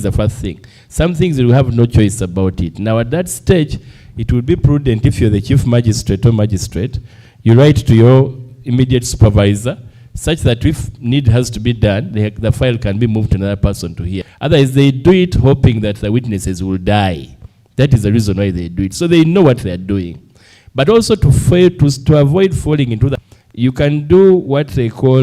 is the first thing. Some things you have no choice about it. Now at that stage, it would be prudent if you're the chief magistrate or magistrate, you write to your immediate supervisor, such that if need has to be done, the file can be moved to another person to hear. Otherwise, they do it hoping that the witnesses will die. That is the reason why they do it. So they know what they are doing. But also to avoid falling into that, you can do what they call,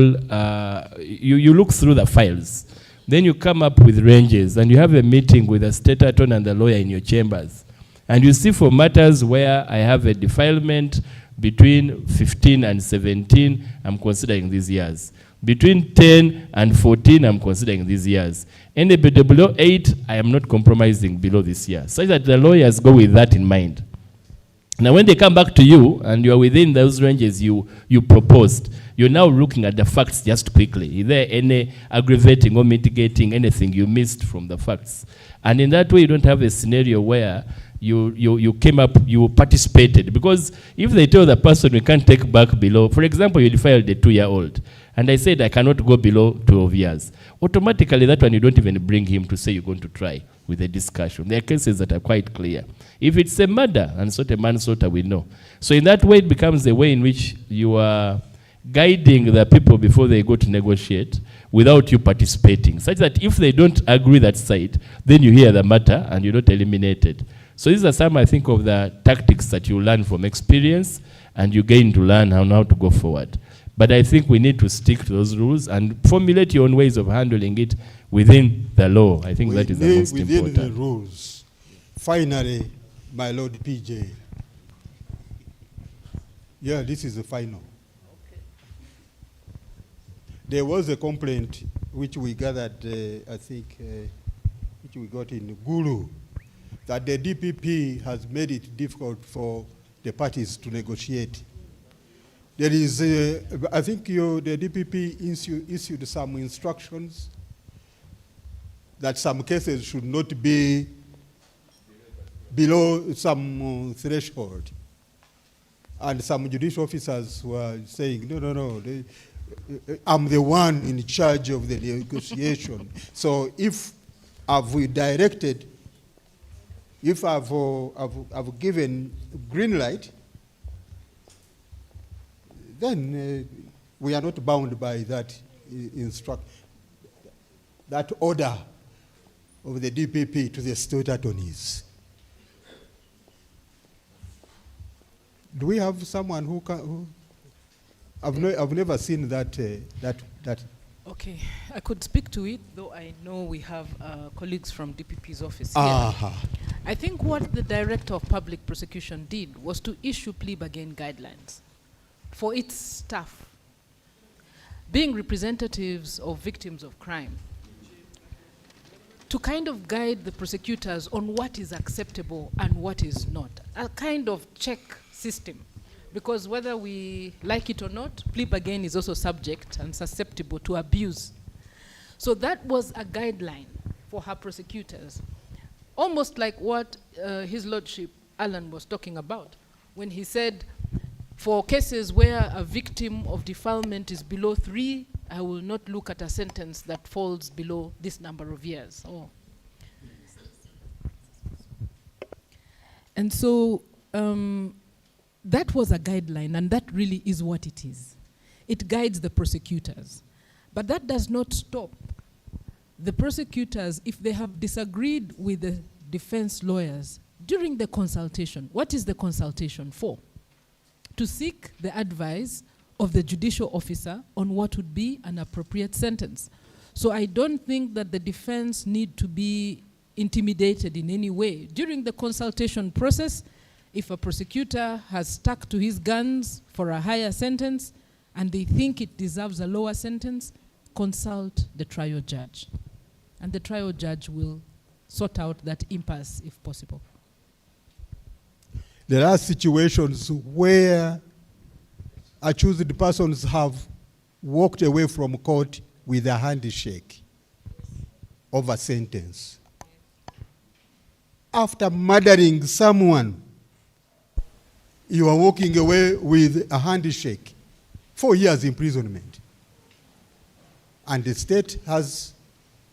you look through the files. Then you come up with ranges, and you have a meeting with the state attorney and the lawyer in your chambers. And you see for matters where I have a defilement between 15 and 17, I'm considering these years. Between 10 and 14, I'm considering these years. Any below 8, I am not compromising below this year. Such that the lawyers go with that in mind. Now when they come back to you and you are within those ranges you proposed, you're now looking at the facts just quickly. Is there any aggravating or mitigating anything you missed from the facts? And in that way you don't have a scenario where you came up, you participated. Because if they tell the person we can't take back below, for example, you filed a 2-year-old, and I said I cannot go below 12 years. Automatically that one you don't even bring him to say you're going to try with a discussion. There are cases that are quite clear. If it's a murder and sort of manslaughter, we know. So in that way it becomes a way in which you are guiding the people before they go to negotiate without you participating, such that if they don't agree that side, then you hear the matter and you're not eliminated. So these are some, I think, of the tactics that you learn from experience and you gain to learn how to go forward. But I think we need to stick to those rules and formulate your own ways of handling it within the law. I think that is the most important. Within the rules. Finally, my Lord PJ. Yeah, this is the final. Okay. There was a complaint which we gathered, I think, which we got in Gulu, that the DPP has made it difficult for the parties to negotiate. There is, I think the DPP issued some instructions that some cases should not be below some threshold. And some judicial officers were saying, no, I'm the one in charge of the negotiation. So if I've directed, if I've given green light, then we are not bound by that that order of the DPP to the state attorneys. Do we have someone who can? I've never seen that. Okay, I could speak to it, though I know we have colleagues from DPP's office here. I think what the Director of Public Prosecution did was to issue plea bargain guidelines for its staff, being representatives of victims of crime, to kind of guide the prosecutors on what is acceptable and what is not, a kind of check system. Because whether we like it or not, plea bargain is also subject and susceptible to abuse. So that was a guideline for her prosecutors, almost like what His Lordship Alan was talking about when he said, for cases where a victim of defilement is below 3, I will not look at a sentence that falls below this number of years. And so that was a guideline, and that really is what it is. It guides the prosecutors. But that does not stop the prosecutors, if they have disagreed with the defense lawyers during the consultation. What is the consultation for? To seek the advice of the judicial officer on what would be an appropriate sentence. So I don't think that the defense need to be intimidated in any way. During the consultation process, if a prosecutor has stuck to his guns for a higher sentence and they think it deserves a lower sentence, consult the trial judge. And the trial judge will sort out that impasse if possible. There are situations where accused persons have walked away from court with a handshake of a sentence. After murdering someone, you are walking away with a handshake, 4 years imprisonment. And the state has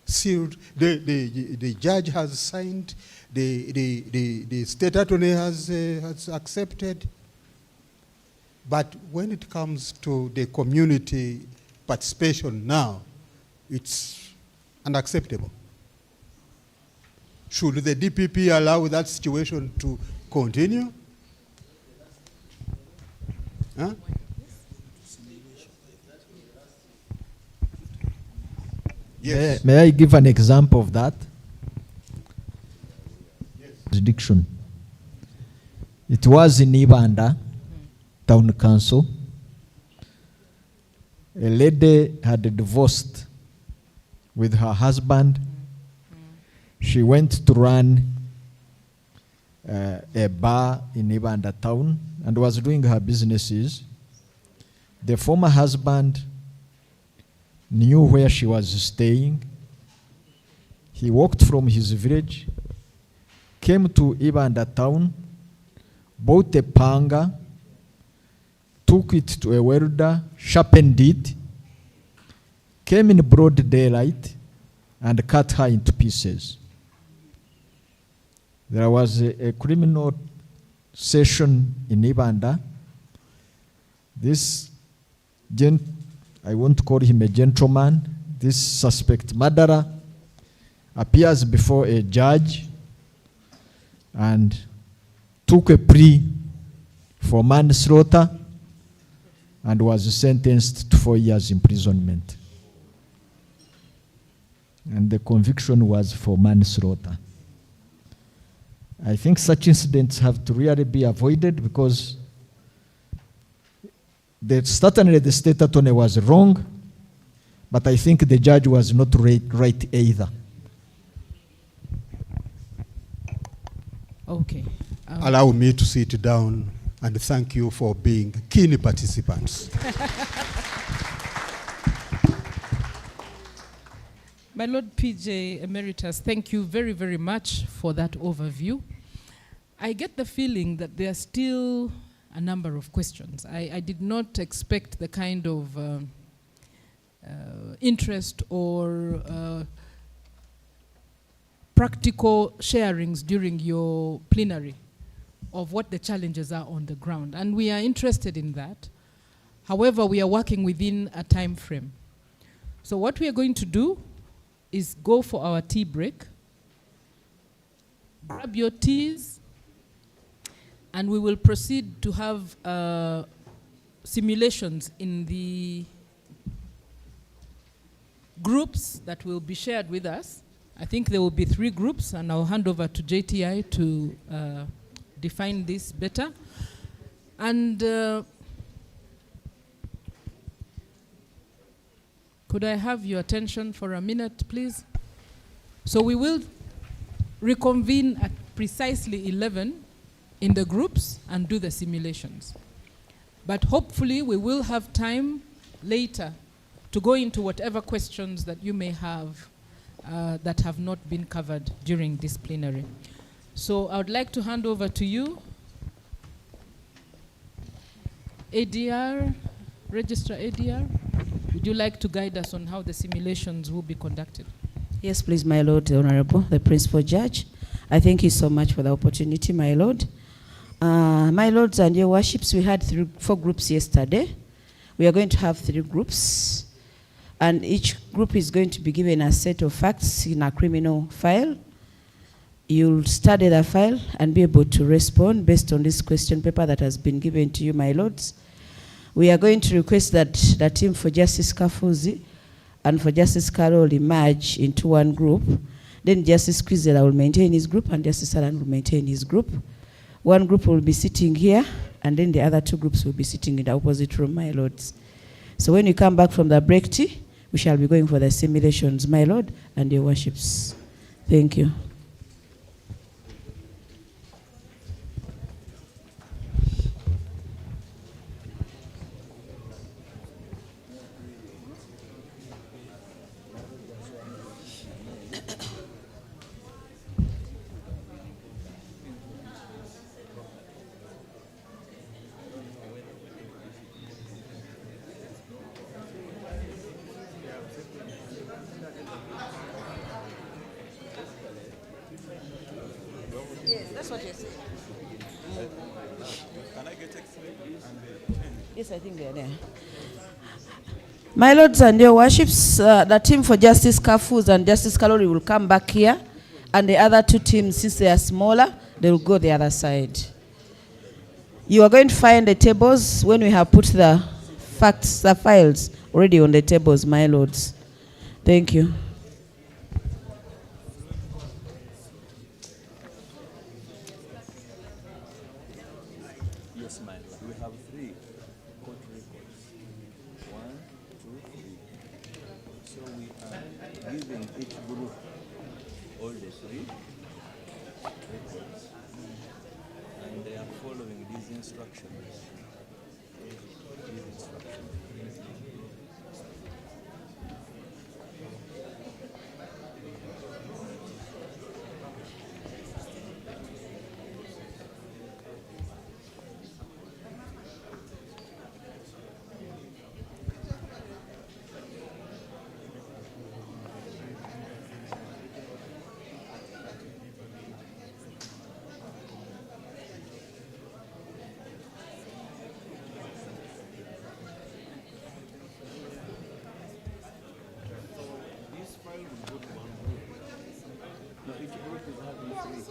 sealed, the judge has signed, the state attorney has accepted. But when it comes to the community participation now, it's unacceptable. Should the DPP allow that situation to continue? Huh? Yes. May I give an example of that? Yes. Jurisdiction. It was in Ibanda Town Council. A lady had divorced with her husband. She went to run a bar in Ibanda Town and was doing her businesses. The former husband knew where she was staying. He walked from his village, came to Ibanda Town, bought a panga, took it to a welder, sharpened it, came in broad daylight, and cut her into pieces. There was a criminal session in Ibanda. This I won't call him a gentleman. This suspect, Mbarara, appears before a judge and took a plea for manslaughter and was sentenced to 4 years imprisonment. And the conviction was for manslaughter. I think such incidents have to really be avoided because certainly the state attorney was wrong, but I think the judge was not right either. Okay. Allow me to sit down and thank you for being keen participants. My Lord PJ Emeritus, thank you very, very much for that overview. I get the feeling that there are still a number of questions. I did not expect the kind of interest or practical sharings during your plenary of what the challenges are on the ground. And we are interested in that. However, we are working within a time frame. So what we are going to do is go for our tea break. Grab your teas, and we will proceed to have simulations in the groups that will be shared with us. I think there will be 3 groups, and I'll hand over to JTI to define this better. And could I have your attention for a minute, please? So we will reconvene at precisely 11 in the groups and do the simulations. But hopefully we will have time later to go into whatever questions that you may have that have not been covered during this plenary. So I would like to hand over to you, ADR, Registrar ADR. Would you like to guide us on how the simulations will be conducted? Yes, please, my Lord, the Honorable, the Principal Judge. I thank you so much for the opportunity, my Lord. My Lords and your worships, we had 4 groups yesterday. We are going to have 3 groups, and each group is going to be given a set of facts in a criminal file. You'll study the file and be able to respond based on this question paper that has been given to you, my Lords. We are going to request that the team for Justice Kafuzi and for Justice Carol emerge into one group. Then Justice Kwizera will maintain his group and Justice Alan will maintain his group. One group will be sitting here, and then the other 2 groups will be sitting in the opposite room, my Lords. So when you come back from the break tea, we shall be going for the simulations, my Lord, and your worships. Thank you. Yes, that's what you're saying. Can I get explained? Yes, I think they're there. My lords and your worships, the team for Justice Kafus and Justice Kalori will come back here, and the other two teams, since they are smaller, they will go the other side. You are going to find the tables when we have put the facts, the files already on the tables, my lords. Thank you. Yes, ma'am. We have 3 court records. 1, 2, 3. So we are giving each group all the 3 records. And they are following these instructions. This file will go to one group. Now each group is having 3.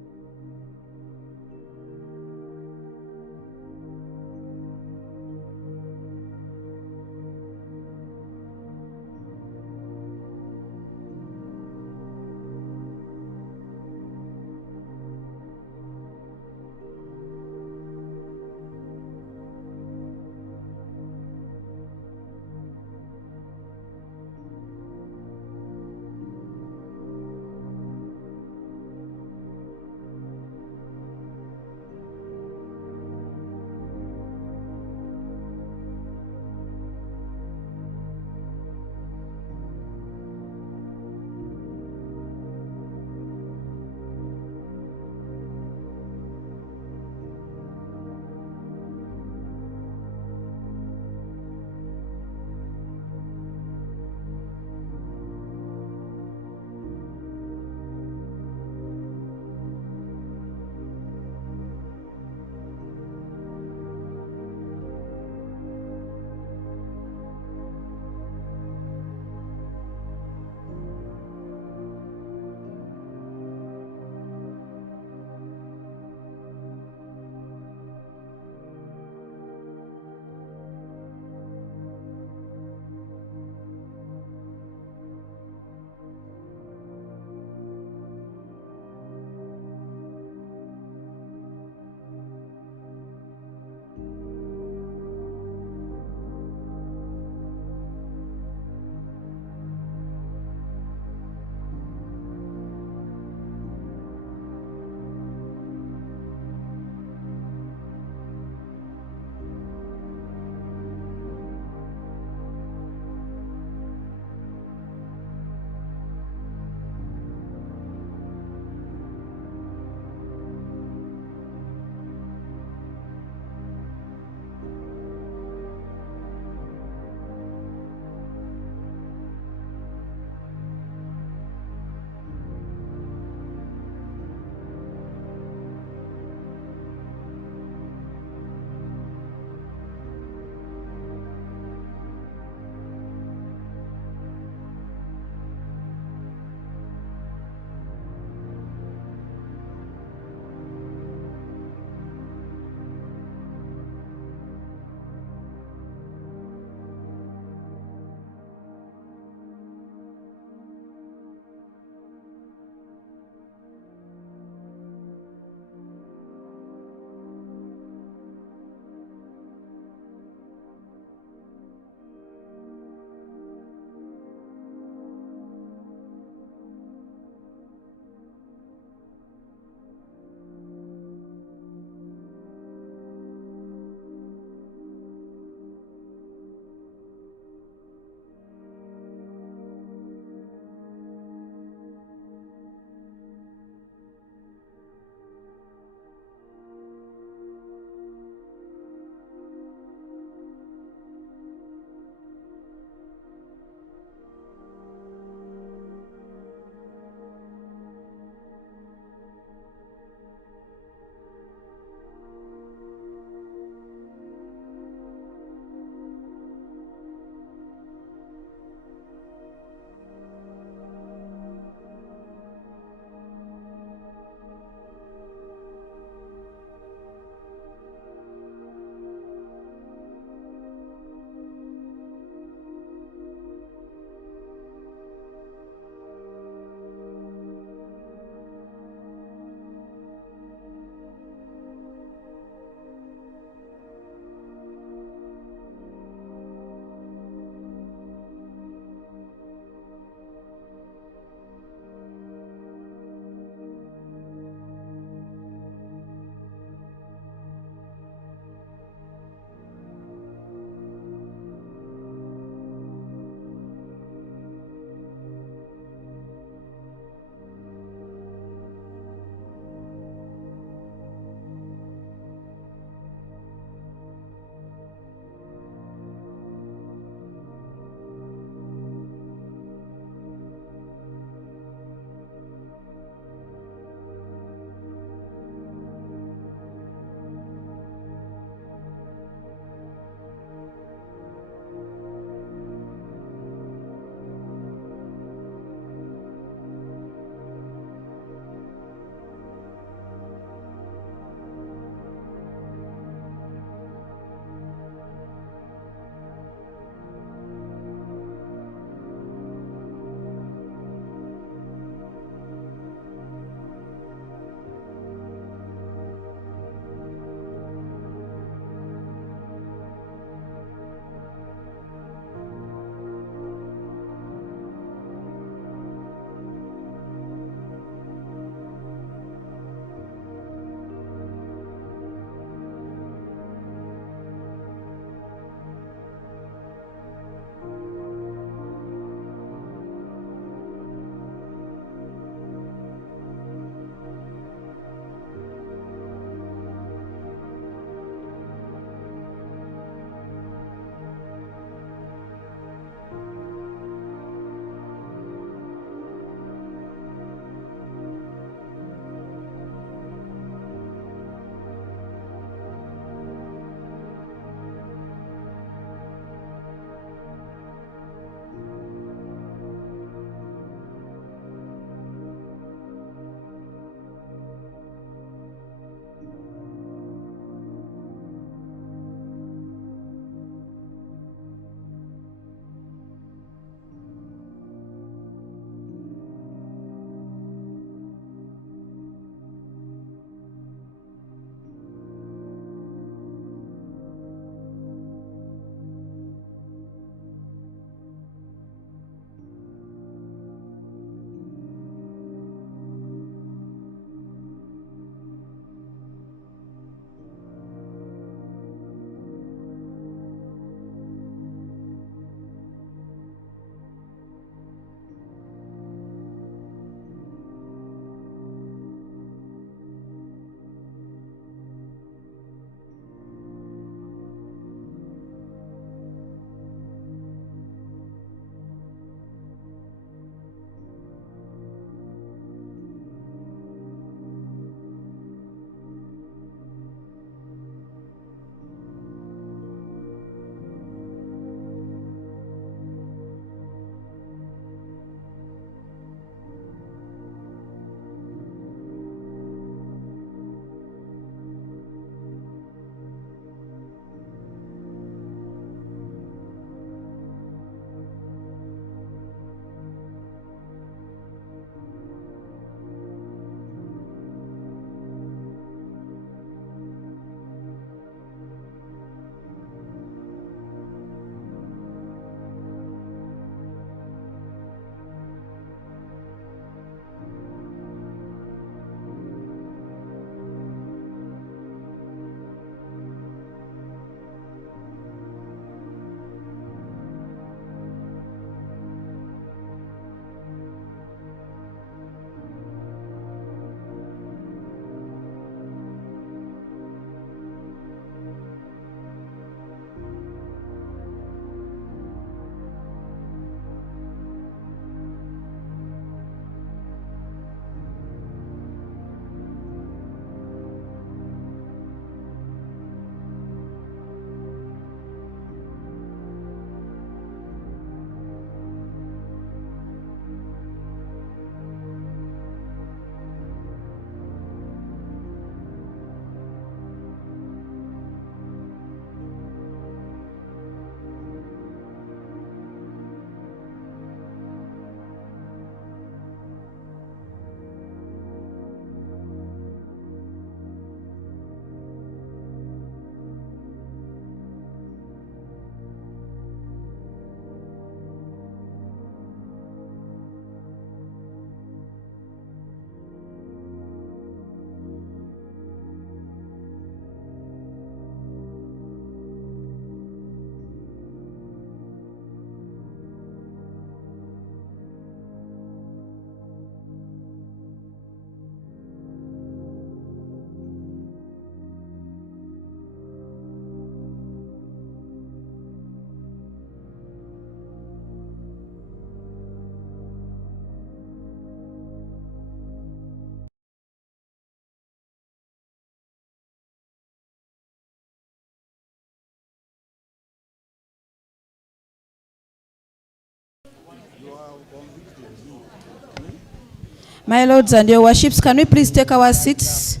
My lords and your worships, can we please take our seats?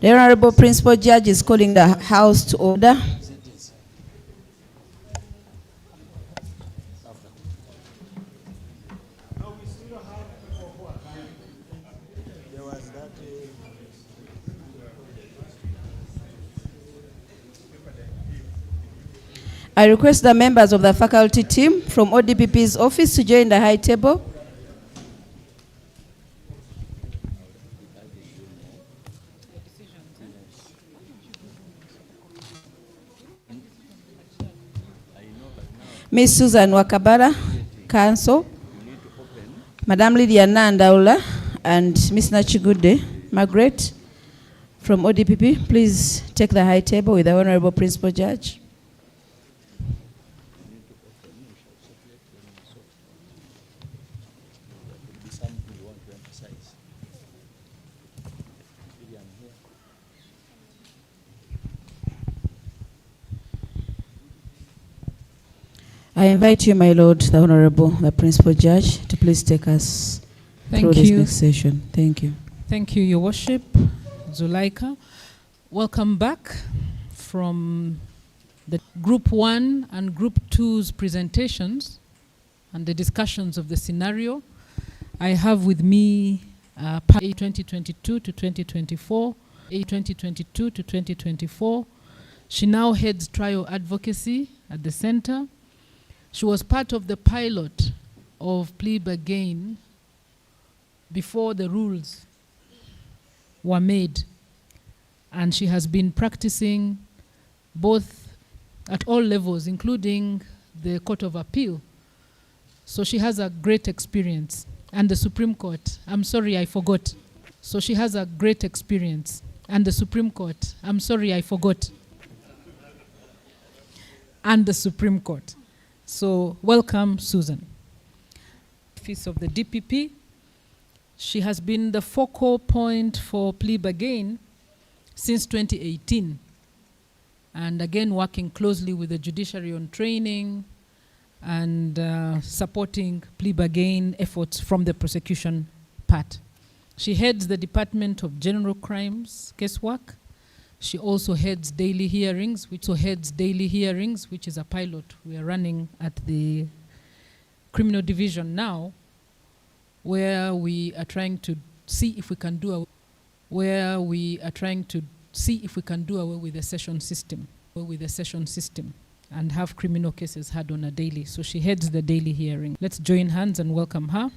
The Honorable Principal Judge is calling the House to order. I request the members of the faculty team from ODPP's office to join the high table. Ms. Susan Wakabara, Council, Madam Lydia Nandaula, and Ms. Nachigude Margaret from ODPP, please take the high table with the Honorable Principal Judge. I invite you, my Lord, the Honorable, the Principal Judge, to please take us through this next session. Thank you. Thank you, Your Worship, Zuleika. Welcome back from the Group 1 and Group 2's presentations and the discussions of the scenario. I have with me A 2022 to 2024, A 2022 to 2024. She now heads trial advocacy at the center. She was part of the pilot of plea bargain before the rules were made. And she has been practicing both at all levels, including the Court of Appeal. So she has a great experience. And the Supreme Court, I'm sorry, I forgot. So she has a great experience. And the Supreme Court, I'm sorry, I forgot. And the Supreme Court. So welcome, Susan. Office of the DPP. She has been the focal point for plea bargain since 2018. And again, working closely with the judiciary on training and supporting plea bargain efforts from the prosecution part. She heads the Department of General Crimes casework. She also heads daily hearings, which is a pilot we are running at the criminal division now, where we are trying to see if we can do away with the session system, and have criminal cases heard on a daily. So she heads the daily hearing. Let's join hands and welcome her.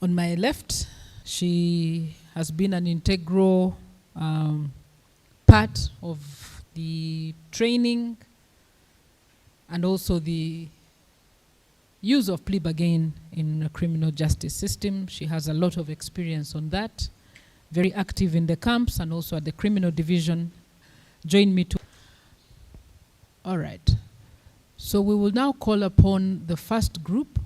On my left, she has been an integral part of the training and also the use of plea bargain in the criminal justice system. She has a lot of experience on that, very active in the camps and also at the criminal division. Join me to. All right. So we will now call upon the first group,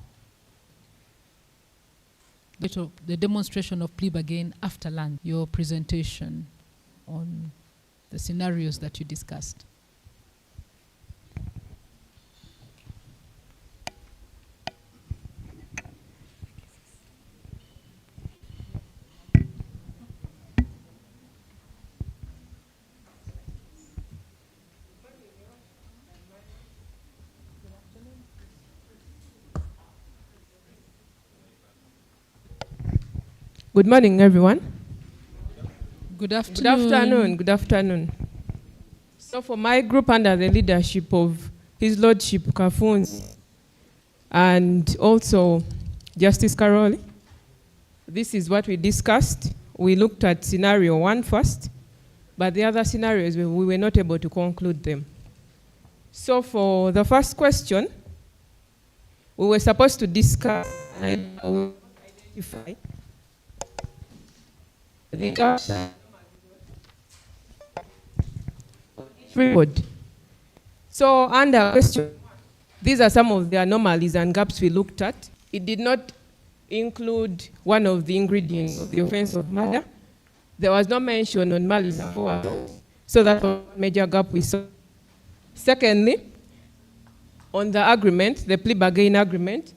the demonstration of plea bargain after lunch, your presentation on the scenarios that you discussed. Good morning, everyone. Good afternoon. Good afternoon. So for my group, under the leadership of His Lordship Kafunzi and also Justice Caroli, this is what we discussed. We looked at scenario 1 first, but the other scenarios, we were not able to conclude them. So for the first question, we were supposed to discuss and identify the gaps report. So under question, these are some of the anomalies and gaps we looked at. It did not include one of the ingredients of the offense of murder. There was no mention on malice aforethought. So that was a major gap we saw. Secondly, on the agreement, the plea bargain agreement,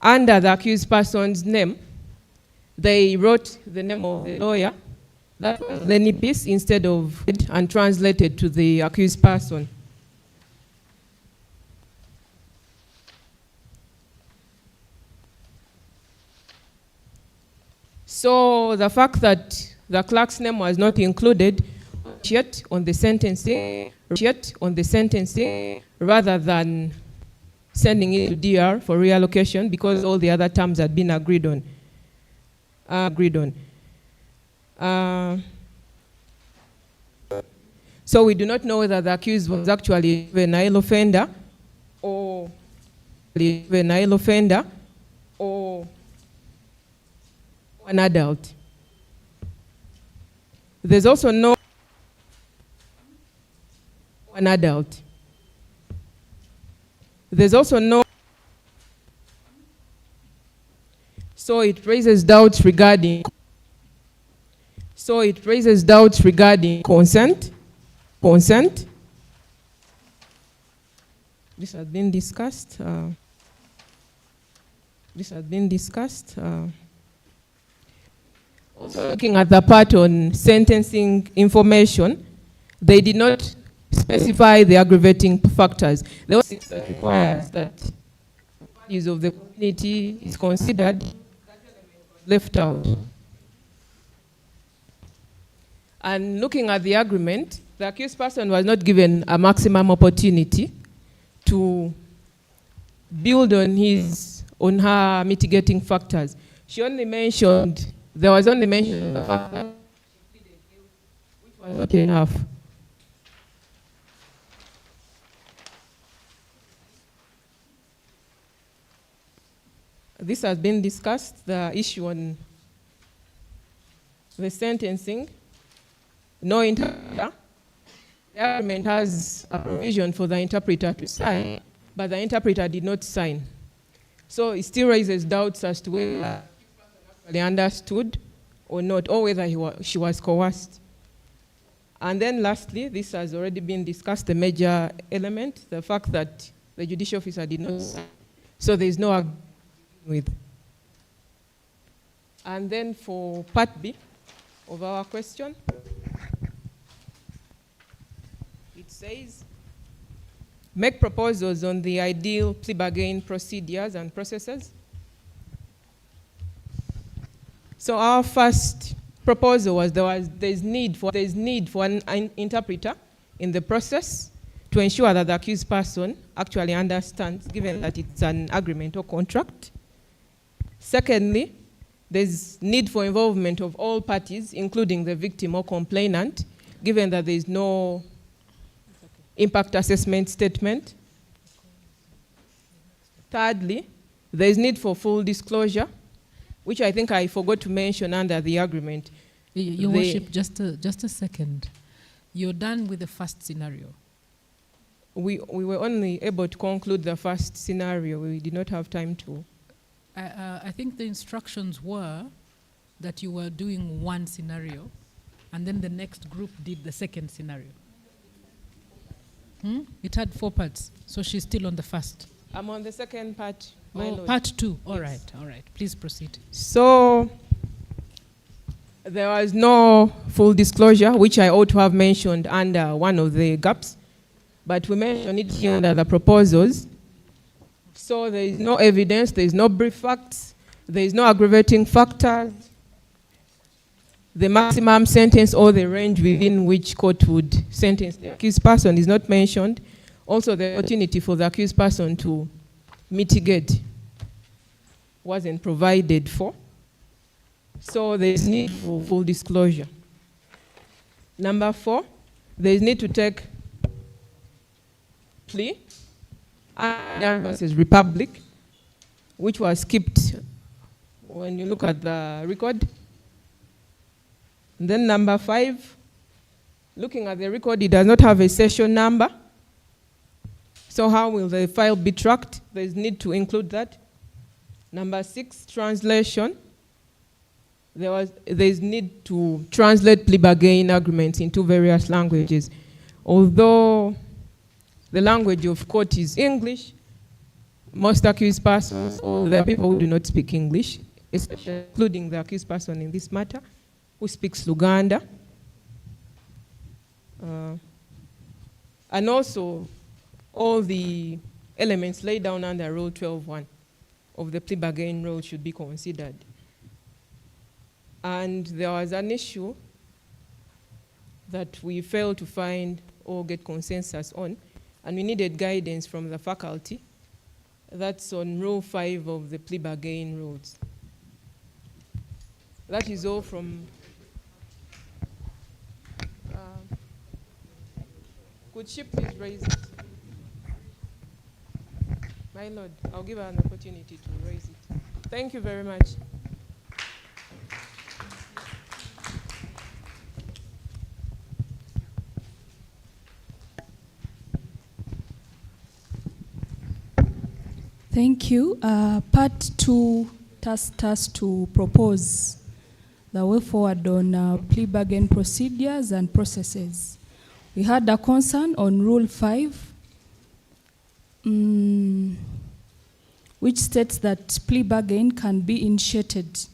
under the accused person's name, they wrote the name of the lawyer, that was the NIPIS, instead of it, and translated to the accused person. So the fact that the clerk's name was not included yet on the sentencing, rather than sending it to DR for reallocation, because all the other terms had been agreed on. So we do not know whether the accused was actually a juvenile offender or an adult. There's also no an adult. There's also no. So it raises doubts regarding. Consent. This has been discussed. Also looking at the part on sentencing information, they did not specify the aggravating factors. There was that requires that use of the community is considered, left out. And looking at the agreement, the accused person was not given a maximum opportunity to build on her mitigating factors. There was only mention of the fact that she pleaded guilty, which was not enough. This has been discussed, the issue on the sentencing. No interpreter. The agreement has a provision for the interpreter to sign, but the interpreter did not sign. So it still raises doubts as to whether they understood or not, or whether she was coerced. And then lastly, this has already been discussed, the major element, the fact that the judicial officer did not sign. So there is no agreement with. And then for part B of our question, it says, make proposals on the ideal plea bargain procedures and processes. So our first proposal was there's need for an interpreter in the process to ensure that the accused person actually understands, given that it's an agreement or contract. Secondly, there's need for involvement of all parties, including the victim or complainant, given that there is no impact assessment statement. Thirdly, there is need for full disclosure, which I think I forgot to mention under the agreement. Your Worship, just a second. You're done with the first scenario. We were only able to conclude the first scenario. We did not have time to. I think the instructions were that you were doing one scenario, and then the next group did the second scenario. It had 4 parts, so she's still on the first. I'm on the second part. My Lord. Part 2. All Yes. right. Please proceed. So there was no full disclosure, which I ought to have mentioned under one of the gaps, but we mentioned it here under the proposals. So there is no evidence, there is no brief facts, there is no aggravating factors. The maximum sentence or the range within which court would sentence the accused person is not mentioned. Also, the opportunity for the accused person to mitigate wasn't provided for. So there is need for full disclosure. Number 4, there is need to take plea versus Republic, which was skipped when you look at the record. And then number 5, looking at the record, it does not have a session number. So how will the file be tracked? There is need to include that. Number 6, translation. There is need to translate plea bargain agreements into various languages. Although the language of court is English, most accused persons, or the people who do not speak English, especially including the accused person in this matter, who speaks Luganda. And also, all the elements laid down under Rule 12.1 of the plea bargain rule should be considered. And there was an issue that we failed to find or get consensus on, and we needed guidance from the faculty. That's on Rule 5 of the plea bargain rules. That is all from... could she please raise it? My Lord, I'll give her an opportunity to raise it. Thank you very much. Thank you. Part 2 tasked us to propose the way forward on plea bargain procedures and processes. We had a concern on Rule 5, which states that plea bargain can be initiated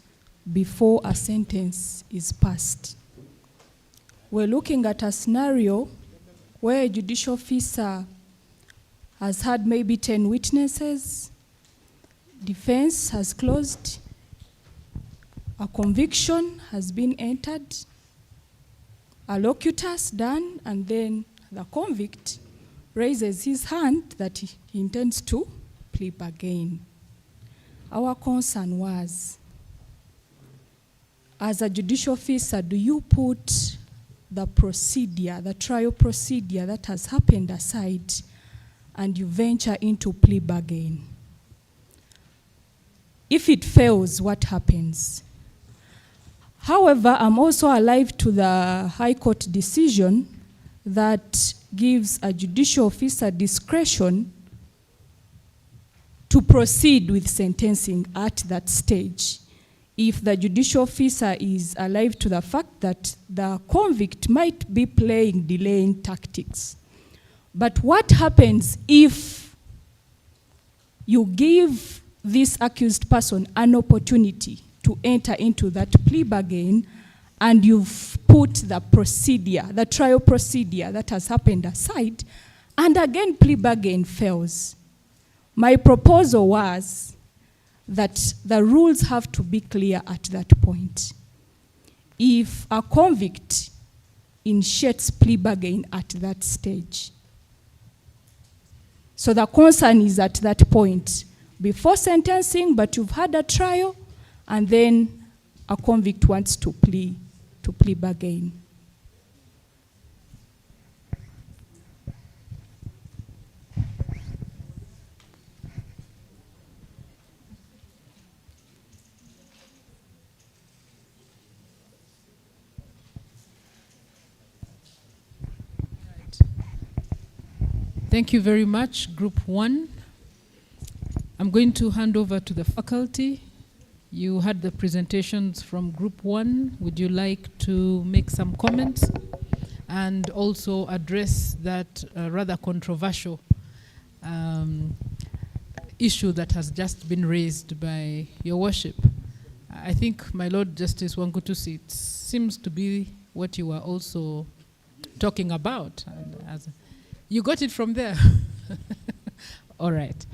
before a sentence is passed. We're looking at a scenario where a judicial officer has had maybe 10 witnesses, defense has closed, a conviction has been entered, a locutus done, and then the convict raises his hand that he intends to plea bargain. Our concern was, as a judicial officer, do you put the procedure, the trial procedure that has happened aside, and you venture into plea bargain? If it fails, what happens? However, I'm also alive to the High Court decision that gives a judicial officer discretion to proceed with sentencing at that stage, if the judicial officer is alive to the fact that the convict might be playing delaying tactics. But what happens if you give this accused person an opportunity to enter into that plea bargain, and you've put the procedure, the trial procedure that has happened aside, and again plea bargain fails? My proposal was that the rules have to be clear at that point. If a convict initiates plea bargain at that stage, so the concern is at that point, before sentencing, but you've had a trial, and then a convict wants to plea bargain. Thank you very much, Group 1. I'm going to hand over to the faculty. You had the presentations from Group 1. Would you like to make some comments and also address that rather controversial issue that has just been raised by Your Worship? I think, my Lord Justice Wangutusi, it seems to be what you were also talking about. You got it from there. All right.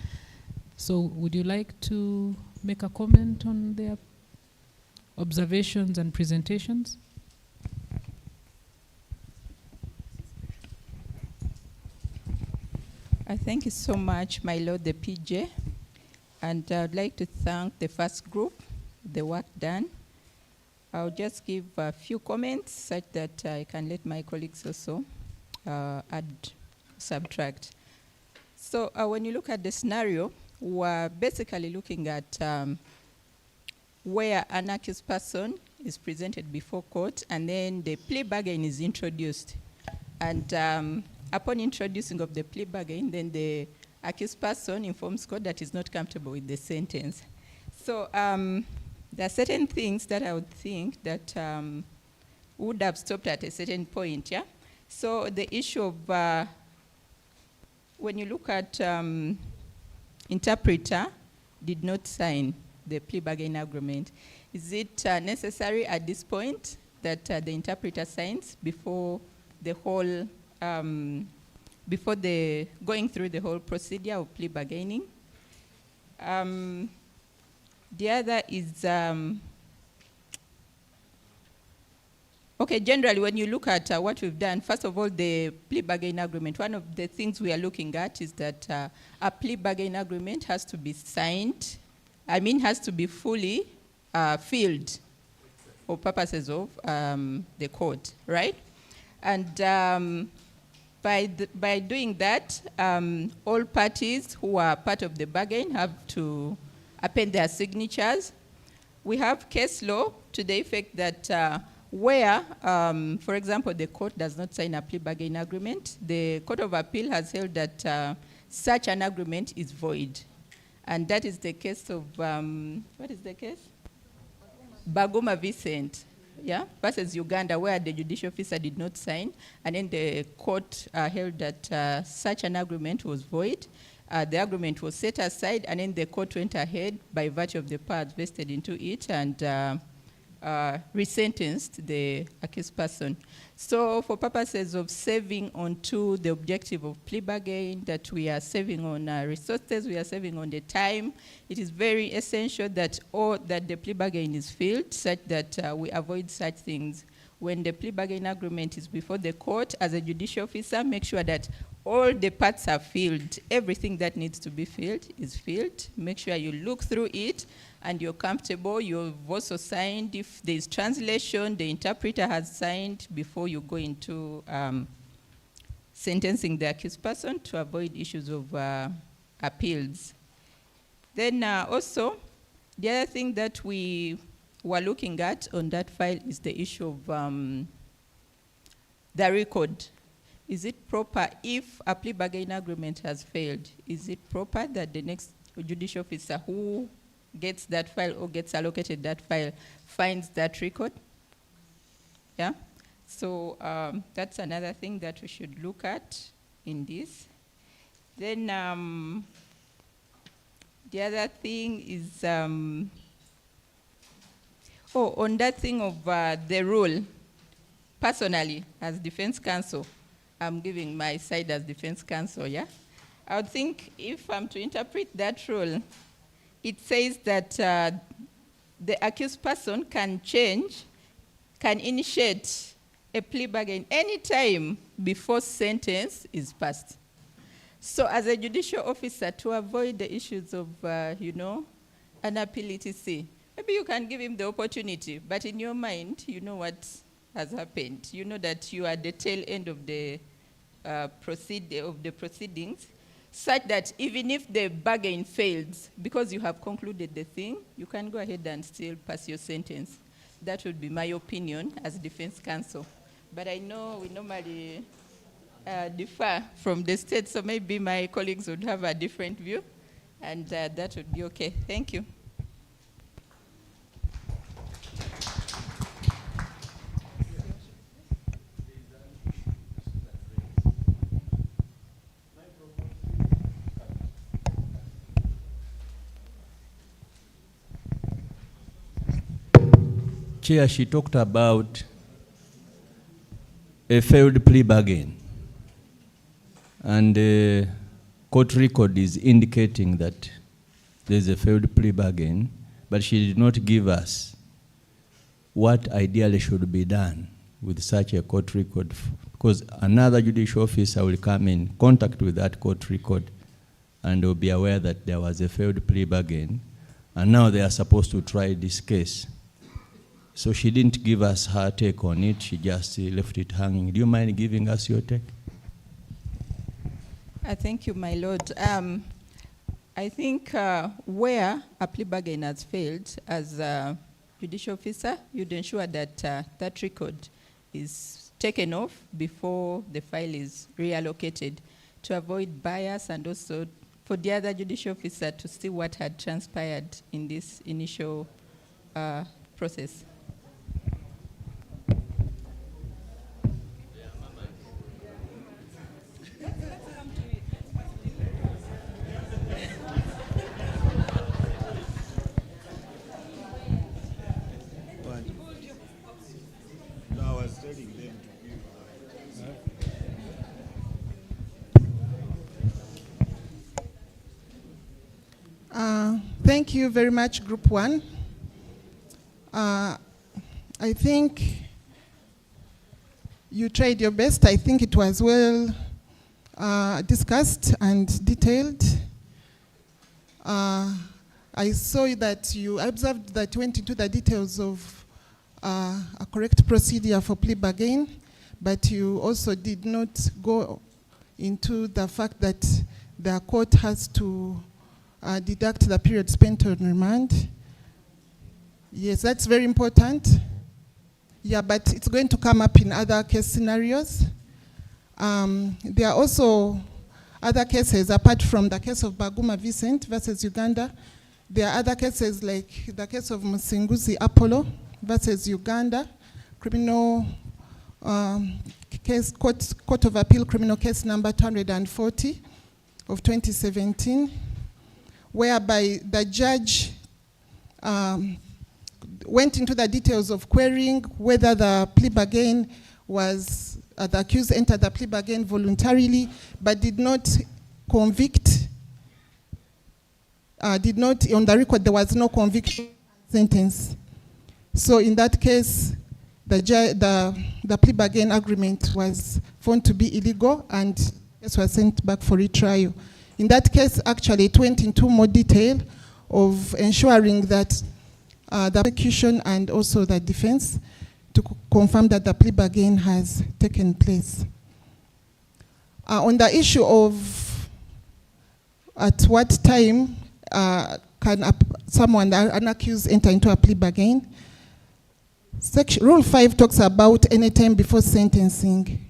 So would you like to make a comment on their observations and presentations? Thank you so much, my Lord the PJ. And I'd like to thank the first group, the work done. I'll just give a few comments such that I can let my colleagues also add, subtract. So when you look at the scenario, we're basically looking at where an accused person is presented before court, and then the plea bargain is introduced. And upon introducing of the plea bargain, then the accused person informs court that is not comfortable with the sentence. So there are certain things that I would think that would have stopped at a certain point, yeah? So the issue of, when you look at interpreter did not sign the plea bargain agreement. Is it necessary at this point that the interpreter signs before the whole, before the going through the whole procedure of plea bargaining? The other is, okay, generally when you look at what we've done, first of all, the plea bargain agreement, one of the things we are looking at is that a plea bargain agreement has to be signed, has to be fully filled for purposes of the court, right? And by doing that, all parties who are part of the bargain have to append their signatures. We have case law to the effect that where, for example, the court does not sign a plea bargain agreement, the Court of Appeal has held that such an agreement is void. And that is the case of, what is the case? Baguma Vicent, yeah, versus Uganda, where the judicial officer did not sign, and then the court held that such an agreement was void. The agreement was set aside, and then the court went ahead by virtue of the powers vested into it and resentenced the accused person. So for purposes of saving onto the objective of plea bargain, that we are saving on resources, we are saving on the time, it is very essential that the plea bargain is filled such that we avoid such things. When the plea bargain agreement is before the court, as a judicial officer, make sure that all the parts are filled. Everything that needs to be filled is filled. Make sure you look through it and you're comfortable. You've also signed, if there's translation, the interpreter has signed before you go into sentencing the accused person to avoid issues of appeals. Then also, the other thing that we were looking at on that file is the issue of the record. Is it proper if a plea bargain agreement has failed? Is it proper that the next judicial officer who gets that file or gets allocated that file finds that record? Yeah? So that's another thing that we should look at in this. Then the other thing is, on that thing of the rule, personally, as defense counsel, I'm giving my side as defense counsel, yeah? I would think if I'm to interpret that rule, it says that the accused person can initiate a plea bargain anytime before sentence is passed. So as a judicial officer, to avoid the issues of, an appeal etc., maybe you can give him the opportunity, but in your mind, you know what has happened. You know that you are at the tail end of the proceedings, such that even if the bargain fails, because you have concluded the thing, you can go ahead and still pass your sentence. That would be my opinion as defense counsel. But I know we normally differ from the state, so maybe my colleagues would have a different view, and that would be okay. Thank you. Chair, she talked about a failed plea bargain. And the court record is indicating that there's a failed plea bargain, but she did not give us what ideally should be done with such a court record, because another judicial officer will come in contact with that court record and will be aware that there was a failed plea bargain, and now they are supposed to try this case. So she didn't give us her take on it, she just left it hanging. Do you mind giving us your take? Thank you, my lord. I think where a plea bargain has failed, as a judicial officer, you'd ensure that that record is taken off before the file is reallocated to avoid bias, and also for the other judicial officer to see what had transpired in this initial process. Thank you very much, Group 1. I think you tried your best. I think it was well discussed and detailed. I saw that you observed that you went into the details of a correct procedure for plea bargain, but you also did not go into the fact that the court has to deduct the period spent on remand. Yes, that's very important. Yeah, but it's going to come up in other case scenarios. There are also other cases apart from the case of Baguma Vincent versus Uganda. There are other cases like the case of Musinguzi Apollo versus Uganda, criminal case, Court of Appeal criminal case number 240 of 2017, whereby the judge went into the details of querying whether the plea bargain was, the accused entered the plea bargain voluntarily, but did not convict, on the record there was no conviction sentence. So in that case, the plea bargain agreement was found to be illegal and the case was sent back for retrial. In that case, actually, it went into more detail of ensuring that the prosecution and also the defense to confirm that the plea bargain has taken place. On the issue of at what time can someone, an accused, enter into a plea bargain, Rule 5 talks about any time before sentencing,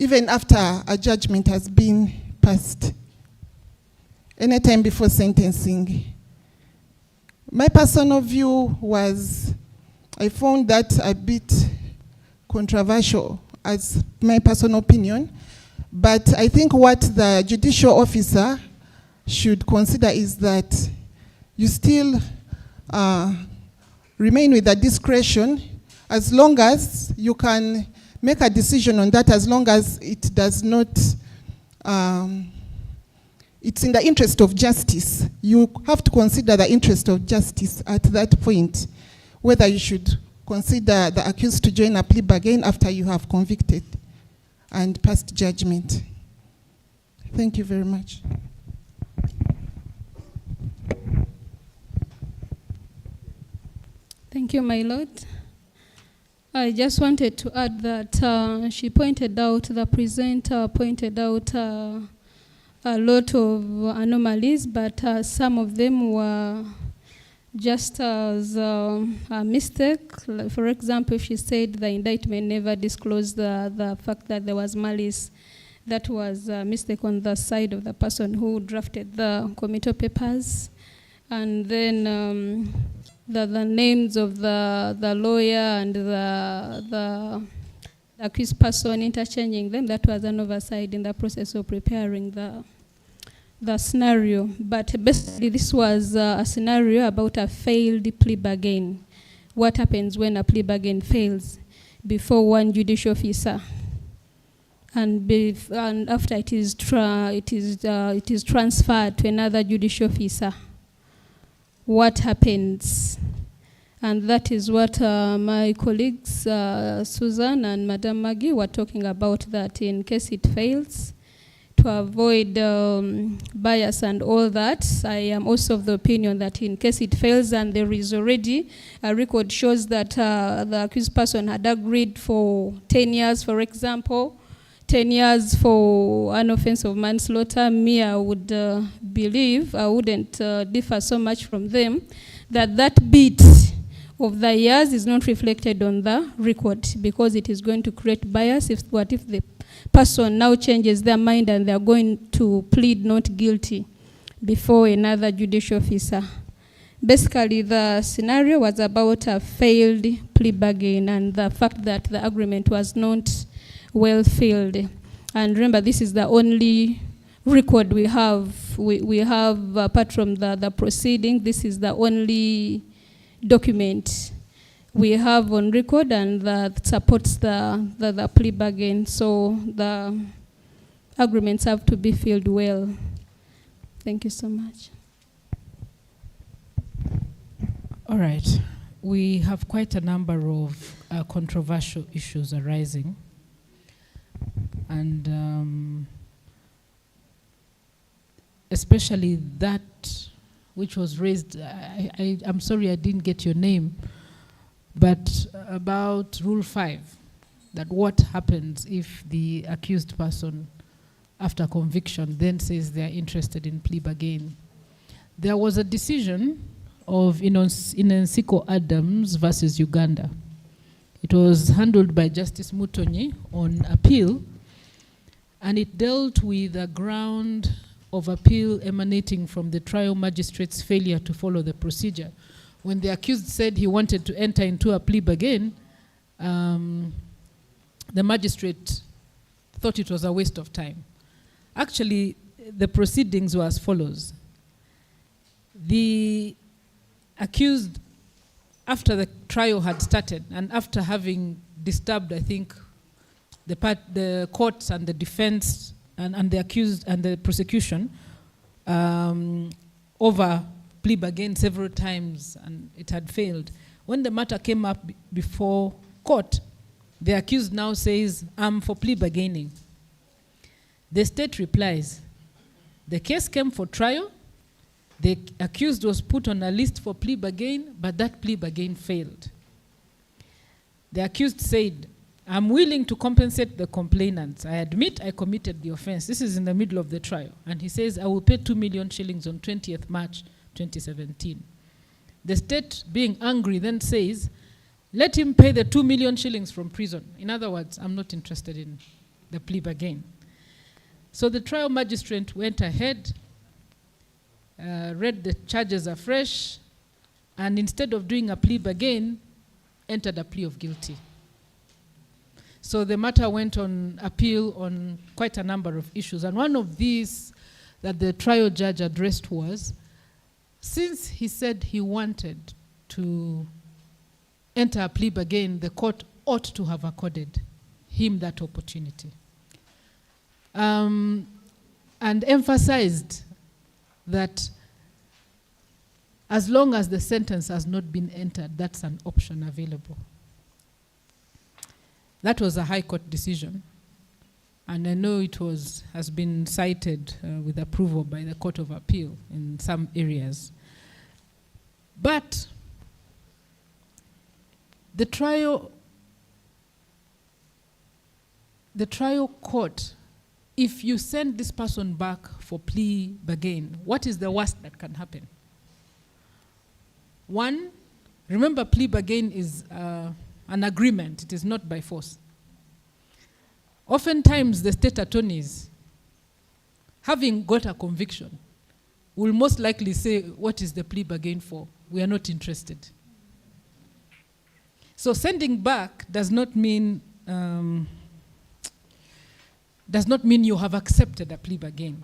even after a judgment has been passed, any time before sentencing. My personal view was, I found that a bit controversial as my personal opinion, but I think what the judicial officer should consider is that you still remain with the discretion as long as you can make a decision on that, as long as it does not, it's in the interest of justice. You have to consider the interest of justice at that point, whether you should consider the accused to join a plea bargain after you have convicted and passed judgment. Thank you very much. Thank you, my Lord. I just wanted to add that she pointed out, the presenter pointed out a lot of anomalies, but some of them were just as a mistake. For example, she said the indictment never disclosed the fact that there was malice. That was a mistake on the side of the person who drafted the committal papers. And then the names of the lawyer and the accused person, interchanging them, that was an oversight in the process of preparing the scenario. But basically this was a scenario about a failed plea bargain. What happens when a plea bargain fails before one judicial officer, and after it is transferred to another judicial officer? What happens? And that is what my colleagues, Susan and Madam Maggie, were talking about, that in case it fails, to avoid bias and all that, I am also of the opinion that in case it fails and there is already a record shows that the accused person had agreed for 10 years, for example, 10 years for an offense of manslaughter, I would believe, I wouldn't differ so much from them, that bit of the years is not reflected on the record, because it is going to create bias. What if the person now changes their mind and they're going to plead not guilty before another judicial officer? Basically, the scenario was about a failed plea bargain and the fact that the agreement was not well filled. And remember, this is the only record we have. We have, apart from the proceeding, this is the only document we have on record and that supports the plea bargain. So the agreements have to be filled well. Thank you so much. All right. We have quite a number of controversial issues arising. And especially that which was raised, I'm sorry I didn't get your name, but about Rule 5, that what happens if the accused person, after conviction, then says they're interested in plea bargain. There was a decision of Inensiko Adams versus Uganda. It was handled by Justice Mutonyi on appeal, and it dealt with a ground of appeal emanating from the trial magistrate's failure to follow the procedure. When the accused said he wanted to enter into a plea bargain, the magistrate thought it was a waste of time. Actually, the proceedings were as follows. The accused, after the trial had started and after having disturbed, I think, the courts and the defense and the accused and the prosecution over plea bargain several times, and it had failed. When the matter came up before court, the accused now says, I'm for plea bargaining. The state replies, the case came for trial, the accused was put on a list for plea bargain, but that plea bargain failed. The accused said, I'm willing to compensate the complainants. I admit I committed the offense. This is in the middle of the trial. And he says, I will pay 2 million shillings on 20th March 2017. The state, being angry, then says, let him pay the 2 million shillings from prison. In other words, I'm not interested in the plea bargain. So the trial magistrate went ahead, read the charges afresh, and instead of doing a plea bargain, entered a plea of guilty. So the matter went on appeal on quite a number of issues. And one of these that the trial judge addressed was, since he said he wanted to enter a plea bargain, the court ought to have accorded him that opportunity. And emphasized that as long as the sentence has not been entered, that's an option available. That was a High Court decision, and I know it has been cited with approval by the Court of Appeal in some areas. But the trial court, if you send this person back for plea bargain, what is the worst that can happen? One, remember plea bargain is an agreement. It is not by force. Oftentimes, the state attorneys, having got a conviction, will most likely say, what is the plea bargain for? We are not interested. So sending back does not mean you have accepted a plea bargain.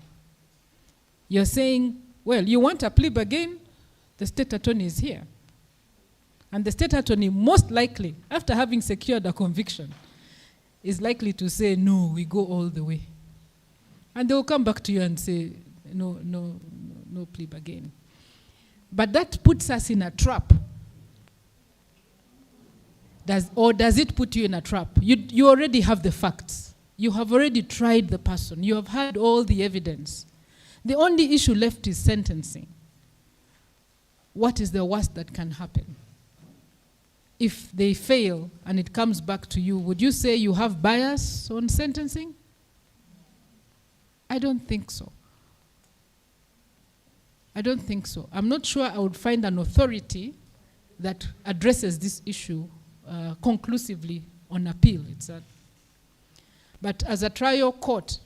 You're saying, well, you want a plea bargain? The state attorney is here. And the state attorney, most likely, after having secured a conviction, is likely to say, no, we go all the way. And they will come back to you and say, no plea bargain. But that puts us in a trap. Does it put you in a trap? You already have the facts. You have already tried the person. You have had all the evidence. The only issue left is sentencing. What is the worst that can happen? If they fail and it comes back to you, would you say you have bias on sentencing? I don't think so. I don't think so. I'm not sure I would find an authority that addresses this issue conclusively on appeal. But as a trial court,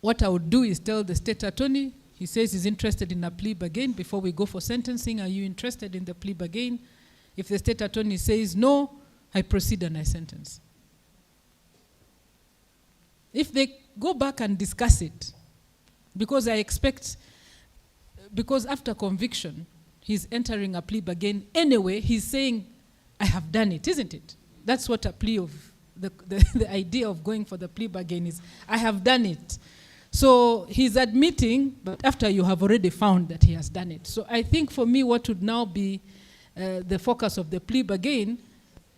what I would do is tell the state attorney, he says he's interested in a plea bargain. Before we go for sentencing, are you interested in the plea bargain? If the state attorney says no, I proceed and I sentence. If they go back and discuss it, because after conviction, he's entering a plea bargain anyway, he's saying, I have done it, isn't it? That's what a plea of, the idea of going for the plea bargain is, I have done it. So he's admitting, but after you have already found that he has done it. So I think for me, what would now be the focus of the plea bargain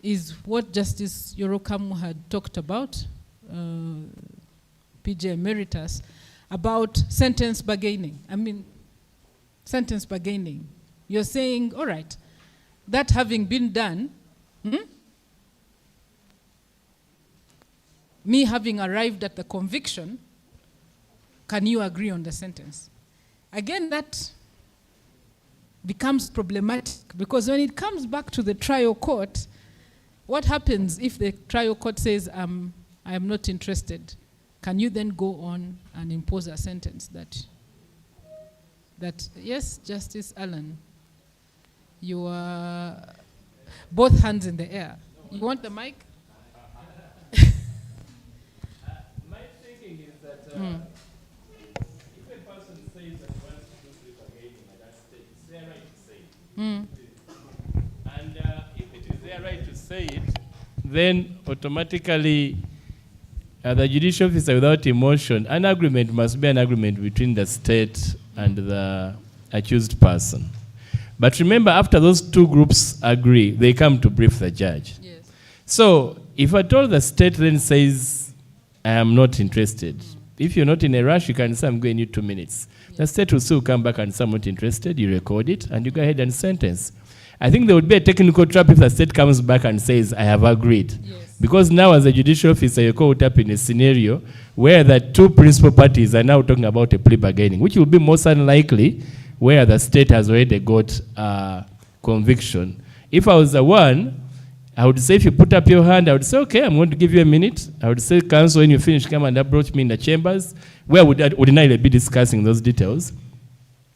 is what Justice Yorokamu had talked about, PJ Emeritus, about sentence bargaining. I mean, sentence bargaining. You're saying, all right, that having been done, me having arrived at the conviction, can you agree on the sentence? Again, that becomes problematic because when it comes back to the trial court, what happens if the trial court says, I am not interested? Can you then go on and impose a sentence that yes, Justice Allen, you are both hands in the air. You want the mic? My thinking is that if a person says that he wants to do plea bargaining at that stage, it's their right to say it. And if it is their right to say it, then automatically the judicial officer without emotion, an agreement must be an agreement between the state and the accused person. But remember, after those two groups agree, they come to brief the judge. Yes. So if at all the state then says, I am not interested, if you're not in a rush, you can say, I'm going to need 2 minutes. The state will still come back and say, I'm not interested, you record it, and you go ahead and sentence. I think there would be a technical trap if the state comes back and says, I have agreed. Yes. Because now as a judicial officer, you're caught up in a scenario where the two principal parties are now talking about a plea bargaining, which will be most unlikely where the state has already got conviction. If I was the one, I would say if you put up your hand, I would say, okay, I'm going to give you a minute. I would say, counsel, when you finish, come and approach me in the chambers, where would ordinarily be discussing those details.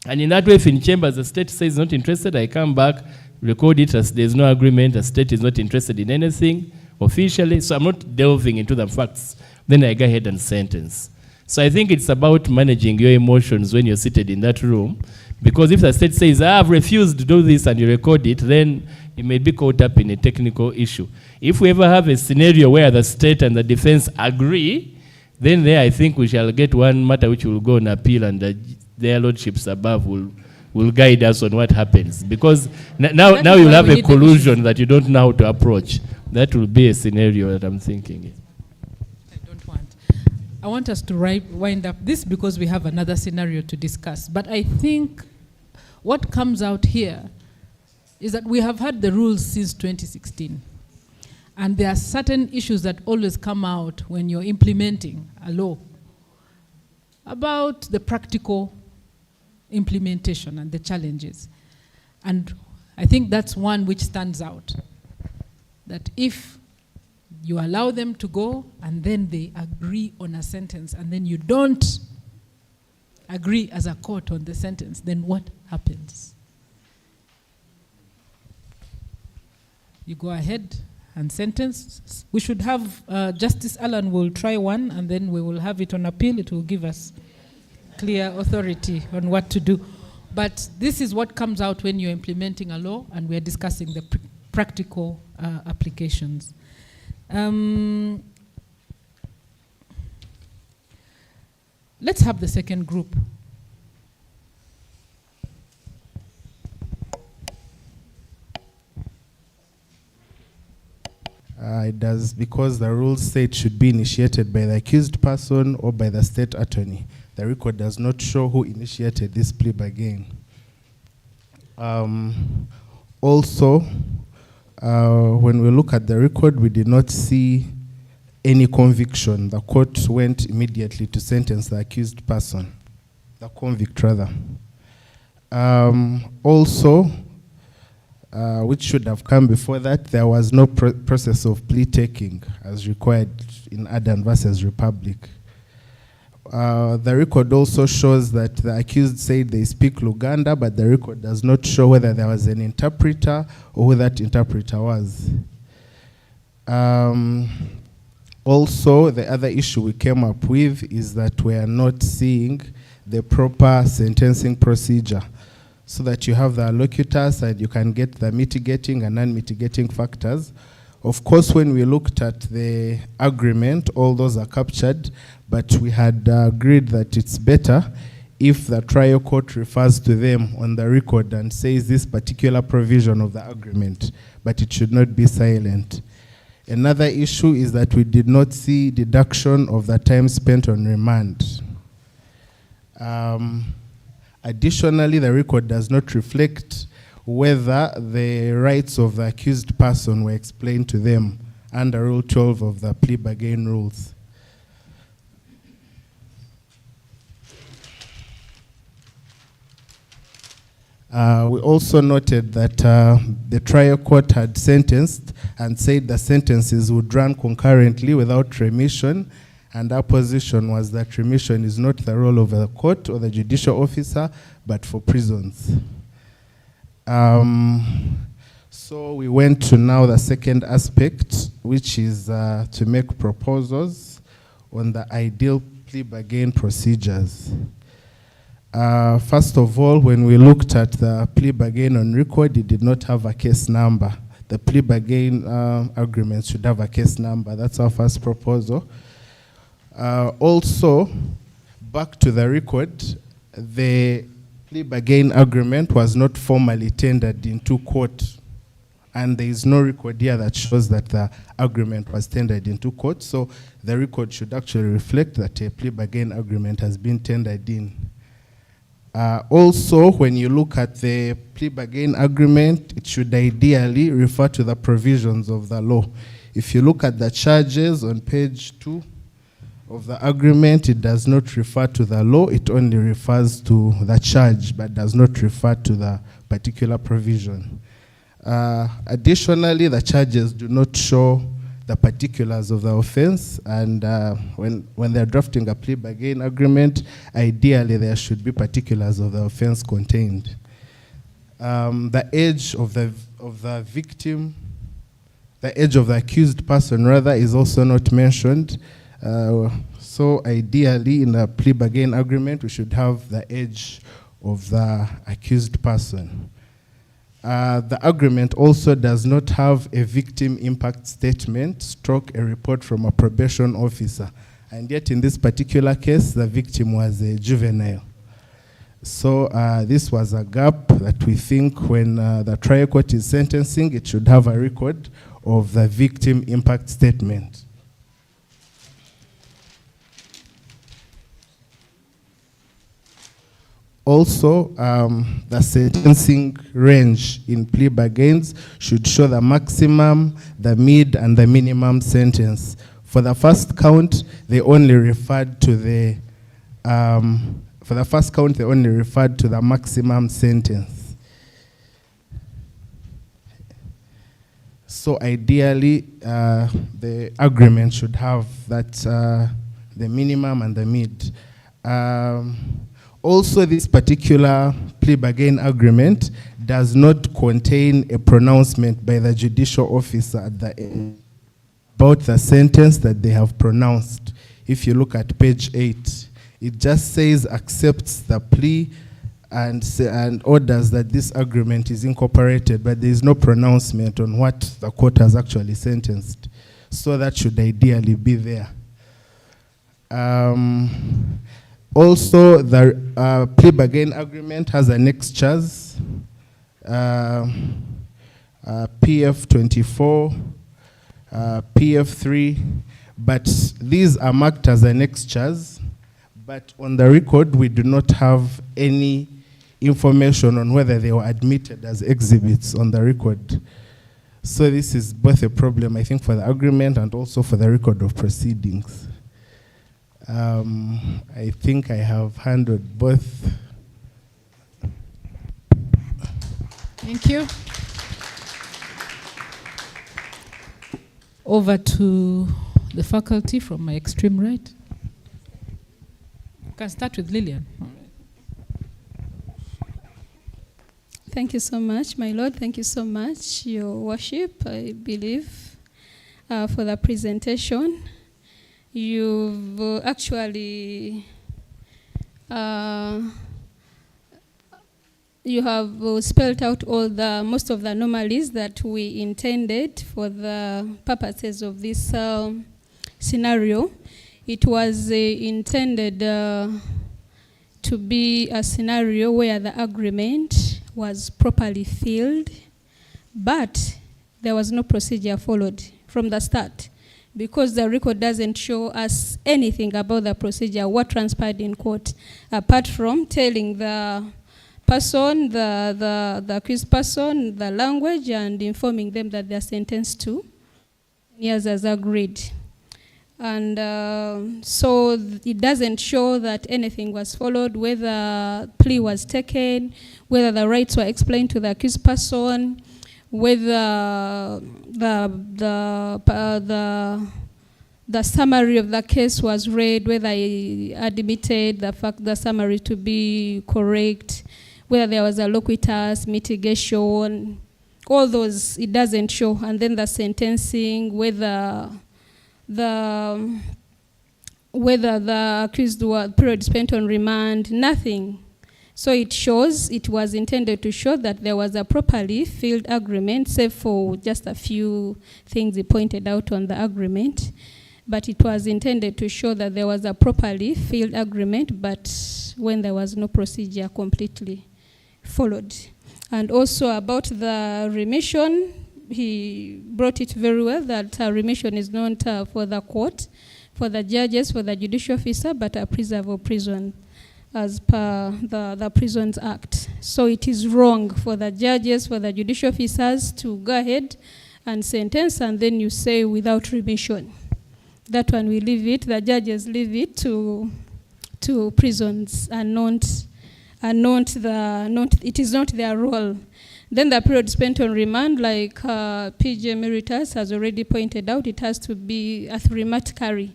And in that way, if in chambers the state says not interested, I come back, record it as there's no agreement, the state is not interested in anything officially, so I'm not delving into the facts. Then I go ahead and sentence. So I think it's about managing your emotions when you're seated in that room, because if the state says, I've refused to do this, and you record it, then you may be caught up in a technical issue. If we ever have a scenario where the state and the defense agree, then there I think we shall get one matter which will go on appeal, and their lordships above will guide us on what happens. Because now you'll have a collusion that you don't know how to approach. That will be a scenario that I'm thinking. I want us to wind up this because we have another scenario to discuss. But I think what comes out here is that we have had the rules since 2016. And there are certain issues that always come out when you're implementing a law about the practical implementation and the challenges. And I think that's one which stands out. That if you allow them to go and then they agree on a sentence and then you don't agree as a court on the sentence, then what happens? You go ahead and sentence. We should have, Justice Allen will try one and then we will have it on appeal. It will give us clear authority on what to do. But this is what comes out when you're implementing a law and we're discussing the practical applications. Let's have the second group. It does, because the rules say it should be initiated by the accused person or by the state attorney. The record does not show who initiated this plea bargain. Also, when we look at the record, we did not see any conviction. The court went immediately to sentence the accused person, the convict rather. Also, which should have come before that, there was no process of plea taking as required in Adan versus Republic. The record also shows that the accused said they speak Luganda, but the record does not show whether there was an interpreter or who that interpreter was. Also, the other issue we came up with is that we are not seeing the proper sentencing procedure, so that you have the allocators and you can get the mitigating and non-mitigating factors Of course, when we looked at the agreement, all those are captured, but we had agreed that it's better if the trial court refers to them on the record and says this particular provision of the agreement, but it should not be silent. Another issue is that we did not see deduction of the time spent on remand. Additionally, the record does not reflect whether the rights of the accused person were explained to them under Rule 12 of the plea bargain rules. We also noted that the trial court had sentenced and said the sentences would run concurrently without remission, and our position was that remission is not the role of the court or the judicial officer, but for prisons. So we went to now the second aspect, which is to make proposals on the ideal plea bargain procedures. First of all, when we looked at the plea bargain on record, it did not have a case number. The plea bargain agreement should have a case number. That's our first proposal. Also, back to the record, the plea bargain agreement was not formally tendered into court, and there is no record here that shows that the agreement was tendered into court, so the record should actually reflect that a plea bargain agreement has been tendered in. Also, when you look at the plea bargain agreement, it should ideally refer to the provisions of the law. If you look at the charges on page 2 of the agreement, it does not refer to the law, it only refers to the charge, but does not refer to the particular provision. Additionally, the charges do not show the particulars of the offense, and when they're drafting a plea bargain agreement, ideally there should be particulars of the offense contained. The age of the victim, the age of the accused person rather, is also not mentioned. So ideally in a plea bargain agreement, we should have the age of the accused person. The agreement also does not have a victim impact statement, stroke a report from a probation officer. And yet in this particular case, the victim was a juvenile. So this was a gap that we think when the trial court is sentencing, it should have a record of the victim impact statement. Also, the sentencing range in plea bargains should show the maximum, the mid, and the minimum sentence. For the first count, they only referred to the maximum sentence. So ideally, the agreement should have that the minimum and the mid. Also, this particular plea bargain agreement does not contain a pronouncement by the judicial officer at the end about the sentence that they have pronounced. If you look at page 8, it just says accepts the plea and orders that this agreement is incorporated, but there is no pronouncement on what the court has actually sentenced. So that should ideally be there. Also, the plea bargain agreement has annexures, PF24, PF3, but these are marked as annexures, but on the record, we do not have any information on whether they were admitted as exhibits on the record. So this is both a problem, I think, for the agreement and also for the record of proceedings. I think I have handled both. Thank you. Over to the faculty from my extreme right. You can start with Lillian. Thank you so much, my Lord. Thank you so much, Your Worship, I believe, for the presentation. You've actually you have spelled out most of the anomalies that we intended for the purposes of this scenario. It was intended to be a scenario where the agreement was properly filled, but there was no procedure followed from the start, because the record doesn't show us anything about the procedure, what transpired in court, apart from telling the person, the accused person, the language, and informing them that they are sentenced to years as agreed. And so it doesn't show that anything was followed, whether plea was taken, whether the rights were explained to the accused person, whether the summary of the case was read, whether he admitted the summary to be correct, whether there was a loquitus, mitigation, all those it doesn't show. And then the sentencing, whether the accused period spent on remand, nothing. So it shows, it was intended to show that there was a properly filled agreement, save for just a few things he pointed out on the agreement. But it was intended to show that there was a properly filled agreement, but when there was no procedure completely followed. And also about the remission, he brought it very well that remission is not for the court, for the judges, for the judicial officer, but a preserve of prison as per the Prisons Act. So it is wrong for the judges, for the judicial officers to go ahead and sentence, and then you say without remission. That one we leave it, the judges leave it to prisons and it is not their role. Then the period spent on remand, like PJ Emeritus has already pointed out, it has to be arithmetically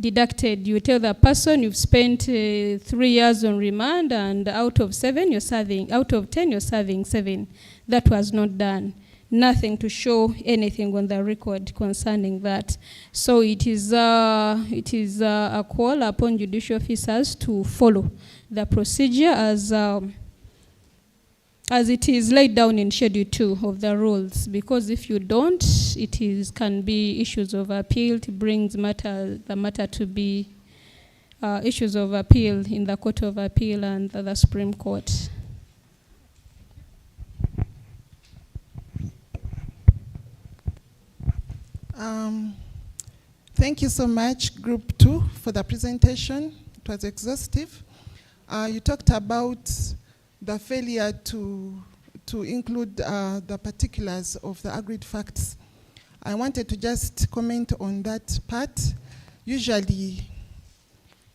deducted. You tell the person you've spent 3 years on remand, and out of 10 you're serving 7. That was not done. Nothing to show anything on the record concerning that. So it is a call upon judicial officers to follow the procedure as it is laid down in Schedule 2 of the rules, because if you don't, can be issues of appeal. It brings the matter to be issues of appeal in the Court of Appeal and the Supreme Court. Thank you so much, Group 2, for the presentation. It was exhaustive. You talked about the failure to include the particulars of the agreed facts. I wanted to just comment on that part. Usually,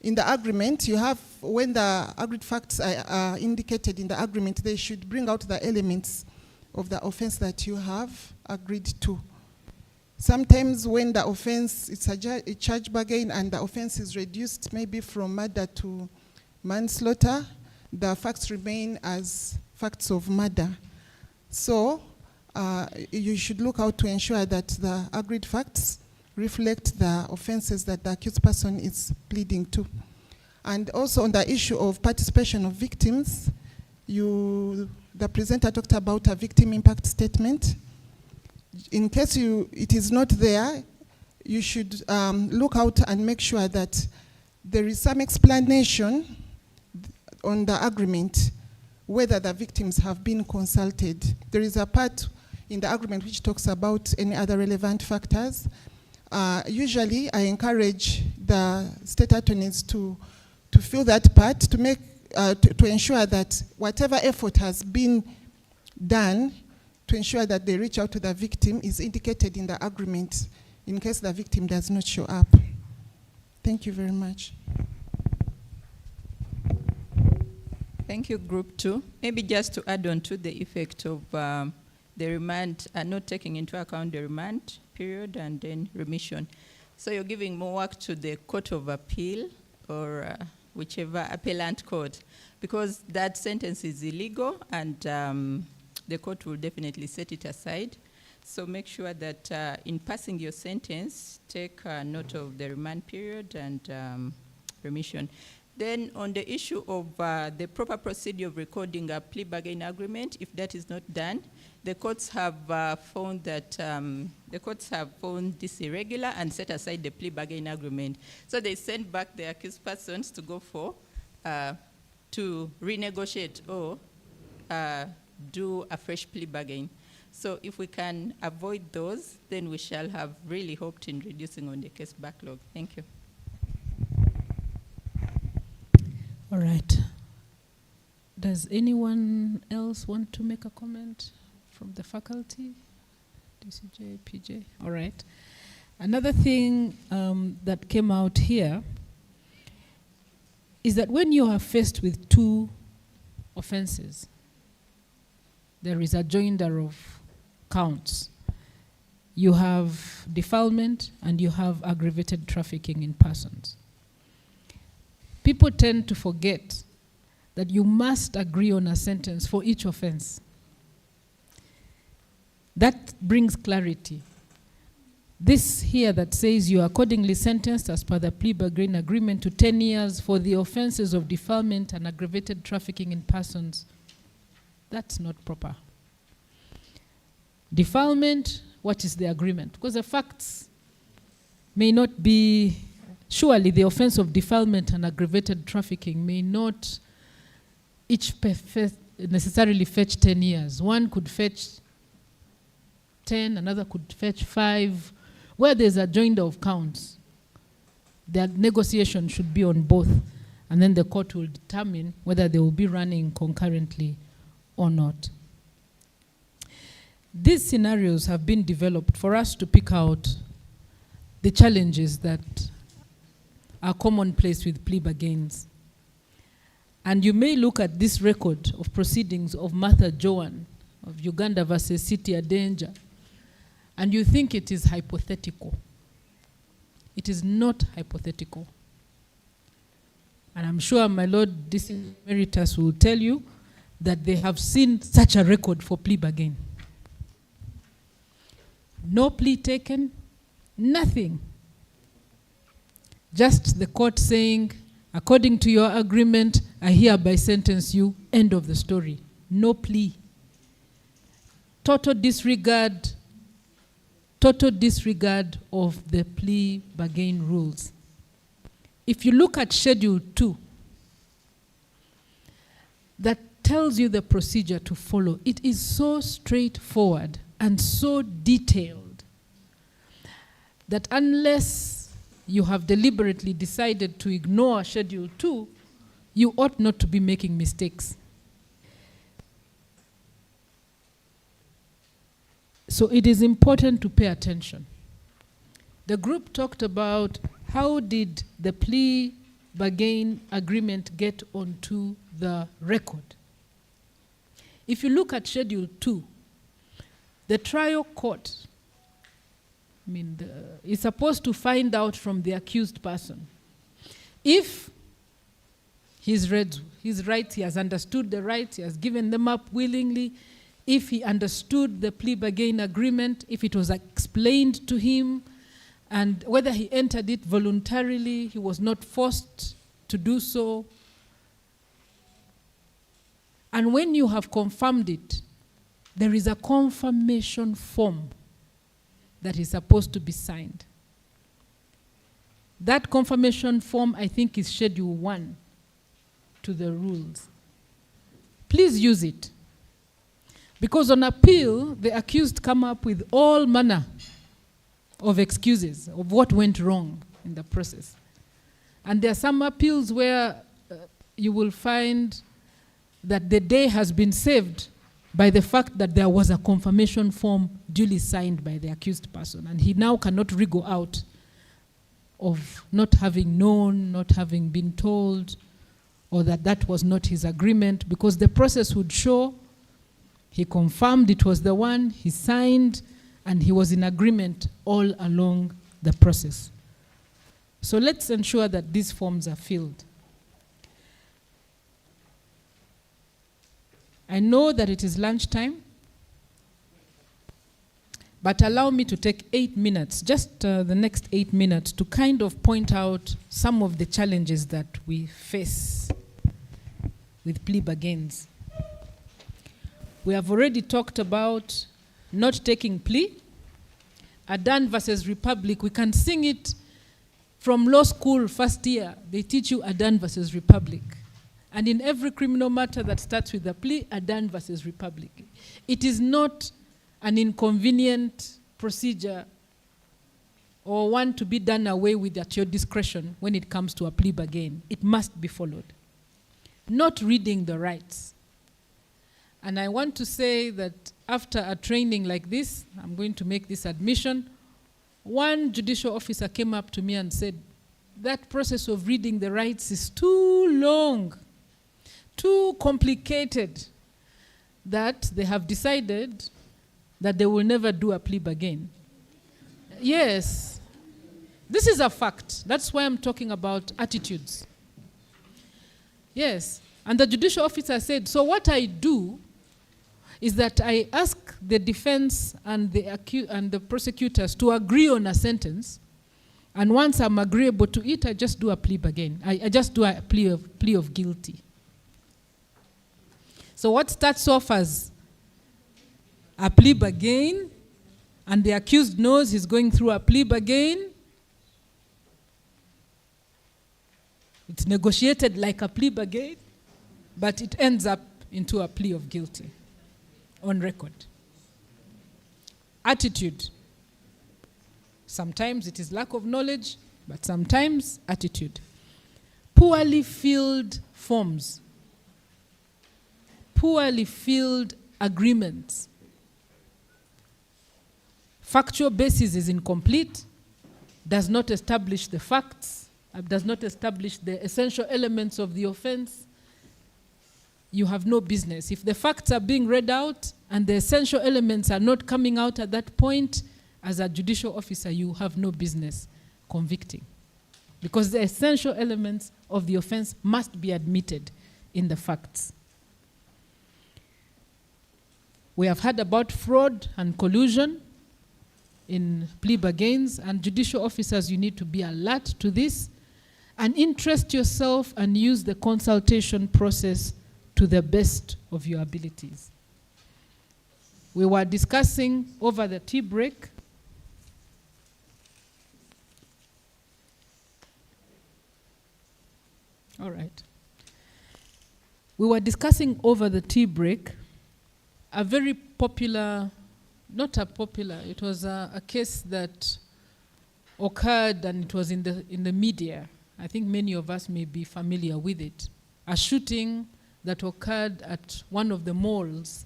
in the agreement, you have, when the agreed facts are indicated in the agreement, they should bring out the elements of the offense that you have agreed to. Sometimes when the offense, it's a charge bargain and the offense is reduced maybe from murder to manslaughter, the facts remain as facts of murder. So you should look out to ensure that the agreed facts reflect the offenses that the accused person is pleading to. And also on the issue of participation of victims, the presenter talked about a victim impact statement. In case it is not there, you should look out and make sure that there is some explanation on the agreement whether the victims have been consulted. There is a part in the agreement which talks about any other relevant factors. Usually, I encourage the state attorneys to fill that part to ensure that whatever effort has been done to ensure that they reach out to the victim is indicated in the agreement in case the victim does not show up. Thank you very much. Thank you, Group 2. Maybe just to add on to the effect of the remand, not taking into account the remand period and then remission. So you're giving more work to the Court of Appeal or whichever appellant court, because that sentence is illegal and the court will definitely set it aside. So make sure that in passing your sentence, take note of the remand period and remission. Then on the issue of the proper procedure of recording a plea bargain agreement, if that is not done, the courts have found that this irregular and set aside the plea bargain agreement. So they send back the accused persons to go for to renegotiate or do a fresh plea bargain. So if we can avoid those, then we shall have really hoped in reducing on the case backlog. Thank you. All right. Does anyone else want to make a comment from the faculty? DCJ, PJ? All right. Another thing that came out here is that when you are faced with two offenses, there is a joinder of counts. You have defilement and you have aggravated trafficking in persons. People tend to forget that you must agree on a sentence for each offense. That brings clarity. This here that says you are accordingly sentenced as per the plea bargain agreement to 10 years for the offenses of defilement and aggravated trafficking in persons, that's not proper. Defilement, what is the agreement? Because the facts may not be, surely the offense of defilement and aggravated trafficking may not each necessarily fetch 10 years. One could fetch 10, another could fetch 5. Where there's a joinder of counts, the negotiation should be on both, and then the court will determine whether they will be running concurrently or not. These scenarios have been developed for us to pick out the challenges that are commonplace with plea bargains. And you may look at this record of proceedings of Martha Joan of Uganda versus City Danger, and you think it is hypothetical. It is not hypothetical. And I'm sure my Lord Distinguished Emeritus will tell you that they have seen such a record for plea bargain. No plea taken, nothing. Just the court saying, according to your agreement, I hereby sentence you, end of the story. No plea. Total disregard of the plea bargain rules. If you look at Schedule 2, that tells you the procedure to follow. It is so straightforward and so detailed that unless you have deliberately decided to ignore Schedule 2, you ought not to be making mistakes. So it is important to pay attention. The group talked about how did the plea bargain agreement get onto the record. If you look at Schedule 2, the trial court is supposed to find out from the accused person if he's read his rights, he has understood the rights, he has given them up willingly, if he understood the plea bargain agreement, if it was explained to him, and whether he entered it voluntarily, he was not forced to do so. And when you have confirmed it, there is a confirmation form that is supposed to be signed. That confirmation form, I think, is Schedule 1 to the rules. Please use it. Because on appeal, the accused come up with all manner of excuses of what went wrong in the process. And there are some appeals where you will find that the day has been saved by the fact that there was a confirmation form duly signed by the accused person, and he now cannot wriggle out of not having known, not having been told, or that that was not his agreement, because the process would show he confirmed it was the one, he signed, and he was in agreement all along the process. So let's ensure that these forms are filled. I know that it is lunchtime. But allow me to take 8 minutes, just the next 8 minutes, to kind of point out some of the challenges that we face with plea bargains. We have already talked about not taking plea. Adan versus Republic, we can sing it from law school first year. They teach you Adan versus Republic. And in every criminal matter that starts with a plea, Adan versus Republic. It is not an inconvenient procedure or one to be done away with at your discretion when it comes to a plea bargain. It must be followed. Not reading the rights. And I want to say that after a training like this, I'm going to make this admission, one judicial officer came up to me and said, that process of reading the rights is too long, too complicated, that they have decided that they will never do a plea bargain. Yes, this is a fact. That's why I'm talking about attitudes. Yes, and the judicial officer said, so what I do is that I ask the defense and the prosecutors to agree on a sentence, and once I'm agreeable to it, I just do a plea bargain. I just do a plea of guilty. So what starts off as a plea bargain, and the accused knows he's going through a plea bargain, it's negotiated like a plea bargain, but it ends up into a plea of guilty on record. Attitude. Sometimes it is lack of knowledge, but sometimes attitude. Poorly filled forms. Poorly filled agreements. Factual basis is incomplete, does not establish the facts, does not establish the essential elements of the offense. You have no business. If the facts are being read out and the essential elements are not coming out at that point, as a judicial officer, you have no business convicting. Because the essential elements of the offense must be admitted in the facts. We have heard about fraud and collusion in plea bargains, and judicial officers, you need to be alert to this and interest yourself and use the consultation process to the best of your abilities. We were discussing over the tea break all right. We were discussing over the tea break a very popular, it was a case that occurred, and it was in the media. I think many of us may be familiar with it. A shooting that occurred at one of the malls,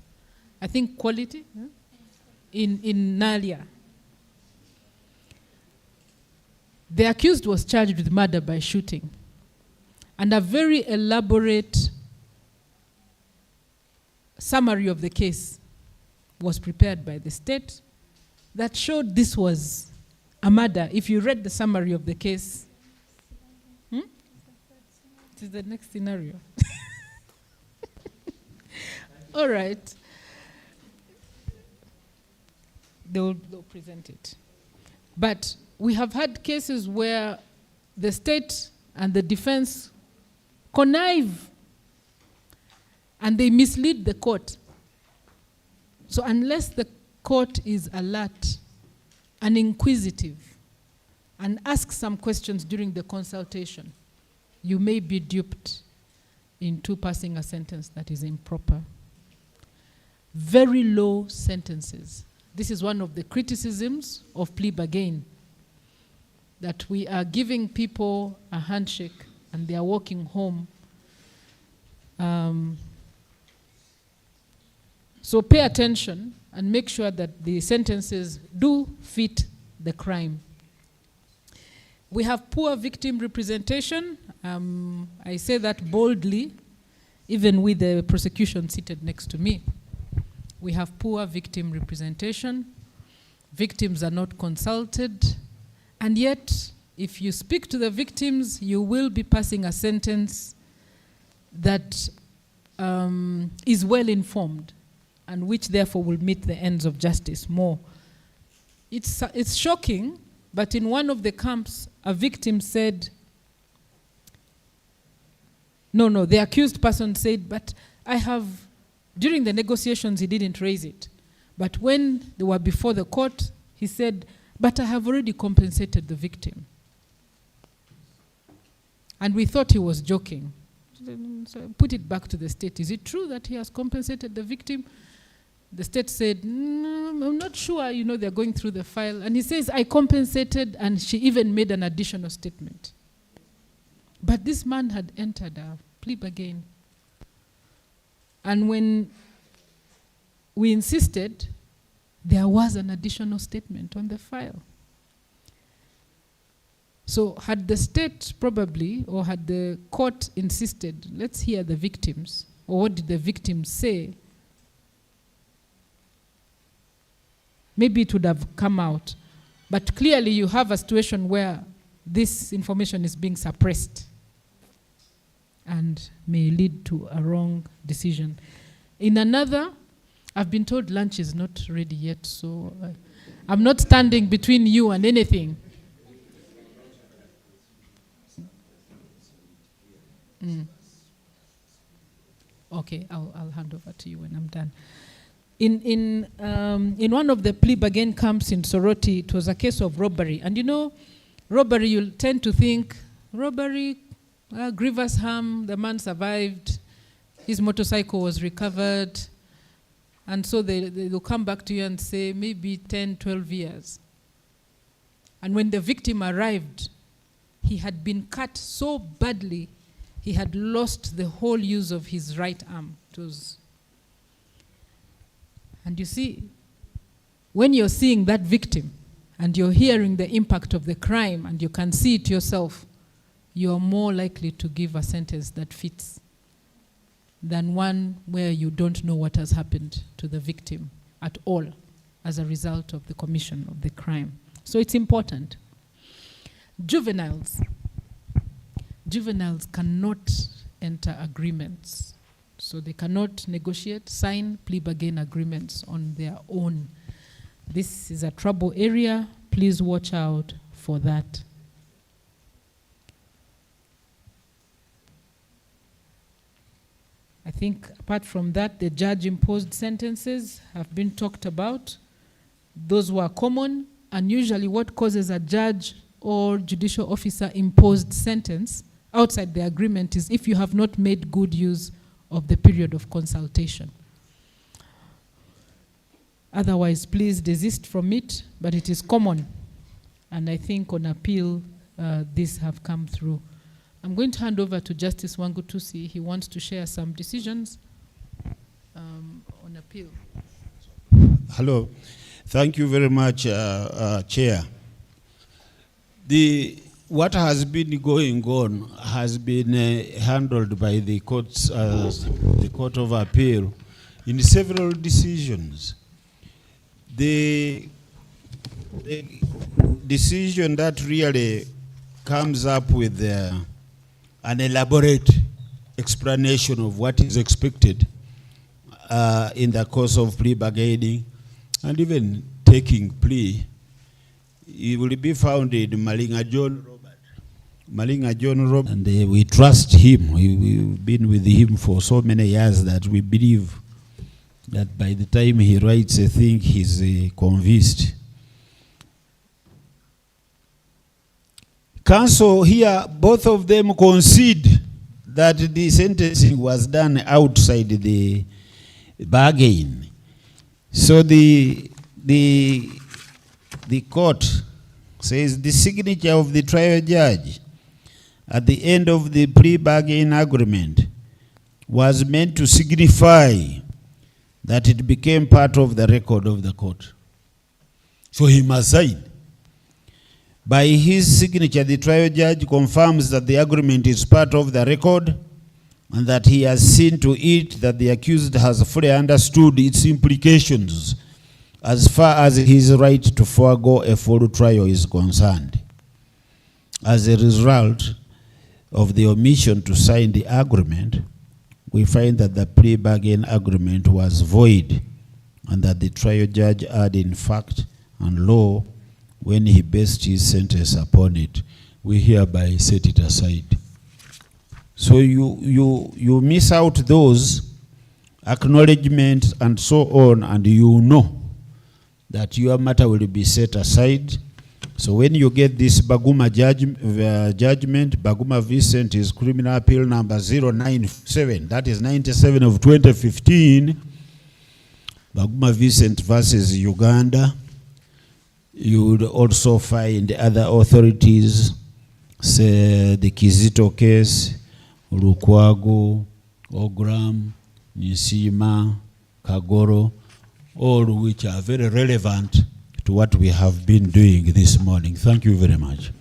I think Quality, in Nalia. The accused was charged with murder by shooting. And a very elaborate summary of the case was prepared by the state that showed this was a murder. If you read the summary of the case, it is the next scenario. All right. They'll present it. But we have had cases where the state and the defense connive and they mislead the court. So unless the court is alert and inquisitive and asks some questions during the consultation, you may be duped into passing a sentence that is improper. Very low sentences. This is one of the criticisms of plea bargain, that we are giving people a handshake and they are walking home. So pay attention and make sure that the sentences do fit the crime. We have poor victim representation. I say that boldly, even with the prosecution seated next to me. We have poor victim representation. Victims are not consulted. And yet, if you speak to the victims, you will be passing a sentence that is well informed and which therefore will meet the ends of justice more it's shocking, but in one of the camps, a victim said, no, the accused person said, but during the negotiations, he didn't raise it. But when they were before the court, he said, but I have already compensated the victim. And we thought he was joking. So put it back to the state. Is it true that he has compensated the victim? The state said, no, I'm not sure, they're going through the file. And he says, I compensated, and she even made an additional statement. But this man had entered a plea bargain. And when we insisted, there was an additional statement on the file. So had the state probably, or had the court insisted, let's hear the victims, or what did the victims say, maybe it would have come out. But clearly you have a situation where this information is being suppressed and may lead to a wrong decision. In another, I've been told lunch is not ready yet, so I'm not standing between you and anything. Okay, I'll hand over to you when I'm done. In one of the plea bargain camps in Soroti, it was a case of robbery. And robbery, you'll tend to think, robbery, grievous harm, the man survived, his motorcycle was recovered, and so they'll come back to you and say maybe 10, 12 years. And when the victim arrived, he had been cut so badly, he had lost the whole use of his right arm. And you see, when you're seeing that victim and you're hearing the impact of the crime and you can see it yourself, you're more likely to give a sentence that fits than one where you don't know what has happened to the victim at all as a result of the commission of the crime. So it's important. Juveniles cannot enter agreements. So they cannot negotiate, sign plea bargain agreements on their own. This is a trouble area. Please watch out for that. I think apart from that, the judge-imposed sentences have been talked about. Those were common, and usually what causes a judge or judicial officer imposed sentence outside the agreement is if you have not made good use of the period of consultation. Otherwise, please desist from it, but it is common. And I think on appeal, these have come through. I'm going to hand over to Justice Wangutusi. He wants to share some decisions on appeal. Hello. Thank you very much, Chair. What has been going on has been handled by the courts, the Court of Appeal, in several decisions. The decision that really comes up with an elaborate explanation of what is expected in the course of plea bargaining and even taking plea, it will be found in Malinga John Robert. And we trust him. We've been with him for so many years that we believe that by the time he writes a thing, he's convinced. Counsel here, both of them concede that the sentencing was done outside the bargain. So the court says the signature of the trial judge at the end of the plea bargain agreement was meant to signify that it became part of the record of the court. So he must sign. By his signature, the trial judge confirms that the agreement is part of the record and that he has seen to it that the accused has fully understood its implications as far as his right to forego a full trial is concerned. As a result of the omission to sign the agreement, we find that the plea bargain agreement was void and that the trial judge had in fact and law when he based his sentence upon it, we hereby set it aside. So you miss out those acknowledgements and so on, and you know that your matter will be set aside. So when you get this Baguma judgment, Baguma Vincent is criminal appeal number 097, that is 97 of 2015, Baguma Vincent versus Uganda. You would also find other authorities, say the Kizito case, Lukwago, Ogram, Nisima, Kagoro, all which are very relevant to what we have been doing this morning. Thank you very much.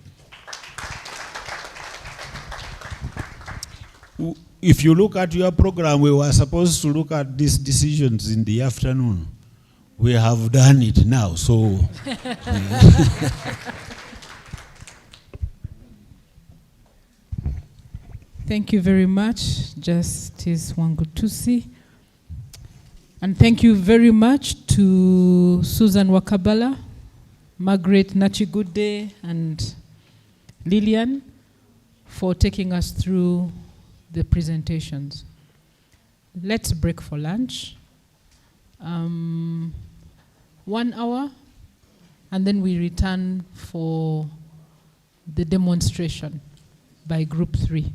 If you look at your program, we were supposed to look at these decisions in the afternoon. We have done it now, so. Thank you very much, Justice Wangutusi. And thank you very much to Susan Wakabala, Margaret Nachigude, and Lillian for taking us through the presentations. Let's break for lunch. 1 hour, and then we return for the demonstration by Group 3.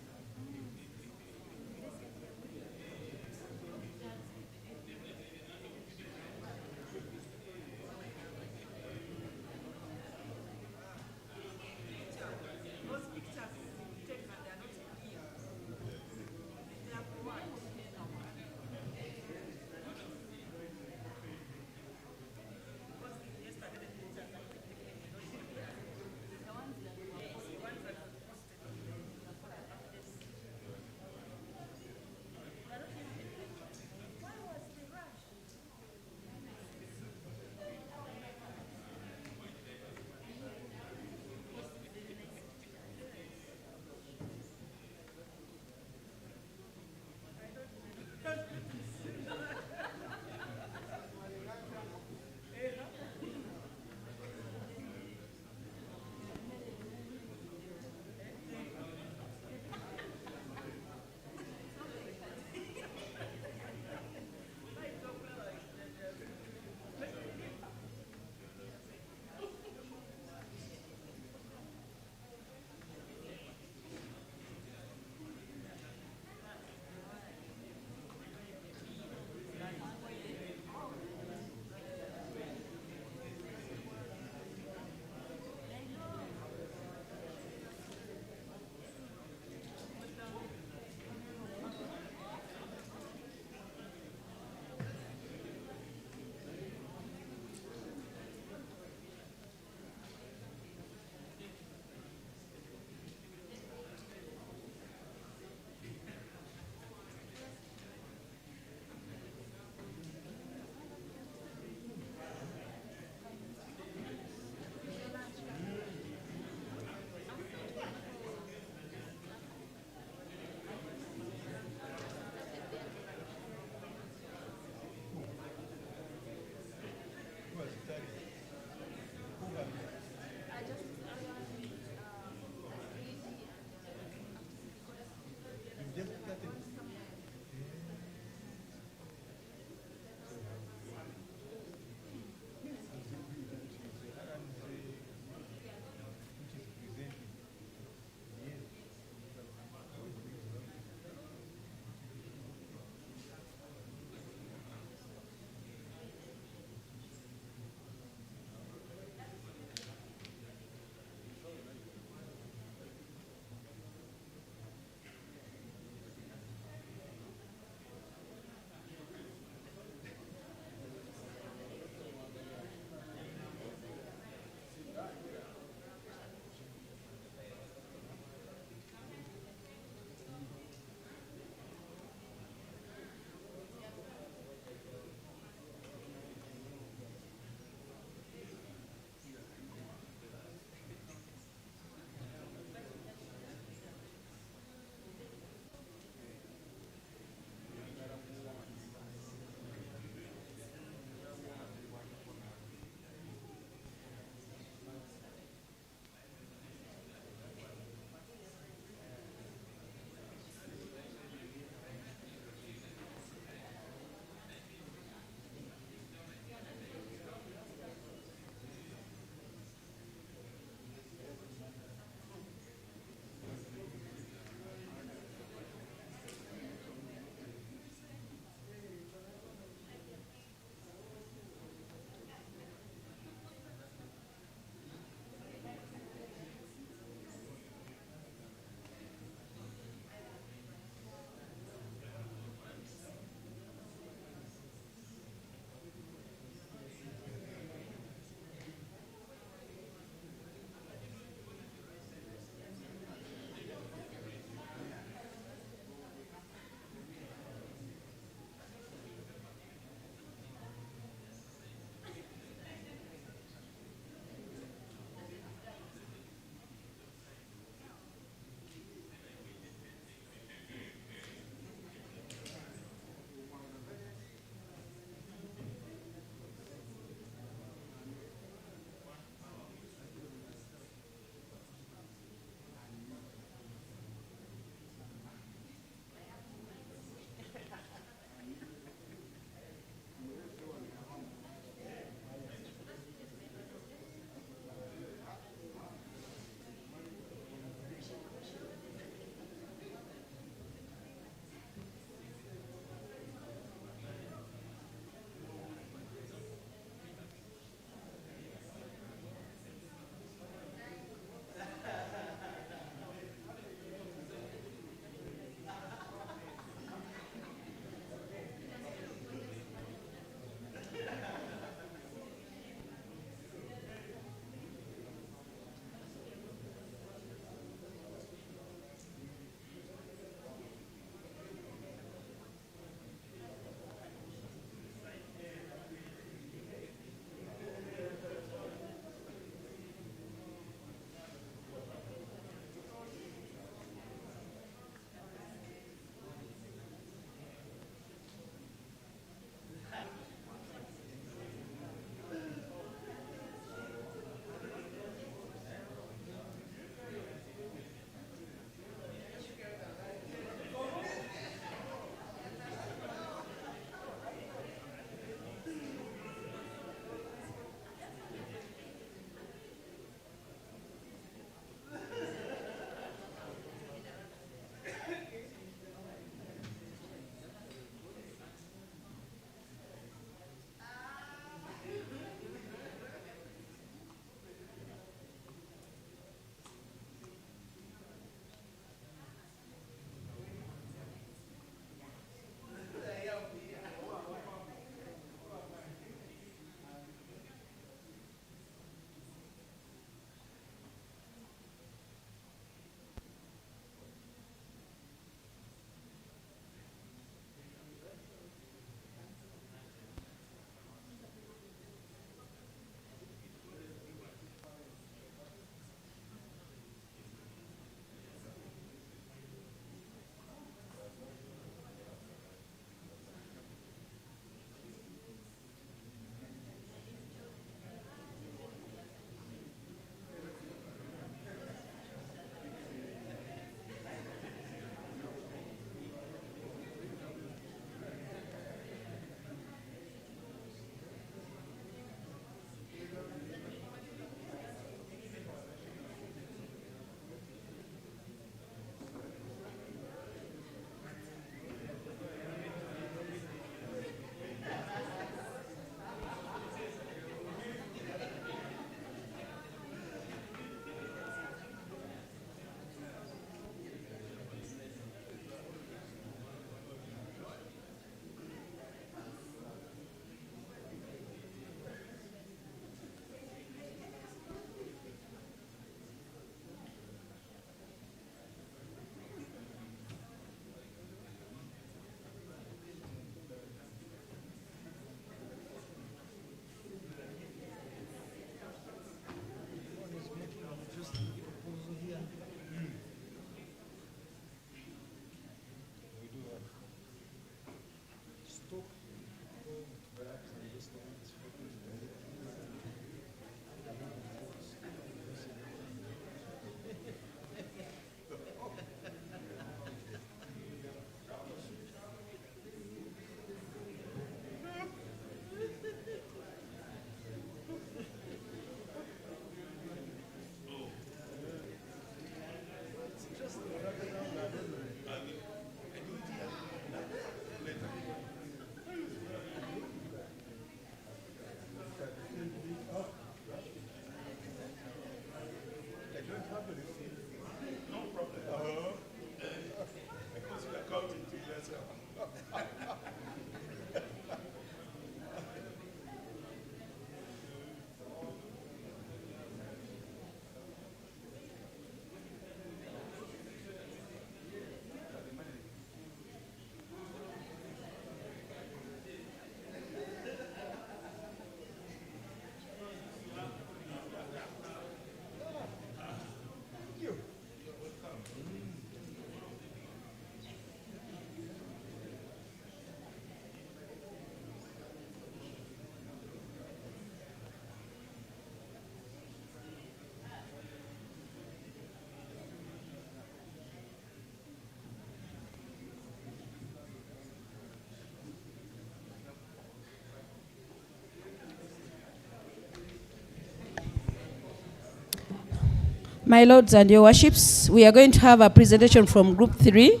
My lords and your worships, we are going to have a presentation from group 3,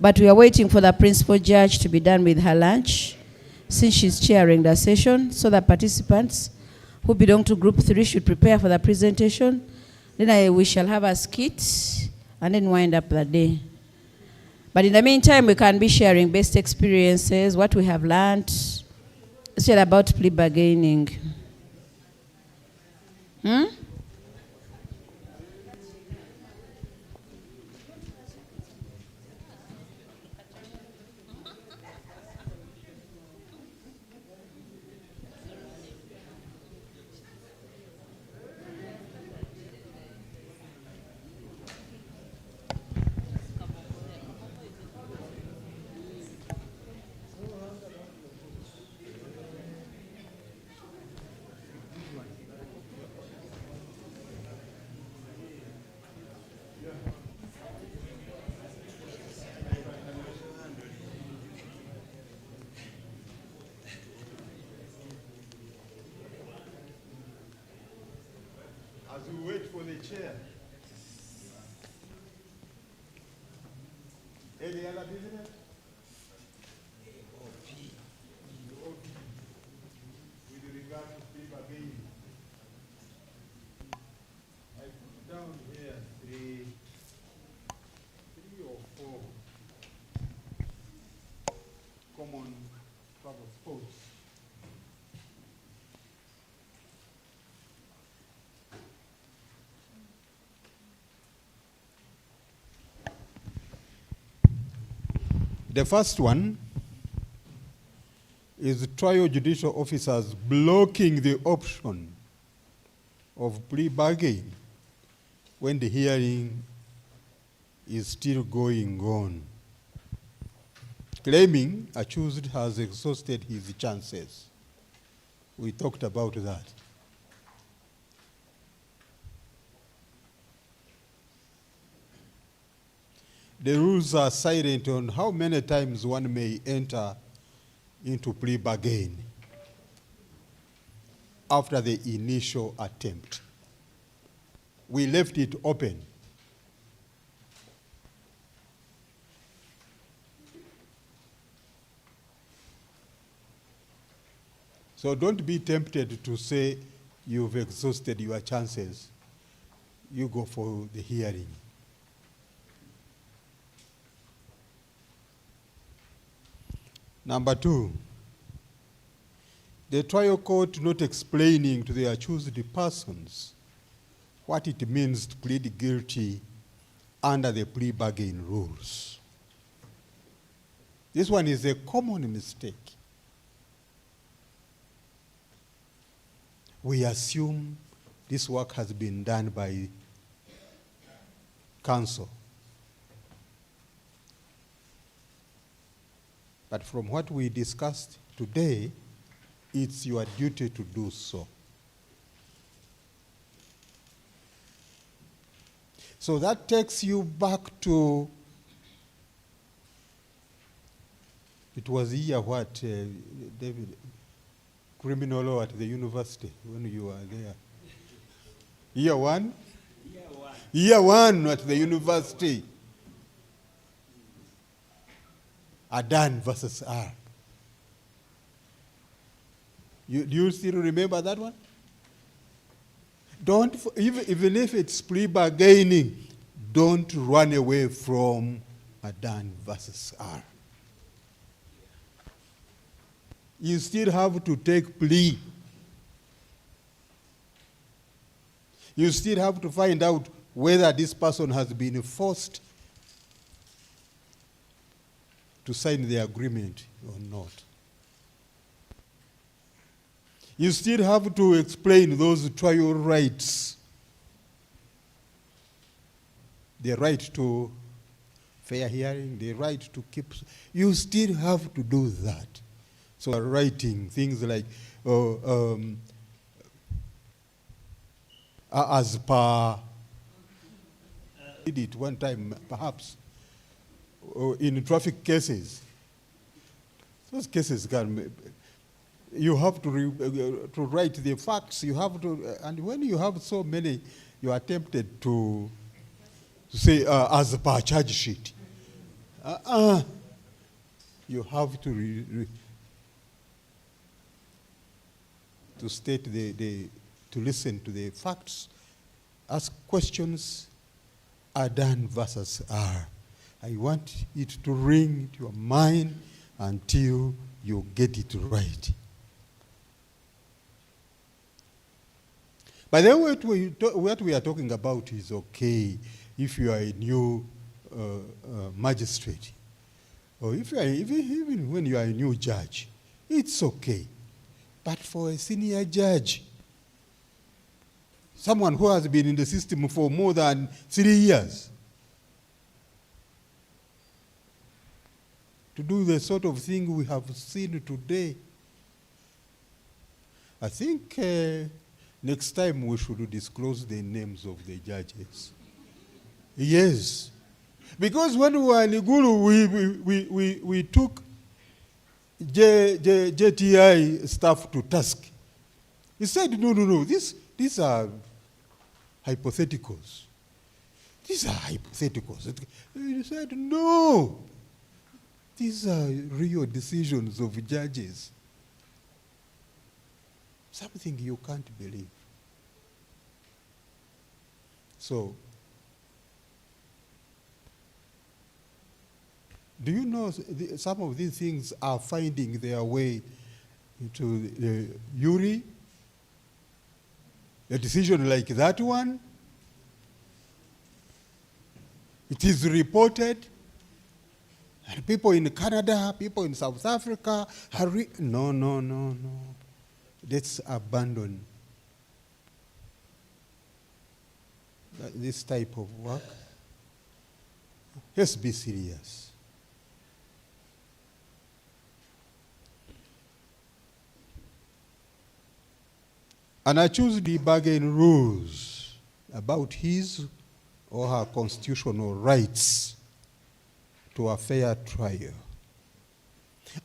but we are waiting for the principal judge to be done with her lunch, since she's chairing the session, so that participants who belong to group 3 should prepare for the presentation. Then we shall have a skit and then wind up the day. But in the meantime, we can be sharing best experiences, what we have learned, especially about plea bargaining. As we wait for the chair. Any other business? With regard to plea bargaining. I put down here three or four common trouble spots. The first one is trial judicial officers blocking the option of plea bargain when the hearing is still going on, claiming accused has exhausted his chances. We talked about that. The rules are silent on how many times one may enter into plea bargain after the initial attempt. We left it open. So don't be tempted to say you've exhausted your chances. You go for the hearing. Number 2, the trial court not explaining to the accused persons what it means to plead guilty under the plea bargain rules. This one is a common mistake. We assume this work has been done by counsel. But from what we discussed today, it's your duty to do so. So that takes you back to, it was year what, David? Criminal law at the university when you were there. Year 1? Year 1 at the university. Adan versus R. Do you still remember that one? Don't, even if it's plea bargaining, don't run away from Adan versus R. You still have to take plea. You still have to find out whether this person has been forced to sign the agreement or not. You still have to explain those trial rights. The right to fair hearing, the right to keep. You still have to do that. So writing things like, as per, did it one time perhaps, in traffic cases. Those cases can, you have to write the facts, you have to, and when you have so many you are tempted to say as per charge sheet. You have to to state to listen to the facts, ask questions, are done versus are. I want it to ring to your mind until you get it right. But then what we are talking about is okay if you are a new magistrate, or if you are, even when you are a new judge, it's okay. But for a senior judge, someone who has been in the system for more than 3 years, to do the sort of thing we have seen today, I think next time we should disclose the names of the judges. Yes. Because when we were in Igulu, we took JTI staff to task. He said, no, these are hypotheticals. These are hypotheticals. He said, no, these are real decisions of judges. Something you can't believe. So, do you know some of these things are finding their way into the URI? A decision like that one? It is reported, and people in Canada, people in South Africa are no. Let's abandon this type of work. Let's be serious. And I choose the bargain rules about his or her constitutional rights to a fair trial,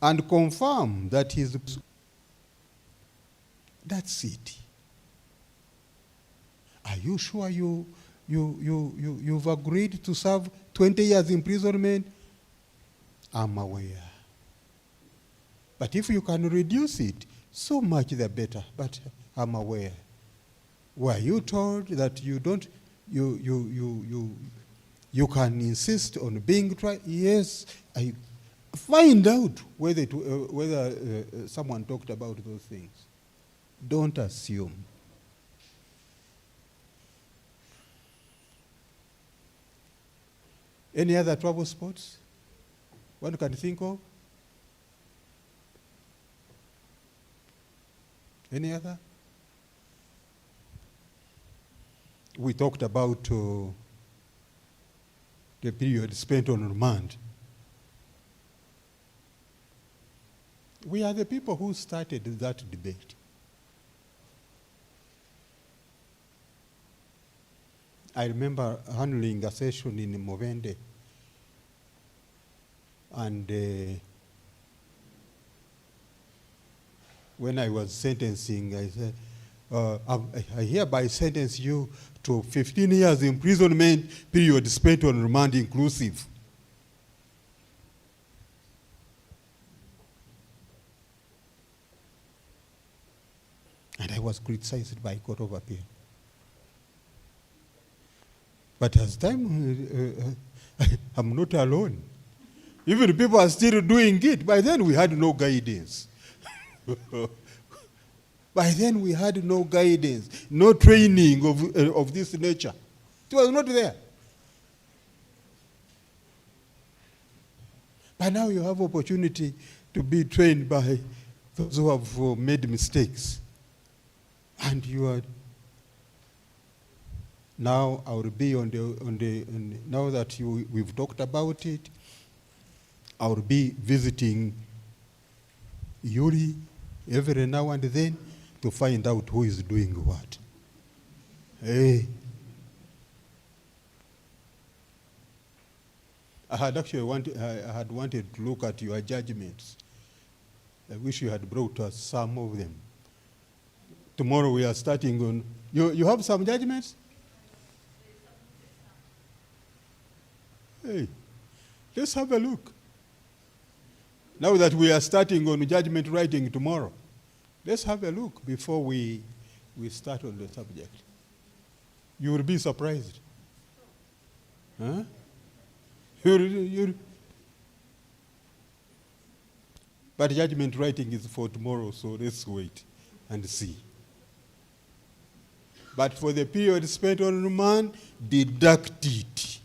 and confirm that that's it. Are you sure you've agreed to serve 20 years imprisonment? I'm aware. But if you can reduce it, so much the better. But I'm aware. Were you told that you don't, you can insist on being tried? Yes. I find out whether someone talked about those things. Don't assume. Any other trouble spots one can think of? Any other? We talked about the period spent on remand. We are the people who started that debate. I remember handling a session in Movende, and when I was sentencing, I said, I hereby sentence you to 15 years imprisonment, period spent on remand inclusive. And I was criticized by Court of Appeal. But as time, I'm not alone. Even people are still doing it. By then we had no guidance. By then we had no guidance, no training of this nature. It was not there. But now you have opportunity to be trained by those who have made mistakes. And you are now, I will be now that we've talked about it, I will be visiting URI every now and then to find out who is doing what. Hey. I had wanted to look at your judgments. I wish you had brought us some of them. Tomorrow we are starting on, you have some judgments? Hey, let's have a look. Now that we are starting on judgment writing tomorrow, let's have a look before we start on the subject. You will be surprised. Huh? But judgment writing is for tomorrow, so let's wait and see. But for the period spent on remand, deduct it.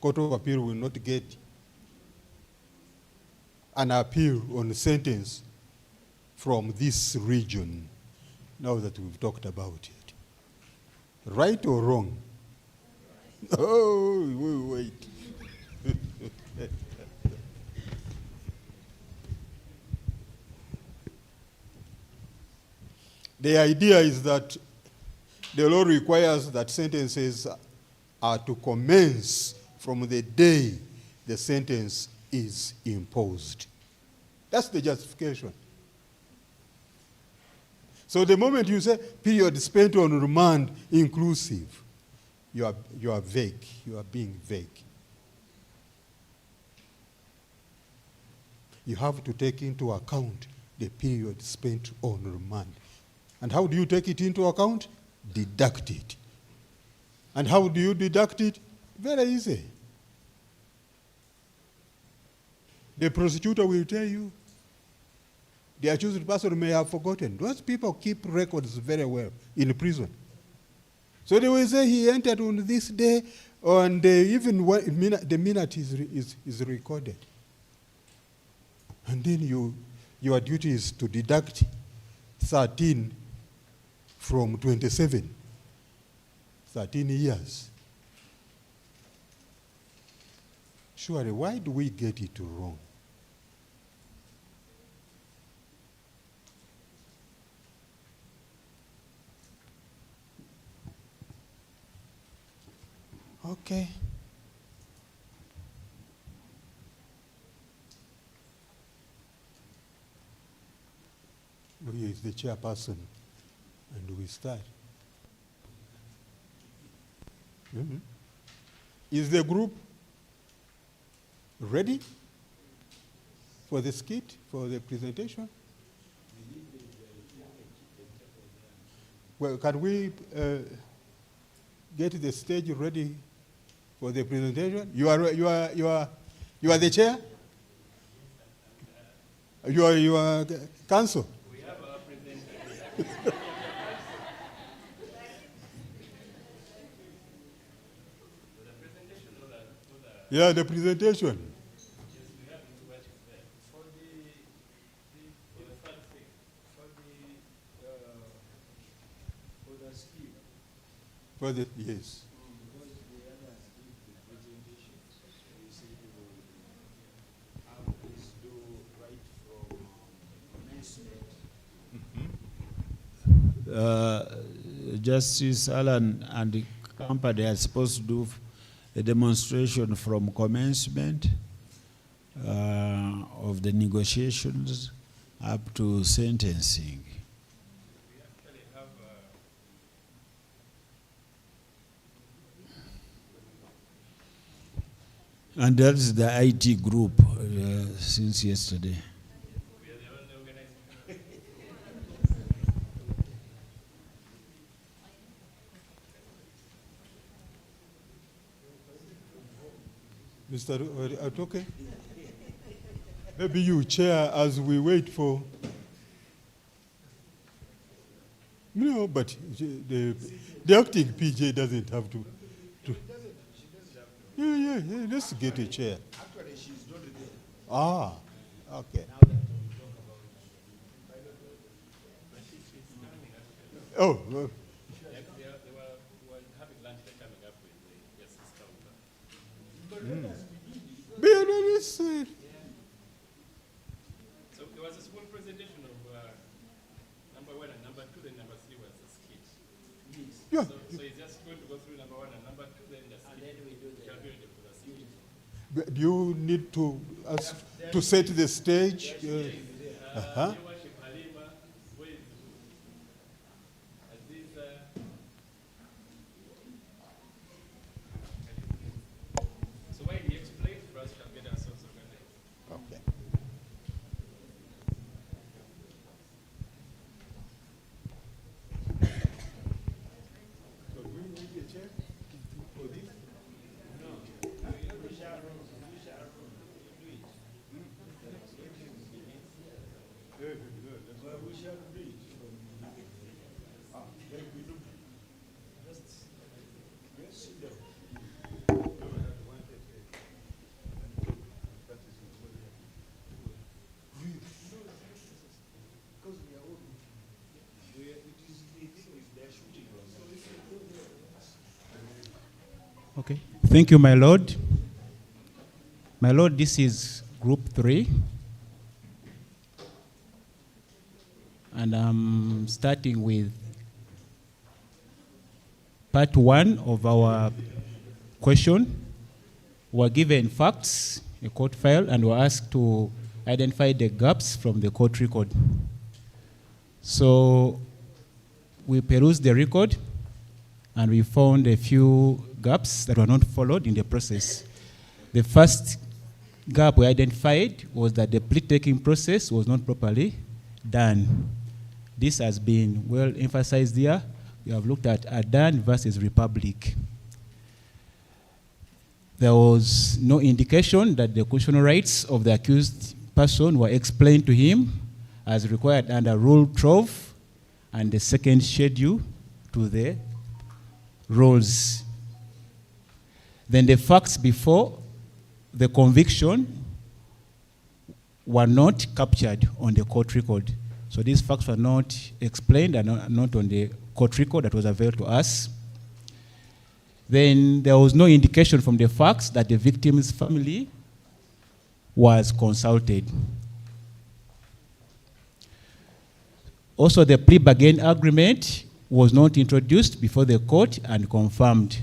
Court of Appeal will not get an appeal on a sentence from this region, now that we've talked about it. Right or wrong? Oh, wait. The idea is that the law requires that sentences are to commence from the day the sentence is imposed. That's the justification. So the moment you say period spent on remand inclusive, you are vague. You are being vague. You have to take into account the period spent on remand. And how do you take it into account? Deduct it. And how do you deduct it? Very easy. The prosecutor will tell you. The accused person may have forgotten. Those people keep records very well in prison. So they will say he entered on this day, and even the minute is recorded. And then your duty is to deduct 13 from 27. 13 years. Surely, why do we get it wrong? Okay. Who is the chairperson? And we start. Mm-hmm. Is the group ready for the skit, for the presentation? Well, can we get the stage ready for the presentation? You are the chair? You are counsel? We have our presenter. Yeah, the presentation. Yes, we have it what is there. For the first thing, for the scheme. For the, yes. Because the others give the presentation, so you say you will have this do right from commencement. Justice Allen and the company are supposed to do a demonstration from commencement of the negotiations up to sentencing. We actually have And that is the IT group since yesterday. we are the only organizing. Mr. Atoke, maybe you chair as we wait for. No, but the acting PJ doesn't have to. Yeah, let's get a chair. Actually, she's not there. Ah, okay. Oh, well. They were having lunch, they're coming up with the justice counter. So there was a small presentation of number 1 and number 2, then number 3 was a skit. Yeah. So it's just going to go through number 1 and number 2, then the skit. And then we do the skit. Do you need to set the stage? Your worship, Halima, who is Aziza, Okay. Thank you, my Lord. My Lord, this is Group 3. And I'm starting with part 1 of our question. We're given facts, a court file, and we're asked to identify the gaps from the court record. So we perused the record, and we found a few gaps that were not followed in the process. The first gap we identified was that the plea-taking process was not properly done. This has been well emphasized here. We have looked at Adan versus Republic. There was no indication that the constitutional rights of the accused person were explained to him as required under Rule 12 and the second schedule to the rules. Then the facts before the conviction were not captured on the court record. So these facts were not explained and not on the court record that was available to us. Then there was no indication from the facts that the victim's family was consulted. Also, the plea bargain agreement was not introduced before the court and confirmed.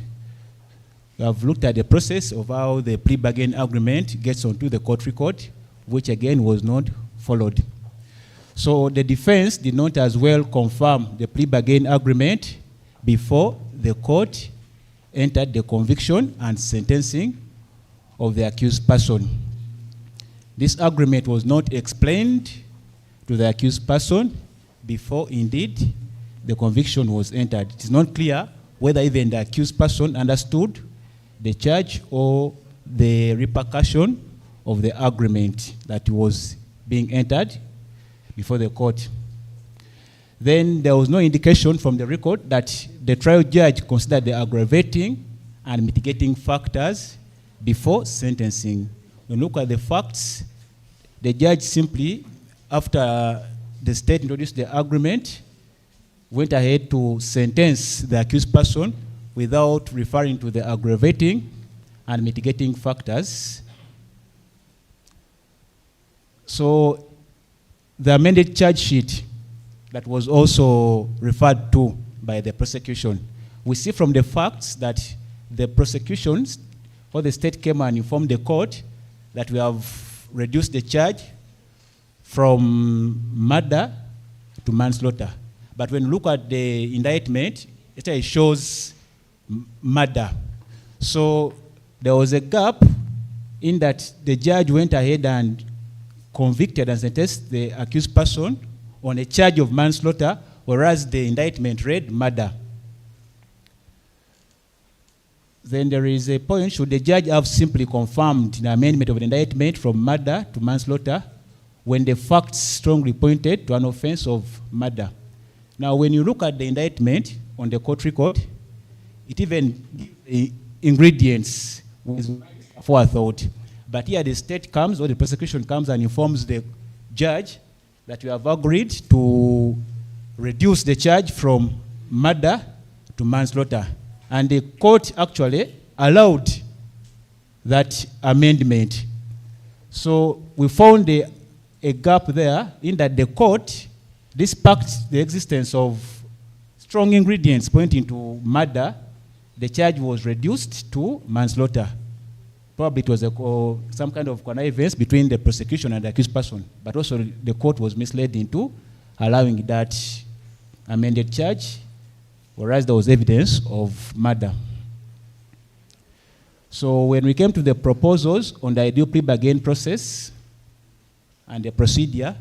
We have looked at the process of how the plea bargain agreement gets onto the court record, which again was not followed. So the defense did not as well confirm the plea bargain agreement before the court entered the conviction and sentencing of the accused person. This agreement was not explained to the accused person before indeed the conviction was entered. It is not clear whether even the accused person understood the charge or the repercussion of the agreement that was being entered before the court. Then there was no indication from the record that the trial judge considered the aggravating and mitigating factors before sentencing. When you look at the facts, the judge simply, after the state introduced the agreement, went ahead to sentence the accused person without referring to the aggravating and mitigating factors. So the amended charge sheet that was also referred to by the prosecution, we see from the facts that the prosecutions or the state came and informed the court that we have reduced the charge from murder to manslaughter. But when you look at the indictment, it shows murder. So there was a gap in that the judge went ahead and convicted and sentenced the accused person on a charge of manslaughter, whereas the indictment read murder. Then there is a point, should the judge have simply confirmed the amendment of the indictment from murder to manslaughter when the facts strongly pointed to an offense of murder? Now, when you look at the indictment on the court record, it even gives ingredients with forethought. But here the state comes, or the prosecution comes and informs the judge that we have agreed to reduce the charge from murder to manslaughter. And the court actually allowed that amendment. So we found a gap there in that the court dispatched the existence of strong ingredients pointing to murder. The charge was reduced to manslaughter. Probably it was some kind of connivance between the prosecution and the accused person, but also the court was misled into allowing that amended charge, whereas there was evidence of murder. So when we came to the proposals on the ideal plea bargain process and the procedure,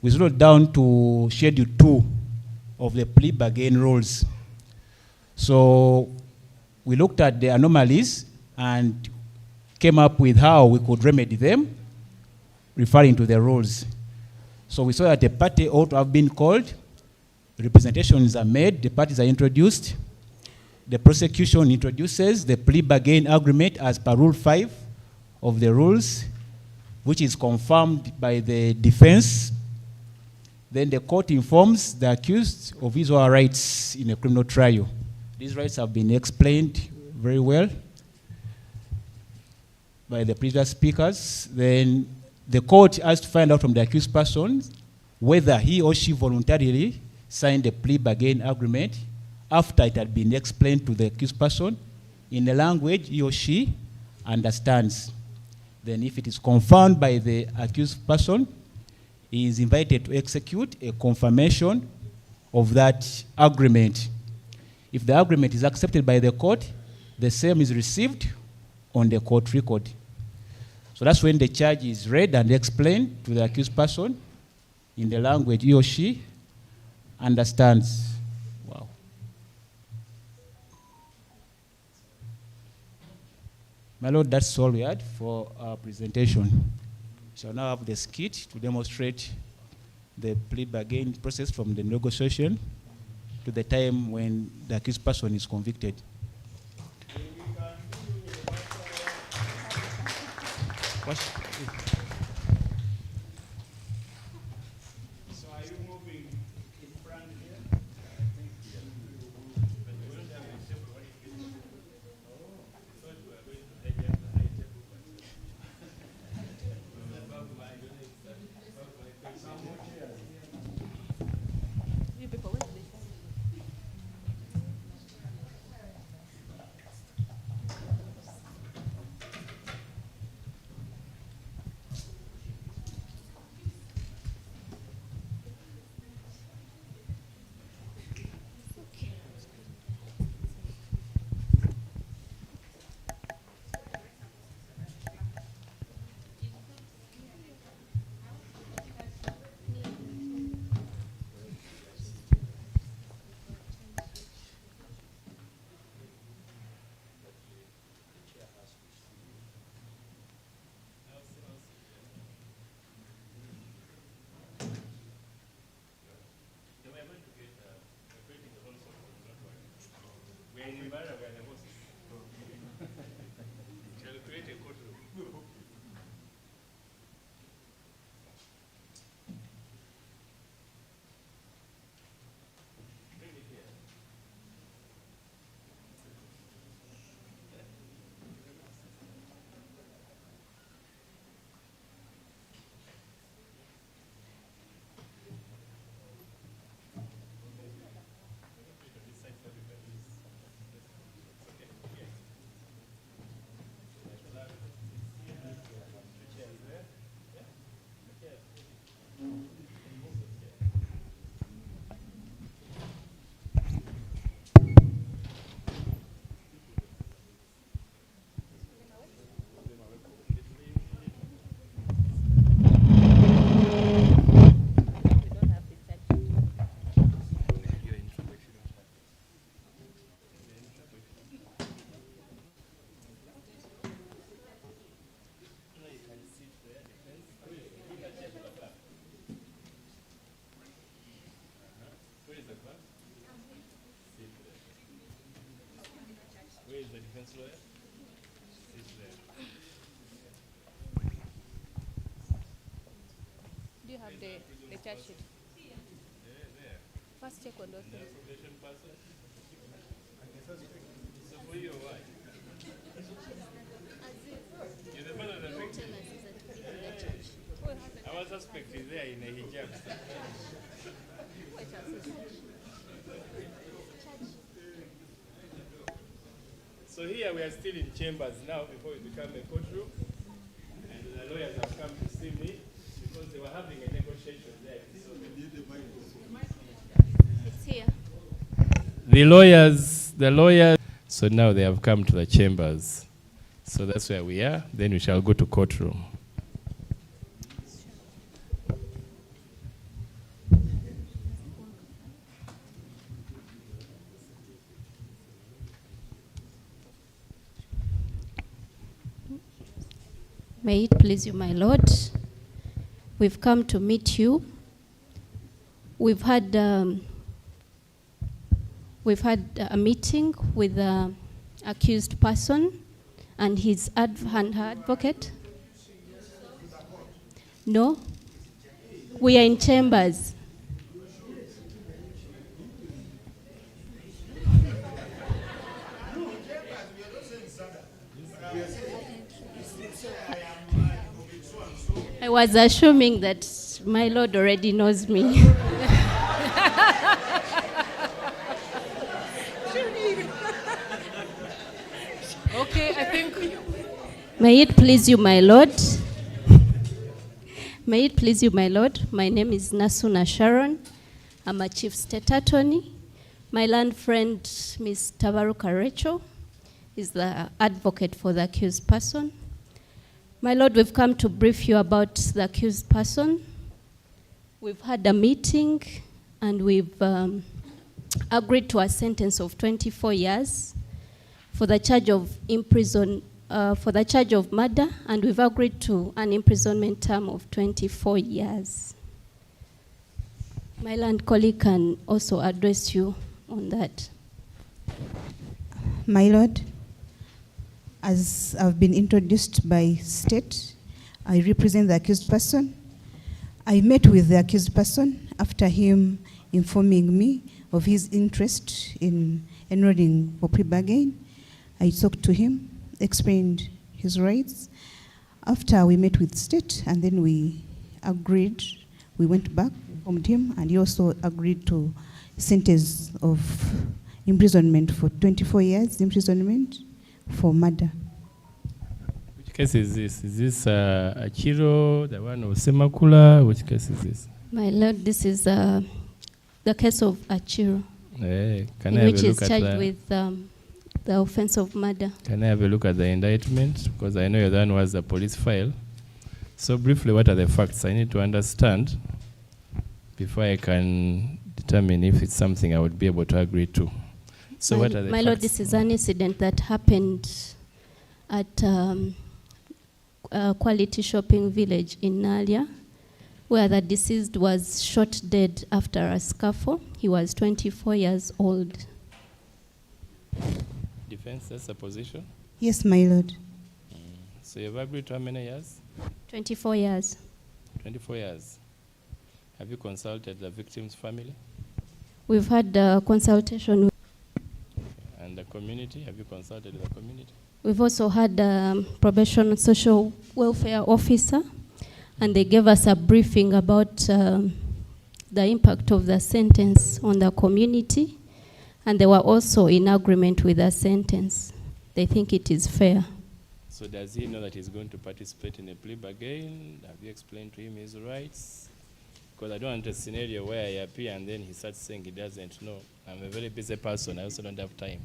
we slowed down to Schedule 2 of the plea bargain rules. So we looked at the anomalies and came up with how we could remedy them, referring to the rules. So we saw that the party ought to have been called, representations are made, the parties are introduced, the prosecution introduces the plea bargain agreement as per Rule 5 of the rules, which is confirmed by the defense. Then the court informs the accused of his or her rights in a criminal trial. These rights have been explained very well by the previous speakers. Then the court has to find out from the accused person whether he or she voluntarily signed the plea bargain agreement after it had been explained to the accused person in a language he or she understands. Then if it is confirmed by the accused person, he is invited to execute a confirmation of that agreement. If the agreement is accepted by the court, the same is received on the court record. So that's when the charge is read and explained to the accused person in the language he or she understands. Wow. My Lord, that's all we had for our presentation. We shall now have the skit to demonstrate the plea bargain process from the negotiation to the time when the accused person is convicted. So are you moving in front here? We're in Mbarara, we're the hosts. Shall we create a courtroom? Bring it here. Where is the defense lawyer? Sit there. Do you have the charge sheet? There. First check on those things. Probation person? So for you, why? You're the father of the victim. Our suspect is there in a hijab. So here we are still in chambers now before it become a courtroom. And the lawyers have come to see me because they were having a negotiation there. So It's here. The lawyers, so now they have come to the chambers. So that's where we are. Then we shall go to courtroom. May it please you, my Lord. We've come to meet you we've had a meeting with the accused person and his and her advocate. No, we are in chambers. I was assuming that my Lord already knows me. Okay, I think. May it please you, my Lord. May it please you, my Lord. My name is Nasuna Sharon. I'm a chief state attorney. My land friend, Ms. Tabaruka Rachel, is the advocate for the accused person. My Lord, we've come to brief you about the accused person. We've had a meeting and we've agreed to a sentence of 24 years for the charge of murder, and we've agreed to an imprisonment term of 24 years. My land colleague can also address you on that. My Lord, as I've been introduced by state, I represent the accused person. I met with the accused person after him informing me of his interest in enrolling for plea bargain. I talked to him, explained his rights. After we met with state, and then we agreed, we went back, informed him, and he also agreed to sentence of imprisonment for 24 years imprisonment for murder. Which case is this? Is this Achiro, the one of Semakula? Which case is this? My Lord, this is the case of Achiro, Can I have which a is look charged at with the offense of murder. Can I have a look at the indictment? Because I know you're the one who has the police file. So briefly, what are the facts? I need to understand before I can determine if it's something I would be able to agree to. So what are the My facts? Lord, this is an incident that happened at Quality Shopping Village in Nalia, where the deceased was shot dead after a scuffle. He was 24 years old. Defense, that's a position? Yes, my Lord. So you've agreed to how many years? 24 years. 24 years. Have you consulted the victim's family? We've had a consultation. And the community? Have you consulted the community? We've also had a probation social welfare officer, and they gave us a briefing about the impact of the sentence on the community, and they were also in agreement with the sentence. They think it is fair. So does he know that he's going to participate in a plea bargain? Have you explained to him his rights? Because I don't want a scenario where I appear and then he starts saying he doesn't know. I'm a very busy person. I also don't have time.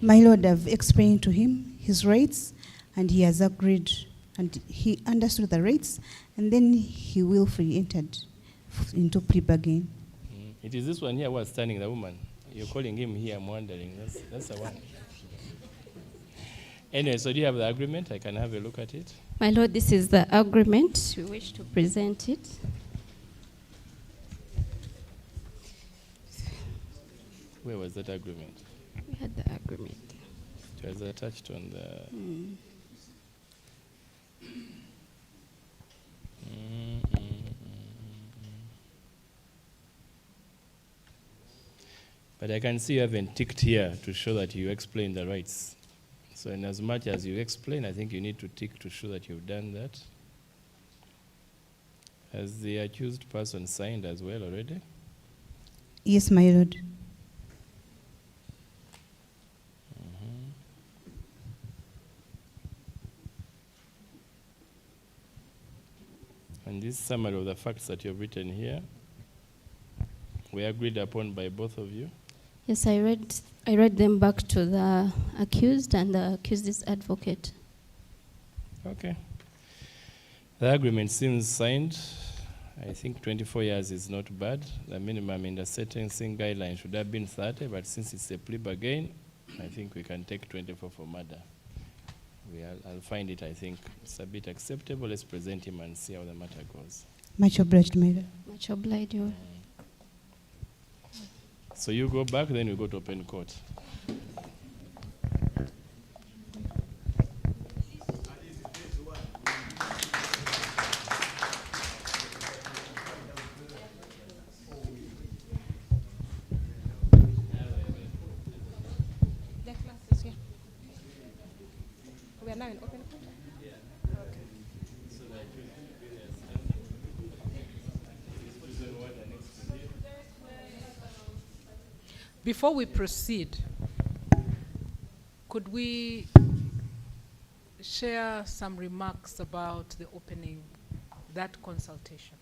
My Lord, I've explained to him his rights, and he has agreed, and he understood the rights, and then he willfully entered into plea bargain. It is this one here who was standing, the woman. You're calling him here, I'm wondering. That's the one. Anyway, so do you have the agreement? I can have a look at it. My Lord, this is the agreement. We wish to present it. Where was that agreement? We had the agreement. It was attached on the... But I can see you haven't ticked here to show that you explain the rights. So in as much as you explain, I think you need to tick to show that you've done that. Has the accused person signed as well already? Yes, my Lord. And this summary of the facts that you've written here, were agreed upon by both of you? Yes, I read them back to the accused and the accused's advocate. Okay. The agreement seems signed. I think 24 years is not bad. The minimum in the sentencing guideline should have been 30, but since it's a plea bargain, I think we can take 24 for murder. I'll find it, I think. It's a bit acceptable. Let's present him and see how the matter goes. Much obliged, my Lord. Much obliged, Your So you go back, then we go to open court. We are now in open court? Before we proceed, could we share some remarks about the opening, that consultation?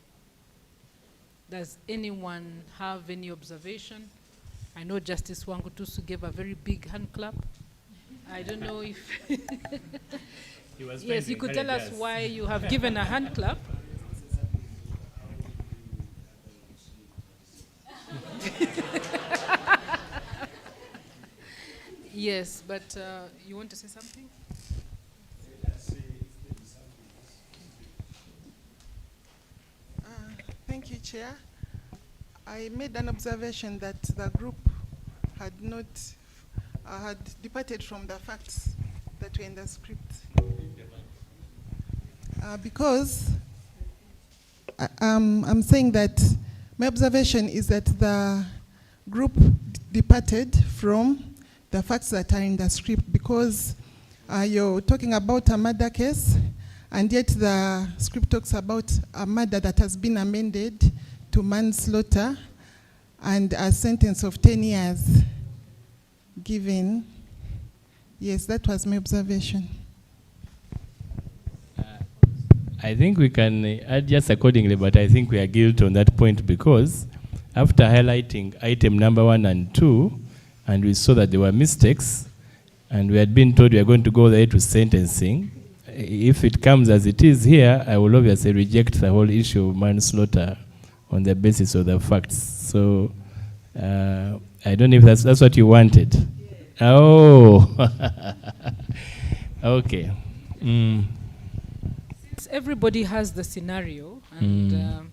Does anyone have any observation? I know Justice Wangutusu gave a very big hand clap. I don't know if yes, you could tell us why you have given a hand clap. Yes, but you want to say something? Thank you, Chair. I made an observation that the group had not had departed from the facts that were in the script. Because I'm saying that my observation is that the group departed from the facts that are in the script, because you're talking about a murder case, and yet the script talks about a murder that has been amended to manslaughter and a sentence of 10 years given. Yes, that was my observation. I think we can adjust accordingly, but I think we are guilty on that point, because after highlighting item number 1 and 2, and we saw that there were mistakes, and we had been told we are going to go there to sentencing. If it comes as it is here, I will obviously reject the whole issue of manslaughter on the basis of the facts. So I don't know if that's what you wanted. Yeah. Oh, okay. Everybody has the scenario, and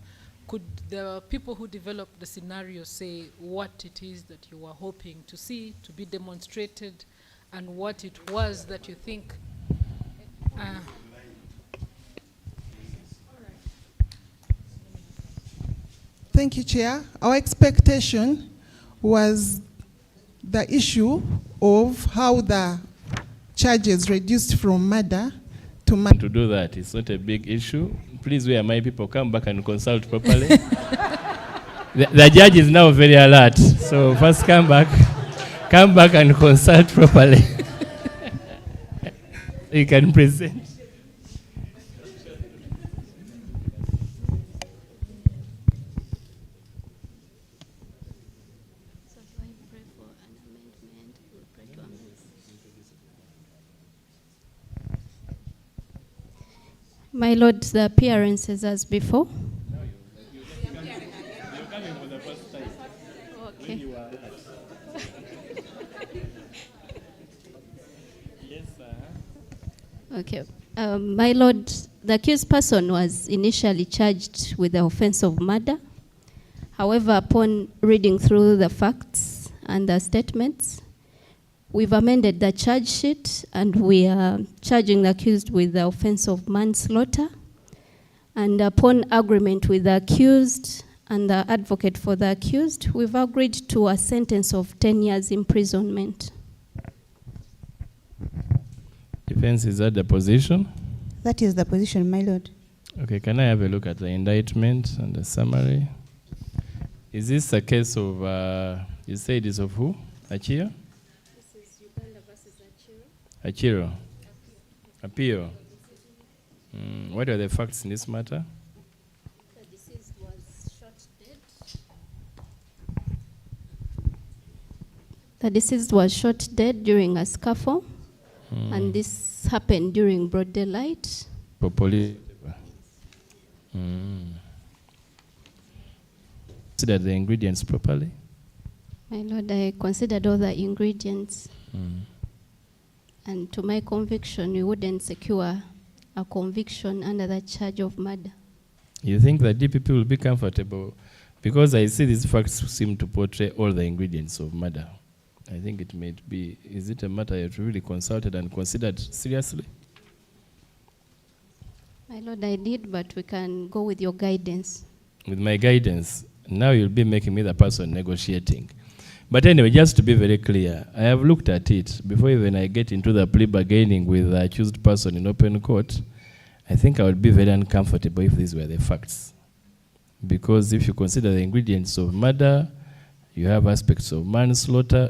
could the people who developed the scenario say what it is that you were hoping to see to be demonstrated, and what it was that you think? Thank you, Chair. Our expectation was the issue of how the charges reduced from murder to do that. It's not a big issue. Please, where my people, come back and consult properly. the judge is now very alert. So first come back and consult properly. You can present. My Lord, the appearances as before. Okay. Okay. My Lord, the accused person was initially charged with the offense of murder. However, upon reading through the facts and the statements, we've amended the charge sheet, and we are charging the accused with the offense of manslaughter. And upon agreement with the accused and the advocate for the accused, we've agreed to a sentence of 10 years imprisonment. Defense, is that the position? That is the position, my Lord. Okay, can I have a look at the indictment and the summary? Is this a case of, you say it is of who? Achiro? This is Uganda versus Achiro. Achiro. Appeal. What are the facts in this matter? The deceased was shot dead. The deceased was shot dead during a scuffle, and this happened during broad daylight. Consider the ingredients properly. My Lord, I considered all the ingredients. And to my conviction, we wouldn't secure a conviction under the charge of murder. You think the DPP will be comfortable Because I see these facts seem to portray all the ingredients of murder. I think it may be, is it a matter you really consulted and considered seriously? My Lord, I did, but we can go with your guidance. With my guidance, now you'll be making me the person negotiating. But anyway, just to be very clear, I have looked at it. Before even I get into the plea bargaining with the accused person in open court, I think I would be very uncomfortable if these were the facts. Because if you consider the ingredients of murder, you have aspects of manslaughter,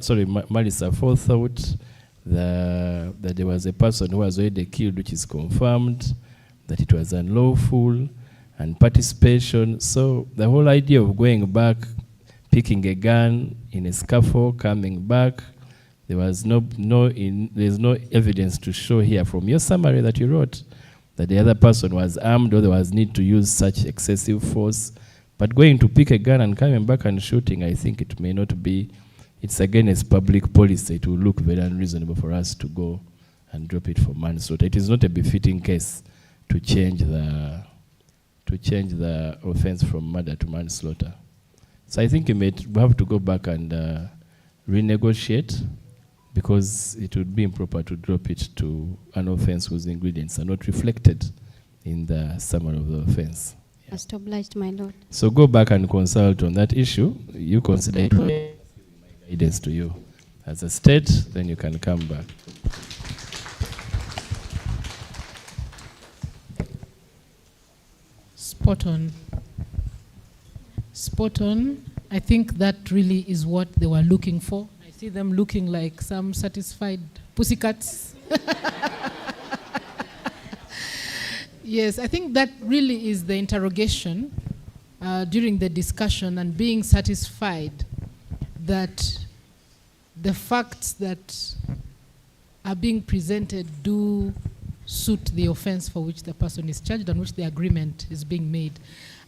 malice aforethought, that there was a person who was already killed, which is confirmed, that it was unlawful, and participation. So the whole idea of going back, picking a gun in a scuffle, coming back, there's no evidence to show here from your summary that you wrote that the other person was armed or there was need to use such excessive force. But going to pick a gun and coming back and shooting, I think it may not be, it's against public policy. It will look very unreasonable for us to go and drop it for manslaughter. It is not a befitting case to change the offense from murder to manslaughter. So I think we have to go back and renegotiate, because it would be improper to drop it to an offense whose ingredients are not reflected in the summary of the offense. Must obliged, my Lord. So go back and consult on that issue. You consider it my guidance to you as a state, then you can come back. Spot on. Spot on. I think that really is what they were looking for. I see them looking like some satisfied pussycats. Yes, I think that really is the interrogation during the discussion, and being satisfied that the facts that are being presented do suit the offense for which the person is charged and which the agreement is being made.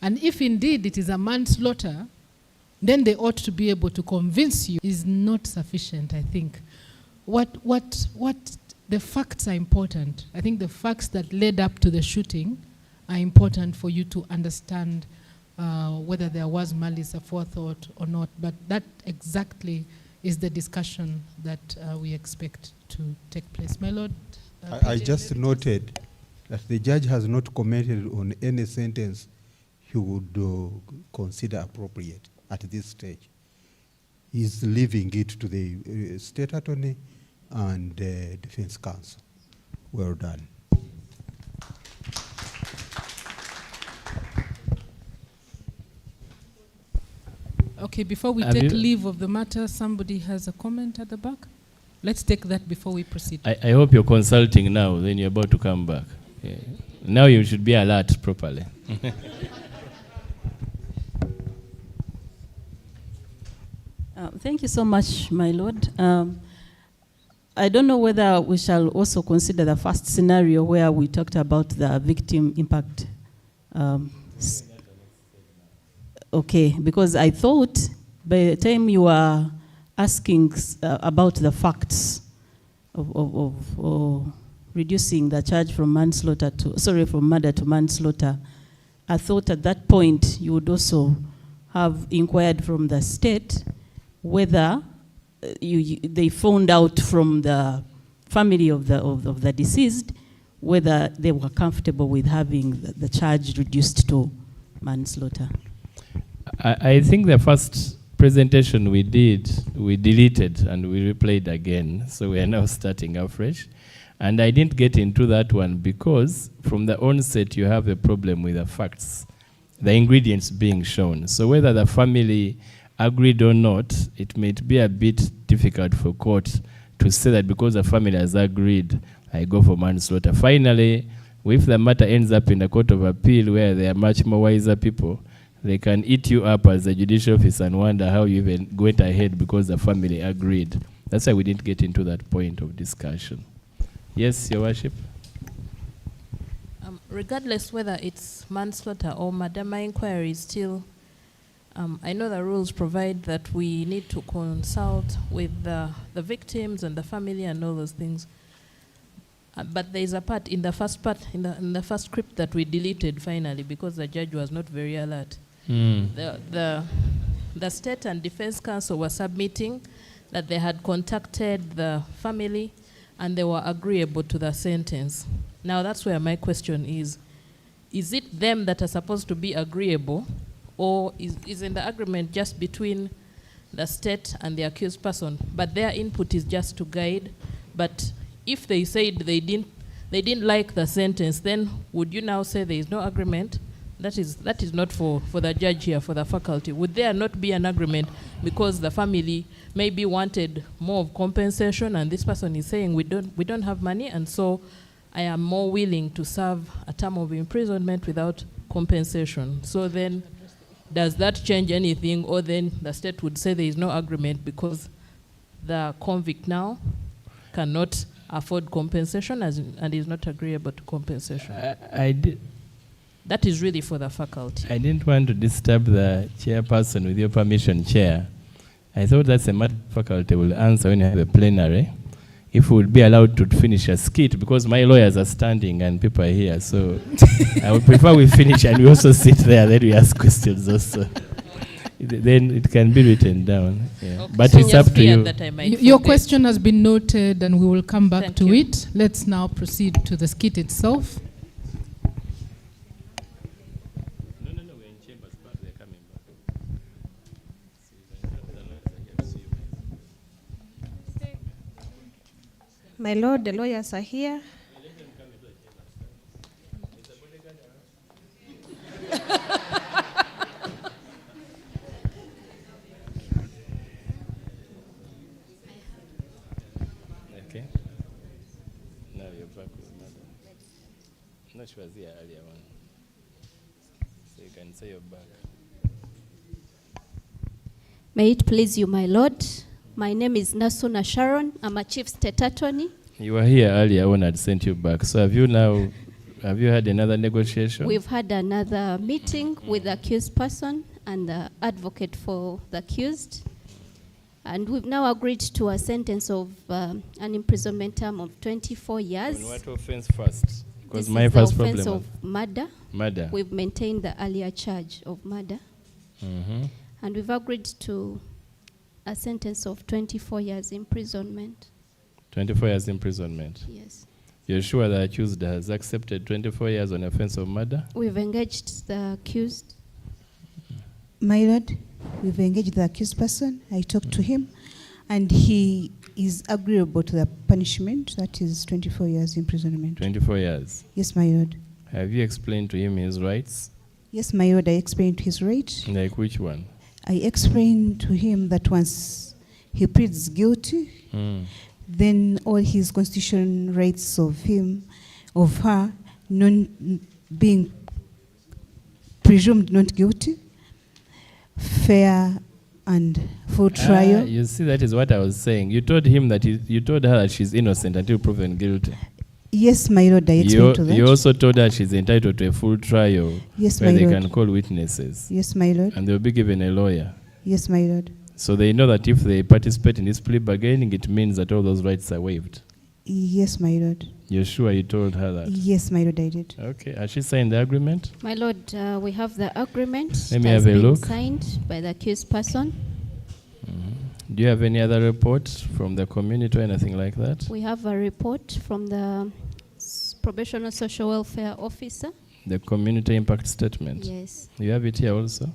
And if indeed it is a manslaughter, then they ought to be able to convince you is not sufficient, I think. What the facts are important. I think the facts that led up to the shooting are important for you to understand whether there was malice aforethought or not. But that exactly is the discussion that we expect to take place. My Lord? I just noted that the judge has not commented on any sentence he would consider appropriate at this stage. He's leaving it to the state attorney and defense counsel. Well done. Okay, before we take leave of the matter, somebody has a comment at the back? Let's take that before we proceed. I hope you're consulting now, then you're about to come back. Yeah. Now you should be alert properly. Thank you so much, my Lord. I don't know whether we shall also consider the first scenario where we talked about the victim impact. Okay, because I thought by the time you were asking about the facts of reducing the charge from manslaughter from murder to manslaughter, I thought at that point you would also have inquired from the state whether they found out from the family of the deceased whether they were comfortable with having the charge reduced to manslaughter. I think the first presentation we did, we deleted and we replayed again. So we are now starting afresh. And I didn't get into that one because from the onset you have a problem with the facts, the ingredients being shown. So whether the family agreed or not, it may be a bit difficult for court to say that because the family has agreed, I go for manslaughter. Finally, if the matter ends up in the court of appeal where they are much more wiser people, they can eat you up as a judicial officer and wonder how you even went ahead because the family agreed. That's why we didn't get into that point of discussion. Yes, Your Worship? Regardless whether it's manslaughter or murder, my inquiry is still, I know the rules provide that we need to consult with the victims and the family and all those things. But there is a part, in the first script that we deleted finally because the judge was not very alert. The state and defense counsel were submitting that they had contacted the family and they were agreeable to the sentence. Now that's where my question is it them that are supposed to be agreeable, or is in the agreement just between the state and the accused person, but their input is just to guide? But if they said they didn't like the sentence, then would you now say there is no agreement? That is not for the judge here, for the faculty. Would there not be an agreement because the family maybe wanted more of compensation and this person is saying we don't have money, and so I am more willing to serve a term of imprisonment without compensation? So then does that change anything, or then the state would say there is no agreement because the convict now cannot afford compensation and is not agreeable to compensation? That is really for the faculty. I didn't want to disturb the chairperson, with your permission, Chair. I thought that's a matter the faculty will answer when you have a plenary. If we would be allowed to finish a skit, because my lawyers are standing and people are here, so I would prefer we finish and we also sit there, then we ask questions also. Then it can be written down. Yeah. Okay. But So it's up to you. Your question has been noted and we will come back to it. Let's now proceed to the skit itself. My Lord, the lawyers are here. Okay. Now you're back with Mother. No, she was here earlier on. So you can say you're back. May it please you, my Lord. My name is Nasuna Sharon. I'm a chief state attorney. You were here earlier when I'd sent you back. So have you had another negotiation? We've had another meeting with the accused person and the advocate for the accused. And we've now agreed to a sentence of an imprisonment term of 24 years. On what offense first? Because This my is first the offense problem. of murder. Murder. We've maintained the earlier charge of murder. Mm-hmm. And we've agreed to a sentence of 24 years imprisonment. 24 years imprisonment? Yes. You're sure the accused has accepted 24 years on offense of murder? We've engaged the accused. My Lord, we've engaged the accused person. I talked to him, and he is agreeable to the punishment, that is 24 years imprisonment. 24 years? Yes, my Lord. Have you explained to him his rights? Yes, my Lord, I explained his right. Like which one? I explained to him that once he pleads guilty, then all his constitutional rights of her, being presumed not guilty, fair and full trial. You see, that is what I was saying. You told him that you told her that she's innocent until proven guilty. Yes, my Lord, I explained to that. You also told her she's entitled to a full trial. Yes, where my they Lord. can call witnesses. Yes, my Lord. And they'll be given a lawyer. Yes, my Lord. So they know that if they participate in this plea bargaining, it means that all those rights are waived. Yes, my Lord. You're sure you told her that? Yes, my Lord, I did. Okay. Has she signed the agreement? My Lord, we have the agreement. Let me It has have a been look. signed by the accused person. Do you have any other report from the community or anything like that? We have a report from the probational social welfare officer. The community impact statement? Yes. You have it here also?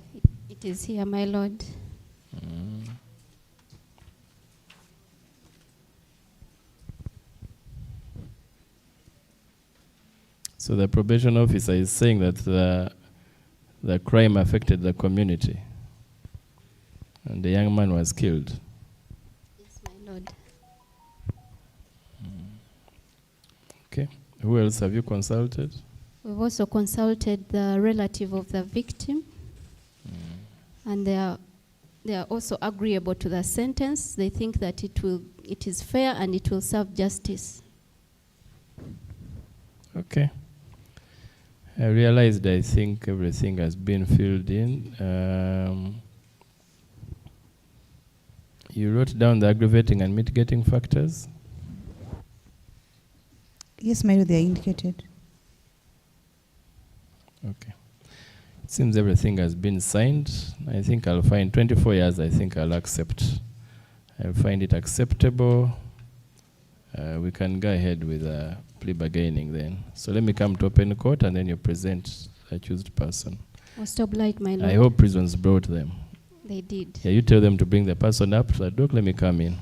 It is here, my Lord. So the probation officer is saying that the crime affected the community and the young man was killed. Yes, my Lord. Okay. Who else have you consulted? We've also consulted the relative of the victim, and they are also agreeable to the sentence. They think that it is fair and it will serve justice. Okay. I realized I think everything has been filled in. You wrote down the aggravating and mitigating factors? Yes, my Lord, they are indicated. Okay. Seems everything has been signed. I think I'll find 24 years, I think I'll accept. I'll find it acceptable. We can go ahead with plea bargaining then. So let me come to open court and then you present the accused person. Most obliged, my lord. I hope prisons brought them. They did. Yeah, you tell them to bring the person up to the dock. Let me come in.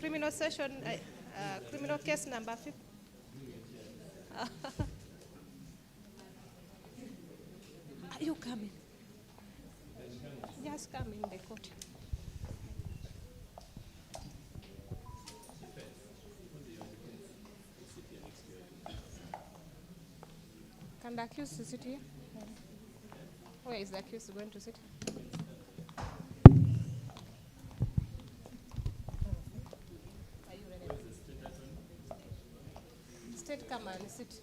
Criminal session, criminal case number 5. Are you coming? Just come in the court. Can the accused sit here? Where is the accused going to sit? State, come and sit.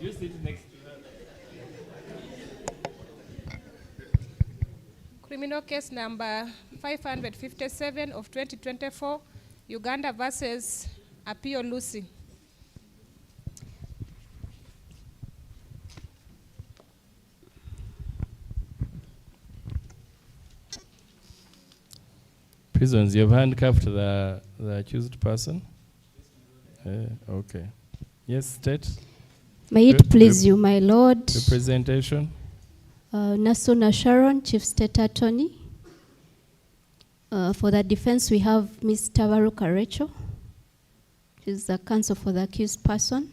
You sit next to her. Criminal case number 557 of 2024, Uganda versus Apio Lucy. Prisons, you've handcuffed the accused person? Okay. Yes, state. May it please you, my lord. Representation. Nasuna Sharon, Chief State Attorney. For the defense, we have Ms. Tavaru Karecho. She's the counsel for the accused person.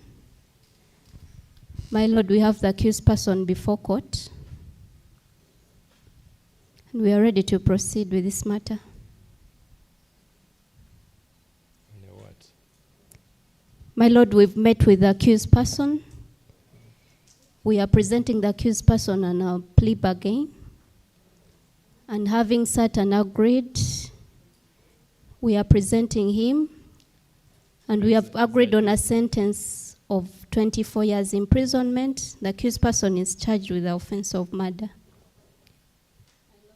My lord, we have the accused person before court. And we are ready to proceed with this matter. My lord, we've met with the accused person. We are presenting the accused person on a plea bargain. And having sat and agreed, we are presenting him. And we have agreed on a sentence of 24 years imprisonment. The accused person is charged with the offense of murder.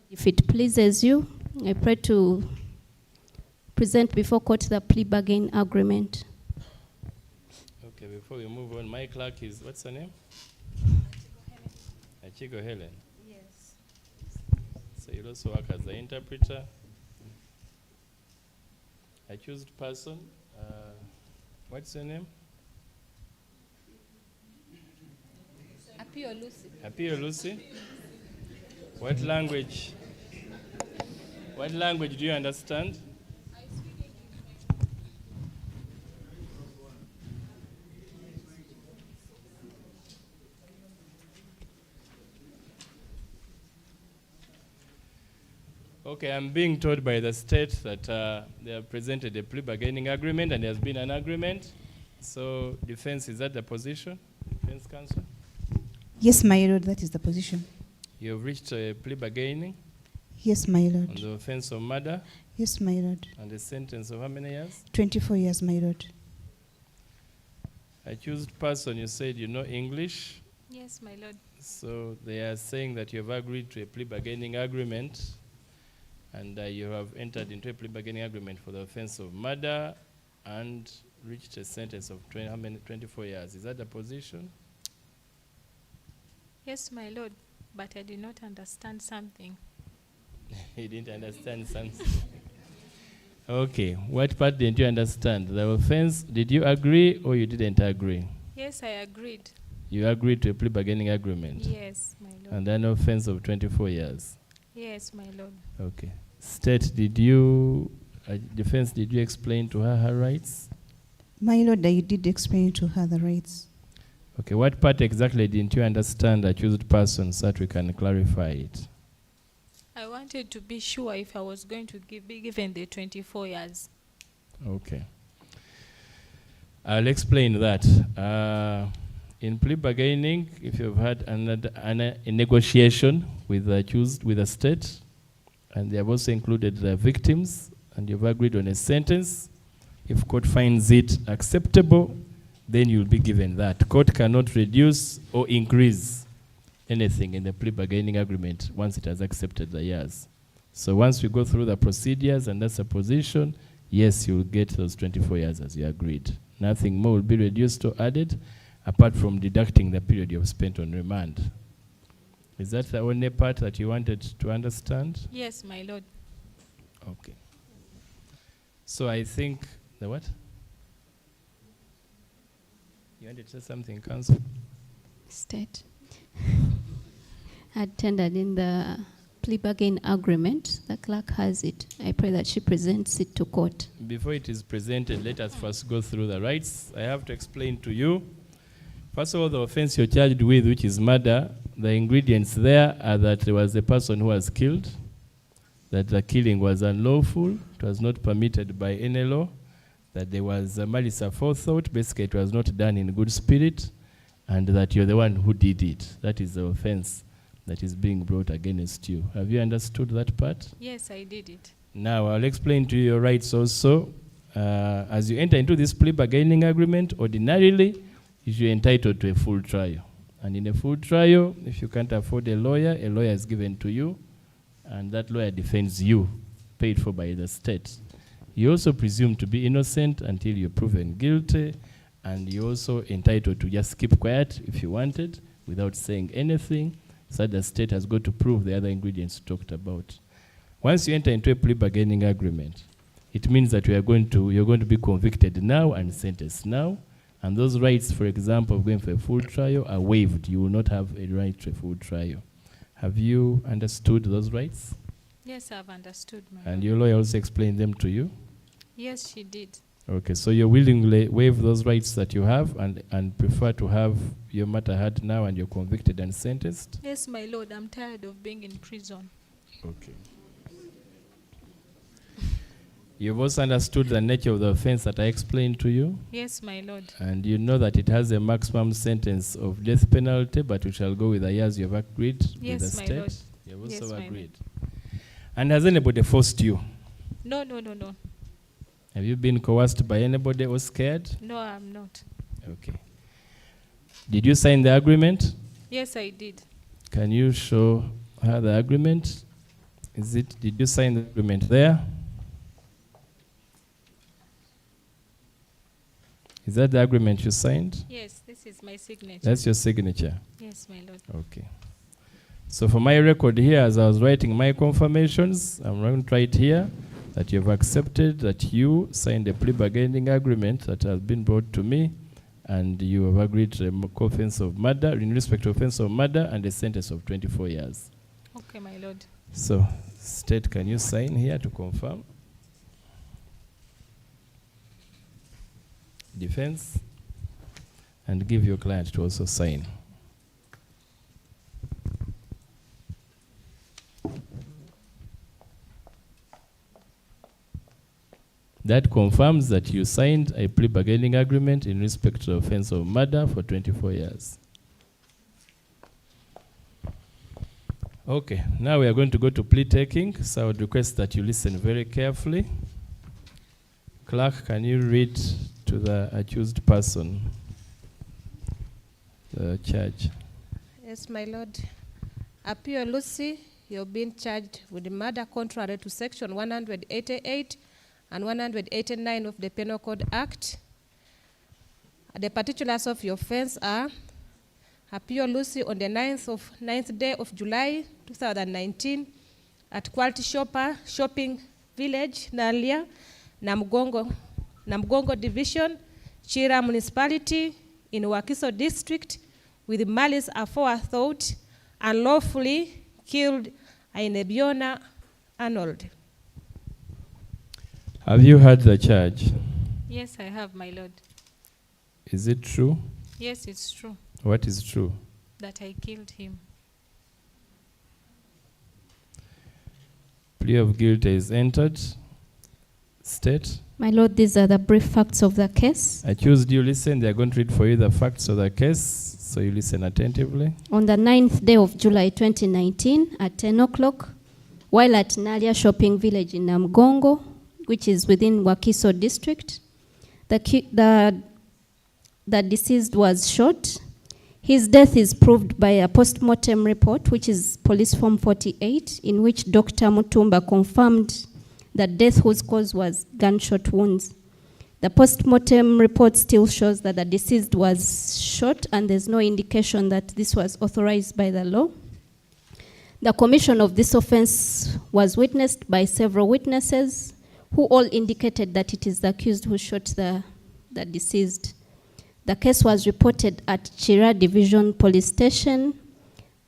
If it pleases you, I pray to present before court the plea bargain agreement. Okay, before we move on, my clerk is, what's her name? Achigo Helen. Yes. So you'll also work as the interpreter. Accused person, what's your name? Apio Lucy. Apio Lucy. What language? What language do you understand? Okay, I'm being told by the state that they have presented a plea bargaining agreement and there has been an agreement. So defense, is that the position? Defense counsel? Yes, my lord, that is the position. You have reached a plea bargaining? Yes, my lord. On the offense of murder? Yes, my lord. And a sentence of how many years? 24 years, my lord. Accused person, you said you know English? Yes, my lord. So they are saying that you have agreed to a plea bargaining agreement and you have entered into a plea bargaining agreement for the offense of murder and reached a sentence of 24 years. Is that the position? Yes, my lord, but I did not understand something. You didn't understand something. Okay, what part didn't you understand? The offense, did you agree or you didn't agree? Yes, I agreed. You agreed to a plea bargaining agreement? Yes, my lord. And an offense of 24 years? Yes, my lord. Okay. State, did you, defense, did you explain to her her rights? My lord, I did explain to her the rights. Okay, what part exactly didn't you understand, accused person, so that we can clarify it? I wanted to be sure if I was going to be given the 24 years. Okay. I'll explain that. In plea bargaining, if you've had a negotiation with the accused, with the state, and they have also included the victims, and you've agreed on a sentence, if court finds it acceptable, then you'll be given that. Court cannot reduce or increase anything in the plea bargaining agreement once it has accepted the years. So once we go through the procedures and that's a position, yes, you'll get those 24 years as you agreed. Nothing more will be reduced or added, apart from deducting the period you've spent on remand. Is that the only part that you wanted to understand? Yes, my lord. Okay. So I think, the what? You wanted to say something, Counsel? State. Had tendered in the plea bargain agreement. The clerk has it. I pray that she presents it to court. Before it is presented, let us first go through the rights. I have to explain to you. First of all, the offense you're charged with, which is murder, the ingredients there are that there was a person who was killed, that the killing was unlawful, it was not permitted by any law, that there was a malice aforethought, basically it was not done in good spirit, and that you're the one who did it. That is the offense that is being brought against you. Have you understood that part? Yes, I did it. Now, I'll explain to you your rights also. As you enter into this plea bargaining agreement, ordinarily, you're entitled to a full trial. And in a full trial, if you can't afford a lawyer is given to you, and that lawyer defends you, paid for by the state. You're also presumed to be innocent until you're proven guilty, and you're also entitled to just keep quiet if you wanted, without saying anything, so the state has got to prove the other ingredients talked about. Once you enter into a plea bargaining agreement, it means that you're going to be convicted now and sentenced now, and those rights, for example, of going for a full trial are waived. You will not have a right to a full trial. Have you understood those rights? Yes, I've understood, my And lord. your lawyer also explained them to you? Yes, she did. Okay, so you willingly waive those rights that you have and prefer to have your matter heard now and you're convicted and sentenced? Yes, my lord, I'm tired of being in prison. Okay. You've also understood the nature of the offense that I explained to you? Yes, my lord. And you know that it has a maximum sentence of death penalty, but we shall go with the years you've agreed Yes, with the my state? lord. You've also Yes, my agreed. And has anybody forced you? No, no, no, no. Have you been coerced by anybody or scared? No, I'm not. Okay. Did you sign the agreement? Yes, I did. Can you show her the agreement? Did you sign the agreement there? Is that the agreement you signed? Yes, this is my signature. That's your signature? Yes, my lord. Okay. So for my record here, as I was writing my confirmations, I'm going to write here that you've accepted that you signed a plea bargaining agreement that has been brought to me, and you have agreed to an offense of murder, in respect to offense of murder, and a sentence of 24 years. Okay, my lord. So, State, can you sign here to confirm? Defense, and give your client to also sign. That confirms that you signed a plea bargaining agreement in respect to the offense of murder for 24 years. Okay, now we are going to go to plea taking, so I would request that you listen very carefully. Clerk, can you read to the accused person, the charge? Yes, my lord. Appeal Lucy, you're being charged with murder contrary to section 188 and 189 of the Penal Code Act. The particulars of your offense are: Appeal Lucy on the 9th day of July 2019 at Quality Shopping Village, Nalia, Namgongo Division, Chira Municipality, in Wakiso District, with malice aforethought, unlawfully killed Ainebiona Arnold. Have you heard the charge? Yes, I have, my lord. Is it true? Yes, it's true. What is true? that I killed him. Plea of guilt is entered. State. My Lord, these are the brief facts of the case. Accused, you listen. They are going to read for you the facts of the case, so you listen attentively. On the 9th day of July 2019 at 10 o'clock, while at Nalia Shopping Village in Namgongo, which is within Wakiso district, the deceased was shot. His death is proved by a post-mortem report, which is Police Form 48, in which Dr. Mutumba confirmed that death whose cause was gunshot wounds. The post-mortem report still shows that the deceased was shot, and there's no indication that this was authorized by the law. The commission of this offense was witnessed by several witnesses who all indicated that it is the accused who shot the deceased. The case was reported at Chira Division Police Station.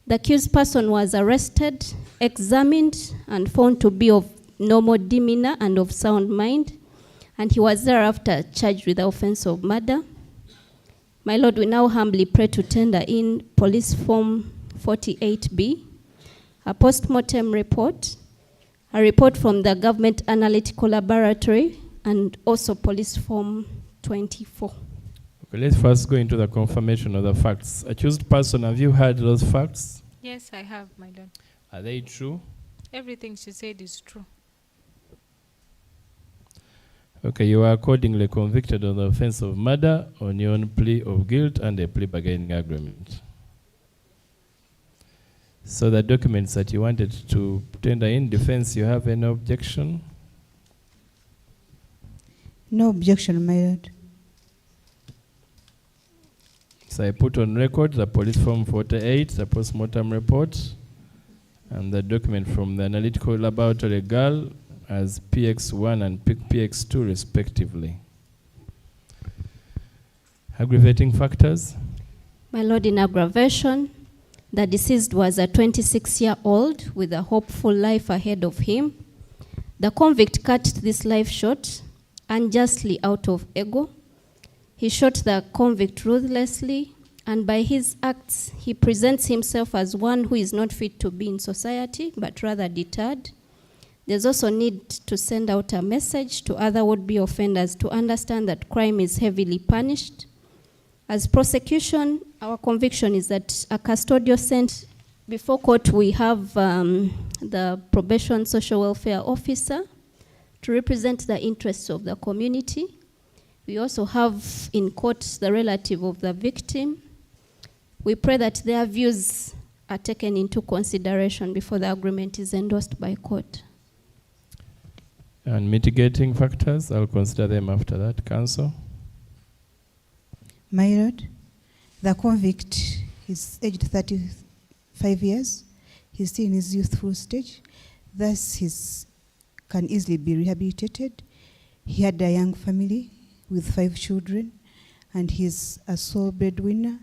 The accused person was arrested, examined, and found to be of normal demeanor and of sound mind, and he was thereafter charged with the offense of murder. My Lord, we now humbly pray to tender in Police Form 48B, a post-mortem report, a report from the Government Analytical Laboratory, and also Police Form 24. Okay, let's first go into the confirmation of the facts. Accused person, have you heard those facts? Yes, I have, my Lord. Are they true? Everything she said is true. Okay, you are accordingly convicted on the offense of murder on your own plea of guilt and a plea bargaining agreement. So the documents that you wanted to tender in defense, you have any objection? No objection, my Lord. So I put on record the Police Form 48, the post-mortem report, and the document from the Analytical Laboratory girl as PX1 and PX2 respectively. Aggravating factors? My Lord, in aggravation, the deceased was a 26-year-old with a hopeful life ahead of him. The convict cut this life short unjustly out of ego. He shot the convict ruthlessly, and by his acts, he presents himself as one who is not fit to be in society, but rather deterred. There's also need to send out a message to other would-be offenders to understand that crime is heavily punished. As prosecution, our conviction is that a custodial sent before court, we have the probation social welfare officer to represent the interests of the community. We also have in court the relative of the victim. We pray that their views are taken into consideration before the agreement is endorsed by court. And mitigating factors, I'll consider them after that. Counsel? My Lord, the convict is aged 35 years. He's still in his youthful stage. Thus, he can easily be rehabilitated. He had a young family with 5 children, and he's a sole breadwinner.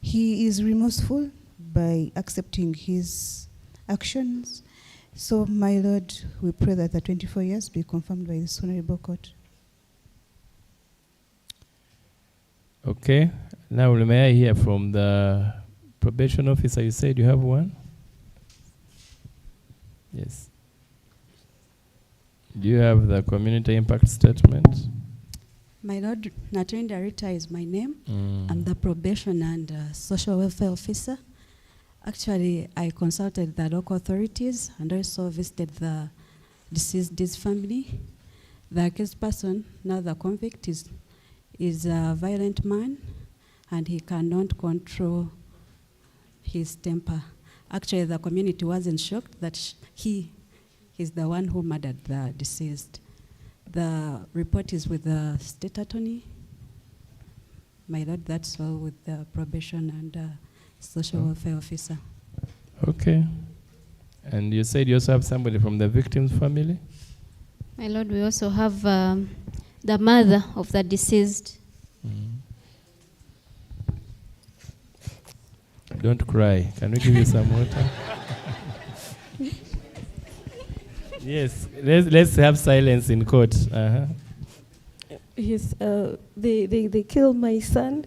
He is remorseful by accepting his actions. So, my Lord, we pray that the 24 years be confirmed by this honorable court. Okay. Now, may I hear from the probation officer? You said you have one? Yes. Do you have the community impact statement? My Lord, Natrinda Rita is my name. I'm the probation and social welfare officer. Actually, I consulted the local authorities and also visited the deceased's family. The accused person, now the convict, is a violent man, and he cannot control his temper. Actually, the community wasn't shocked that he is the one who murdered the deceased. The report is with the state attorney. My Lord, that's all with the probation and social welfare officer. Okay. And you said you also have somebody from the victim's family? My Lord, we also have the mother of the deceased. Don't cry. Can we give you some water? Yes, let's have silence in court. Yes, they killed my son.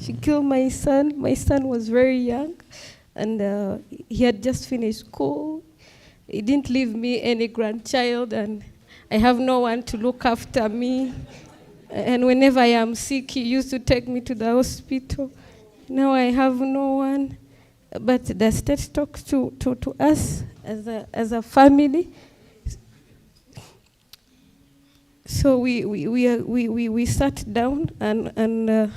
She killed my son. My son was very young, and he had just finished school. He didn't leave me any grandchild, and I have no one to look after me. And whenever I am sick, he used to take me to the hospital. Now I have no one. But the state talks to us as a family. So we sat down and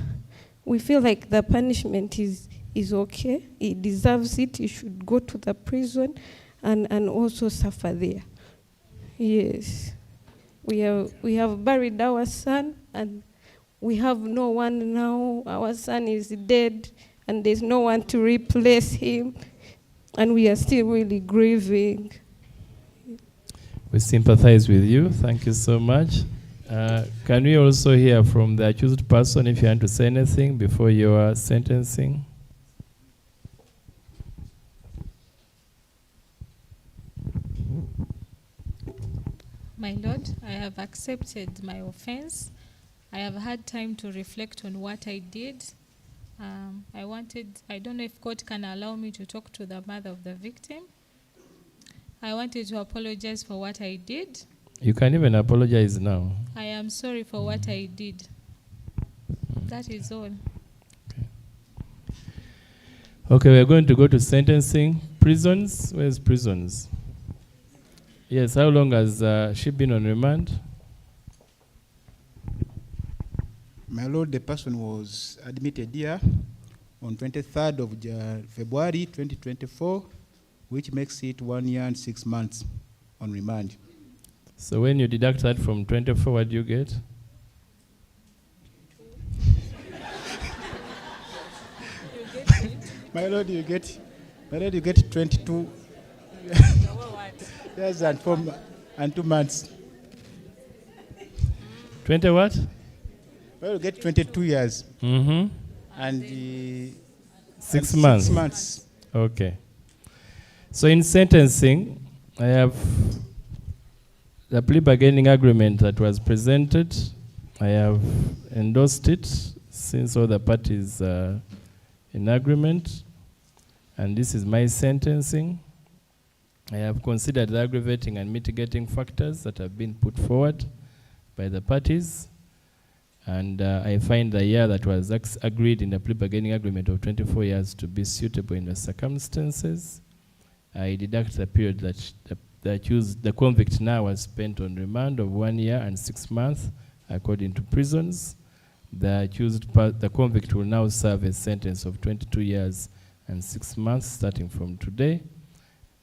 we feel like the punishment is okay. He deserves it. He should go to the prison and also suffer there. Yes. We have buried our son, and we have no one now. Our son is dead, and there's no one to replace him, and we are still really grieving. We sympathize with you. Thank you so much. Can we also hear from the accused person if you want to say anything before your sentencing? My Lord, I have accepted my offense. I have had time to reflect on what I did. I don't know if court can allow me to talk to the mother of the victim. I wanted to apologize for what I did. You can even apologize now. I am sorry for what I did. That is all. Okay, we're going to go to sentencing. Prisons? Where's prisons? Yes, how long has she been on remand? My Lord, the person was admitted here on 23rd of February 2024, which makes it 1 year and 6 months on remand. So when you deduct that from 24, what do you get? My Lord, you get 22 years and 2 months. 20 what? Well, you get 22 years. Mm-hmm. And 6 months. 6 months. Okay. So in sentencing, I have the plea bargaining agreement that was presented. I have endorsed it since all the parties are in agreement. And this is my sentencing. I have considered the aggravating and mitigating factors that have been put forward by the parties. And I find the year that was agreed in the plea bargaining agreement of 24 years to be suitable in the circumstances. I deduct the period that the convict now has spent on remand of 1 year and 6 months, according to prisons. The convict will now serve a sentence of 22 years and 6 months, starting from today.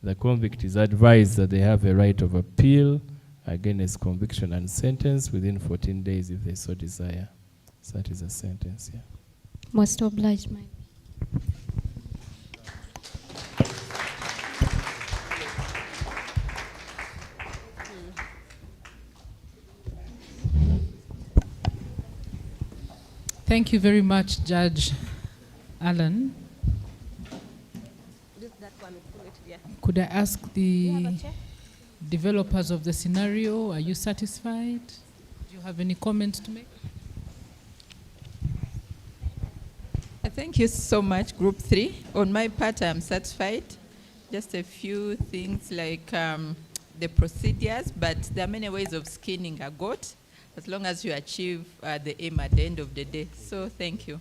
The convict is advised that they have a right of appeal against conviction and sentence within 14 days if they so desire. So that is a sentence, yeah. Most obliged, ma'am. Thank you very much, Judge Allen. Could I ask the developers of the scenario, are you satisfied? Do you have any comments to make? Thank you so much, Group 3. On my part, I'm satisfied. Just a few things like the procedures, but there are many ways of skinning a goat, as long as you achieve the aim at the end of the day. So thank you.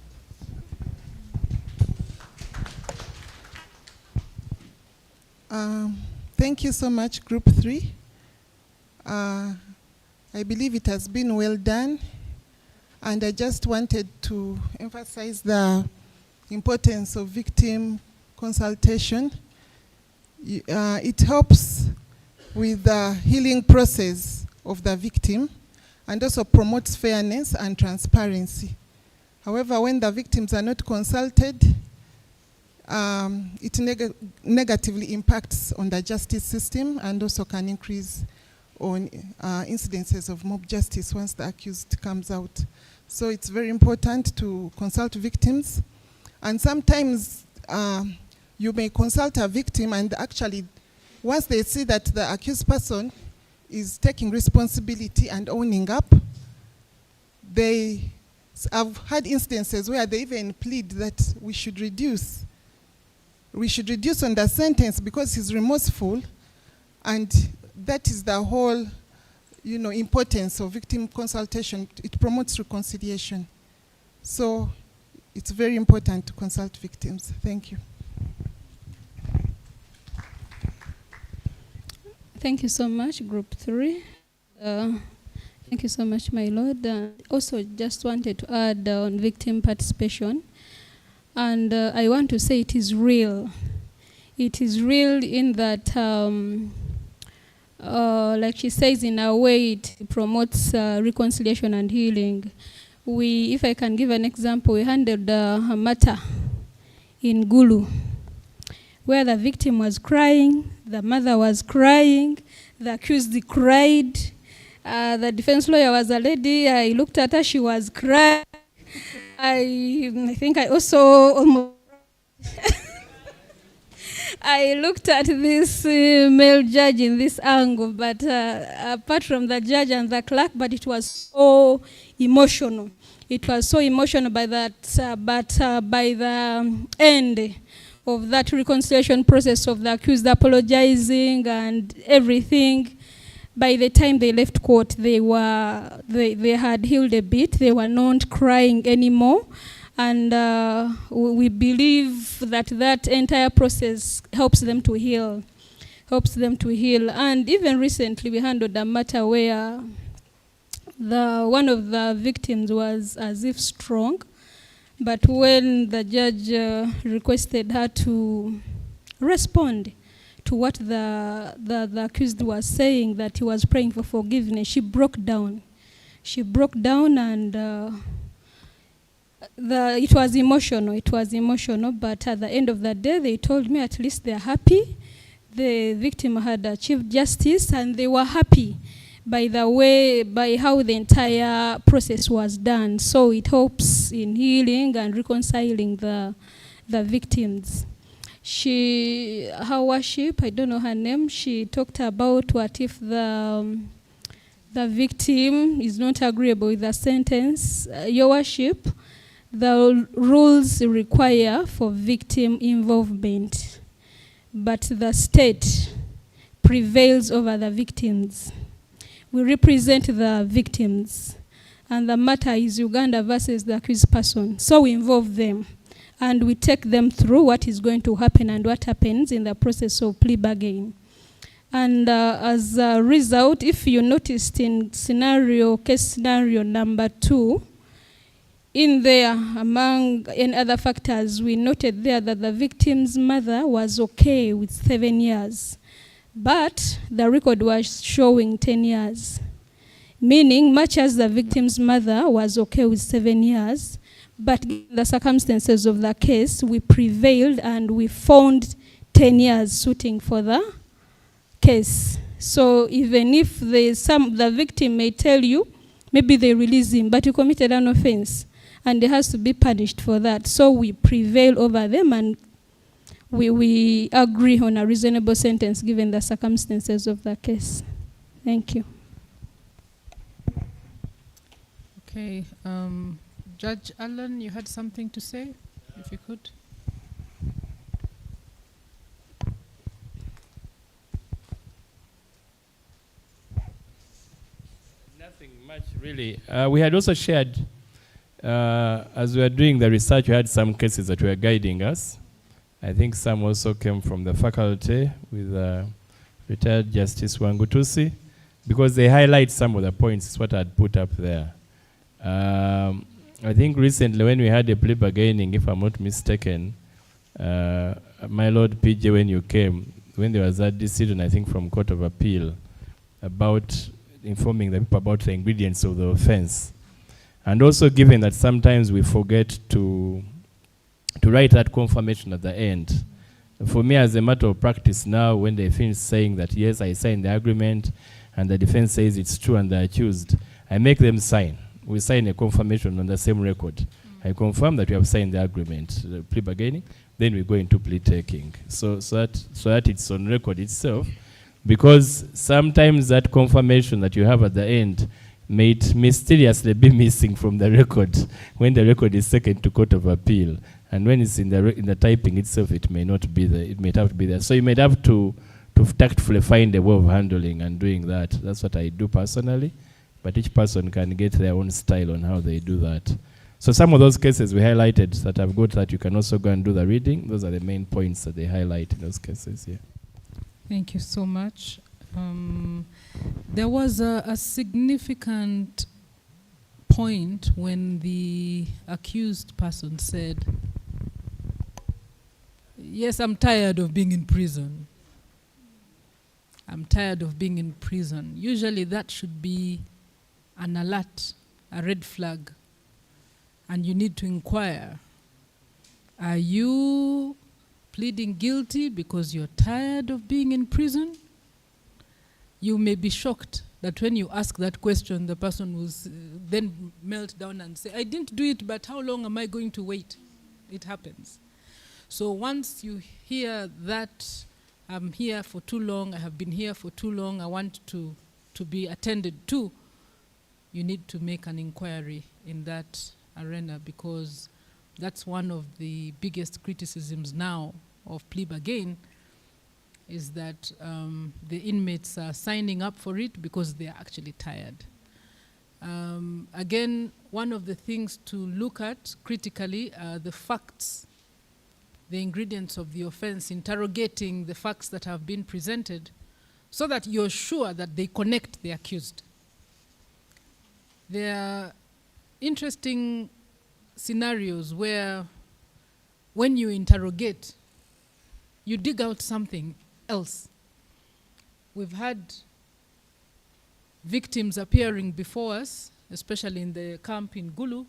Thank you so much, Group 3. I believe it has been well done, and I just wanted to emphasize the importance of victim consultation. It helps with the healing process of the victim and also promotes fairness and transparency. However, when the victims are not consulted, it negatively impacts on the justice system and also can increase on incidences of mob justice once the accused comes out. So it's very important to consult victims. And sometimes you may consult a victim, and actually once they see that the accused person is taking responsibility and owning up, they I've had instances where they even plead that we should reduce on the sentence because he's remorseful, and that is the whole, importance of victim consultation. It promotes reconciliation. So it's very important to consult victims. Thank you. Thank you so much, Group 3. Thank you so much, my Lord. Also, just wanted to add on victim participation. And I want to say it is real. It is real in that, like she says, in a way it promotes reconciliation and healing. If I can give an example, we handled a matter in Gulu, where the victim was crying, the mother was crying, the accused cried, the defense lawyer was a lady, I looked at her, she was crying. I think I also almost I looked at this male judge in this angle, but apart from the judge and the clerk, but it was so emotional. It was so emotional by that, but by the end of that reconciliation process of the accused apologizing and everything, by the time they left court, they had healed a bit. They were not crying anymore. And we believe that entire process helps them to heal. And even recently, we handled a matter where one of the victims was as if strong, but when the judge requested her to respond to what the accused was saying, that he was praying for forgiveness, she broke down. And it was emotional, but at the end of the day, they told me at least they're happy. The victim had achieved justice, and they were happy by how the entire process was done. So it helps in healing and reconciling the victims. Her worship, I don't know her name, she talked about what if the victim is not agreeable with the sentence. Your worship, the rules require for victim involvement, but the state prevails over the victims. We represent the victims, and the matter is Uganda versus the accused person. So we involve them, and we take them through what is going to happen and what happens in the process of plea bargaining. And as a result, if you noticed in case scenario number 2, in there, among other factors, we noted there that the victim's mother was okay with 7 years, but the record was showing 10 years. Meaning, much as the victim's mother was okay with 7 years, but the circumstances of the case, we prevailed and we found 10 years suiting for the case. So even if the victim may tell you, maybe they release him, but you committed an offense, and he has to be punished for that. So we prevail over them, and we agree on a reasonable sentence given the circumstances of the case. Thank you. Okay. Judge Allen, you had something to say, if you could. Nothing much, really. We had also shared, as we were doing the research, we had some cases that were guiding us. I think some also came from the faculty with retired Justice Wangutusi, because they highlight some of the points, what I had put up there. I think recently when we had a plea bargaining, if I'm not mistaken, my Lord PJ, when you came, when there was that decision, I think from Court of Appeal, about informing the people about the ingredients of the offense. And also given that sometimes we forget to write that confirmation at the end. For me, as a matter of practice now, when they finish saying that, yes, I signed the agreement, and the defense says it's true and they're accused, I make them sign. We sign a confirmation on the same record. I confirm that we have signed the agreement, the plea bargaining, then we go into plea taking. So that it's on record itself, because sometimes that confirmation that you have at the end may it mysteriously be missing from the record when the record is taken to Court of Appeal. And when it's in the typing itself, it may not be there. It may have to be there. So you may have to tactfully find a way of handling and doing that. That's what I do personally. But each person can get their own style on how they do that. So some of those cases we highlighted that I've got that you can also go and do the reading. Those are the main points that they highlight in those cases here. Thank you so much. There was a significant point when the accused person said, yes, I'm tired of being in prison. I'm tired of being in prison. Usually that should be an alert, a red flag, and you need to inquire. Are you pleading guilty because you're tired of being in prison? You may be shocked that when you ask that question, the person will then melt down and say, I didn't do it, but how long am I going to wait? It happens. So once you hear that, I'm here for too long, I have been here for too long, I want to be attended to, you need to make an inquiry in that arena, because that's one of the biggest criticisms now of plea bargain, is that the inmates are signing up for it because they are actually tired. Again, one of the things to look at critically are the facts, the ingredients of the offense, interrogating the facts that have been presented so that you're sure that they connect the accused. There are interesting scenarios where when you interrogate, you dig out something else. We've had victims appearing before us, especially in the camp in Gulu,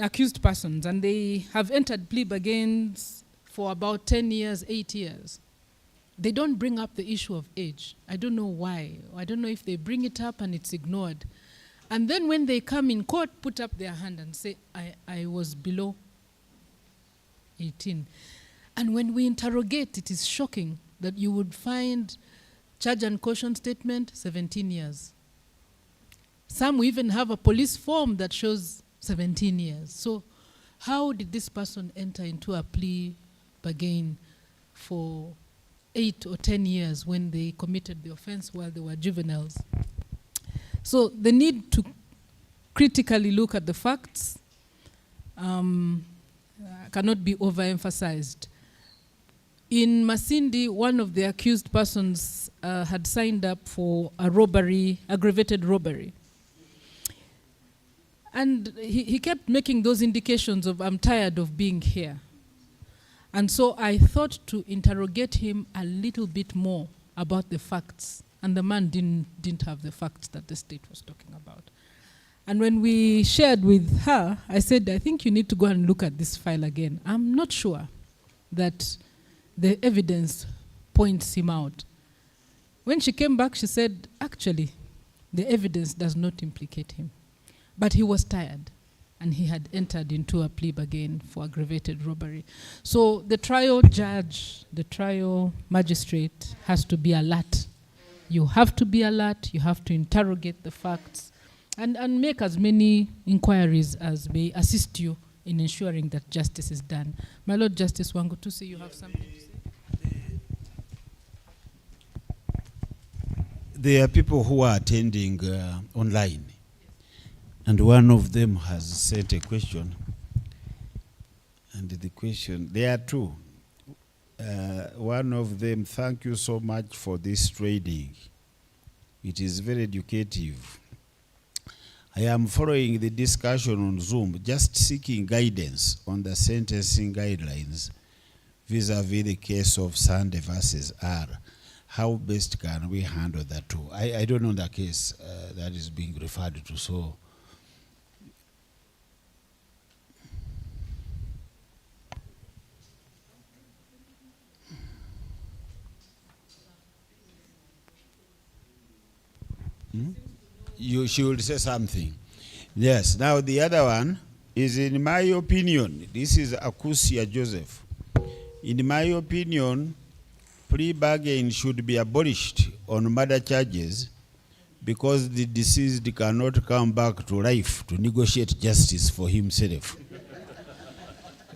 accused persons, and they have entered plea bargains for about 10 years, 8 years. They don't bring up the issue of age. I don't know why. I don't know if they bring it up and it's ignored. And then when they come in court, put up their hand and say, I was below 18. And when we interrogate, it is shocking that you would find charge and caution statement, 17 years. Some even have a police form that shows 17 years. So how did this person enter into a plea bargain for 8 or 10 years when they committed the offense while they were juveniles? So the need to critically look at the facts cannot be overemphasized. In Masindi, one of the accused persons had signed up for a robbery, aggravated robbery. And he kept making those indications of, I'm tired of being here. And so I thought to interrogate him a little bit more about the facts. And the man didn't have the facts that the state was talking about. And when we shared with her, I said, I think you need to go and look at this file again. I'm not sure that the evidence points him out. When she came back, she said, actually, the evidence does not implicate him. But he was tired, and he had entered into a plea bargain for aggravated robbery. So the trial judge, the trial magistrate has to be alert. You have to be alert, you have to interrogate the facts, and make as many inquiries as may assist you in ensuring that justice is done. My Lord Justice Wangutusi, you have something to say? There are people who are attending online, and one of them has sent a question. And the question, there are two. One of them, thank you so much for this training. It is very educative. I am following the discussion on Zoom, just seeking guidance on the sentencing guidelines vis-a-vis the case of Sunday versus R. How best can we handle that too? I don't know the case that is being referred to, so. She will say something. Yes, now the other one is, in my opinion, this is Akusia Joseph. In my opinion, plea bargain should be abolished on murder charges because the deceased cannot come back to life to negotiate justice for himself.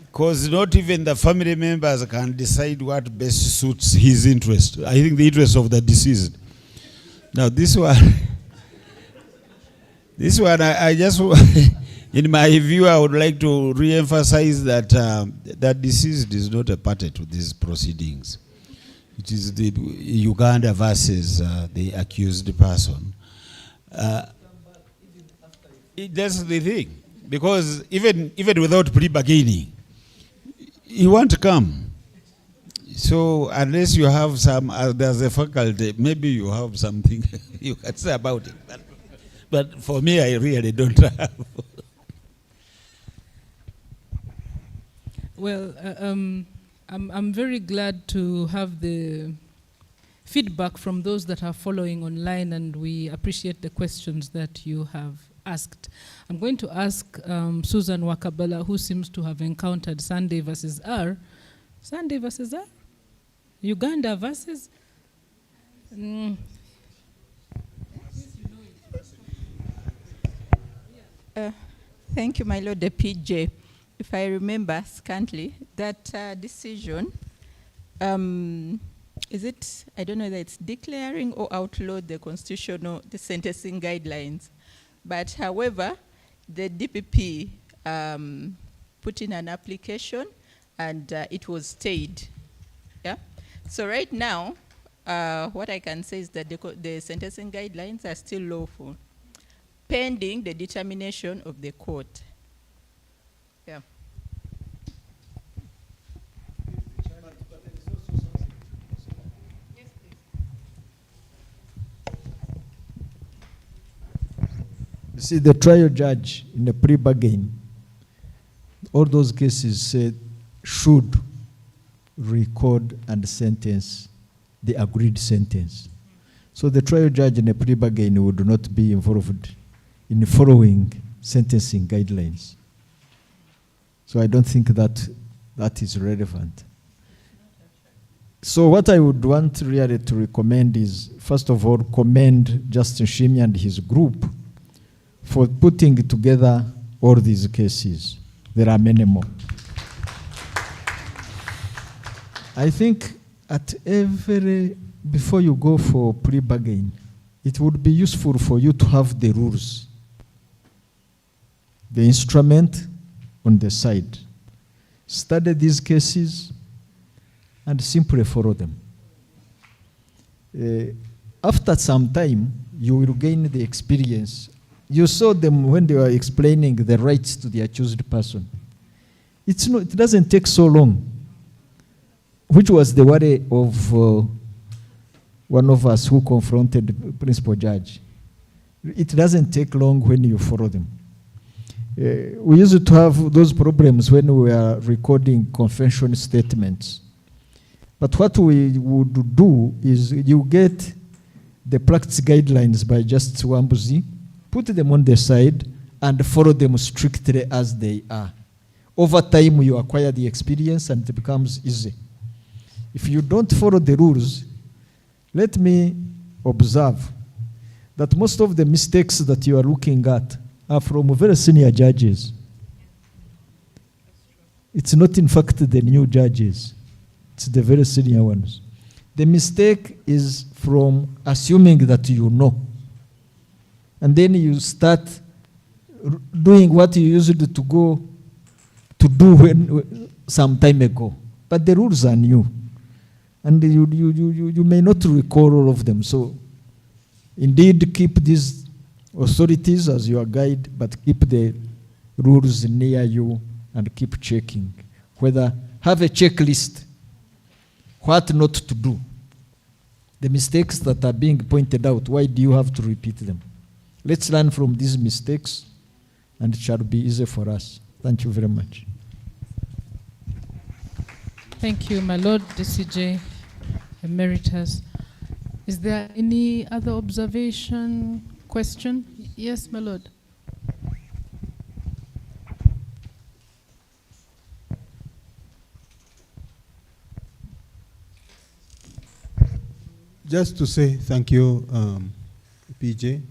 Because not even the family members can decide what best suits his interest. I think the interest of the deceased. Now this one, I just, in my view, I would like to re-emphasize that that deceased is not a party to these proceedings. It is the Uganda versus the accused person. That's the thing, because even without pre-bargaining, he won't come. So unless you have some, there's a faculty, maybe you have something you can say about it. But for me, I really don't have. Well, I'm very glad to have the feedback from those that are following online, and we appreciate the questions that you have asked. I'm going to ask Susan Wakabala, who seems to have encountered Sunday versus R. Sunday versus R? Uganda versus? Thank you, my Lord the PJ. If I remember scantly, that decision, is it, I don't know whether it's declaring or outlawed the sentencing guidelines. But however, the DPP put in an application and it was stayed. Yeah. So right now, what I can say is that the sentencing guidelines are still lawful, pending the determination of the court. Yeah. See, the trial judge in the pre-bargain, all those cases said should record and sentence the agreed sentence. So the trial judge in the pre-bargain would not be involved in following sentencing guidelines. So I don't think that is relevant. So what I would want really to recommend is, first of all, commend Justin Shimi and his group for putting together all these cases. There are many more. I think before you go for pre-bargain, it would be useful for you to have the rules, the instrument on the side. Study these cases and simply follow them. After some time, you will gain the experience. You saw them when they were explaining the rights to the accused person. It doesn't take so long, which was the worry of one of us who confronted the principal judge. It doesn't take long when you follow them. We used to have those problems when we were recording confession statements. But what we would do is you get the practice guidelines by Justice Wambuzi, put them on the side, and follow them strictly as they are. Over time, you acquire the experience and it becomes easy. If you don't follow the rules, let me observe that most of the mistakes that you are looking at are from very senior judges. It's not, in fact, the new judges. It's the very senior ones. The mistake is from assuming that you know. And then you start doing what you used to go to do some time ago. But the rules are new. And you may not recall all of them. So indeed, keep these authorities as your guide, but keep the rules near you and keep checking. Have a checklist, what not to do. The mistakes that are being pointed out, why do you have to repeat them? Let's learn from these mistakes, and it shall be easy for us. Thank you very much. Thank you, my Lord, DCJ Emeritus. Is there any other observation, question? Yes, my Lord. Just to say thank you, PJ.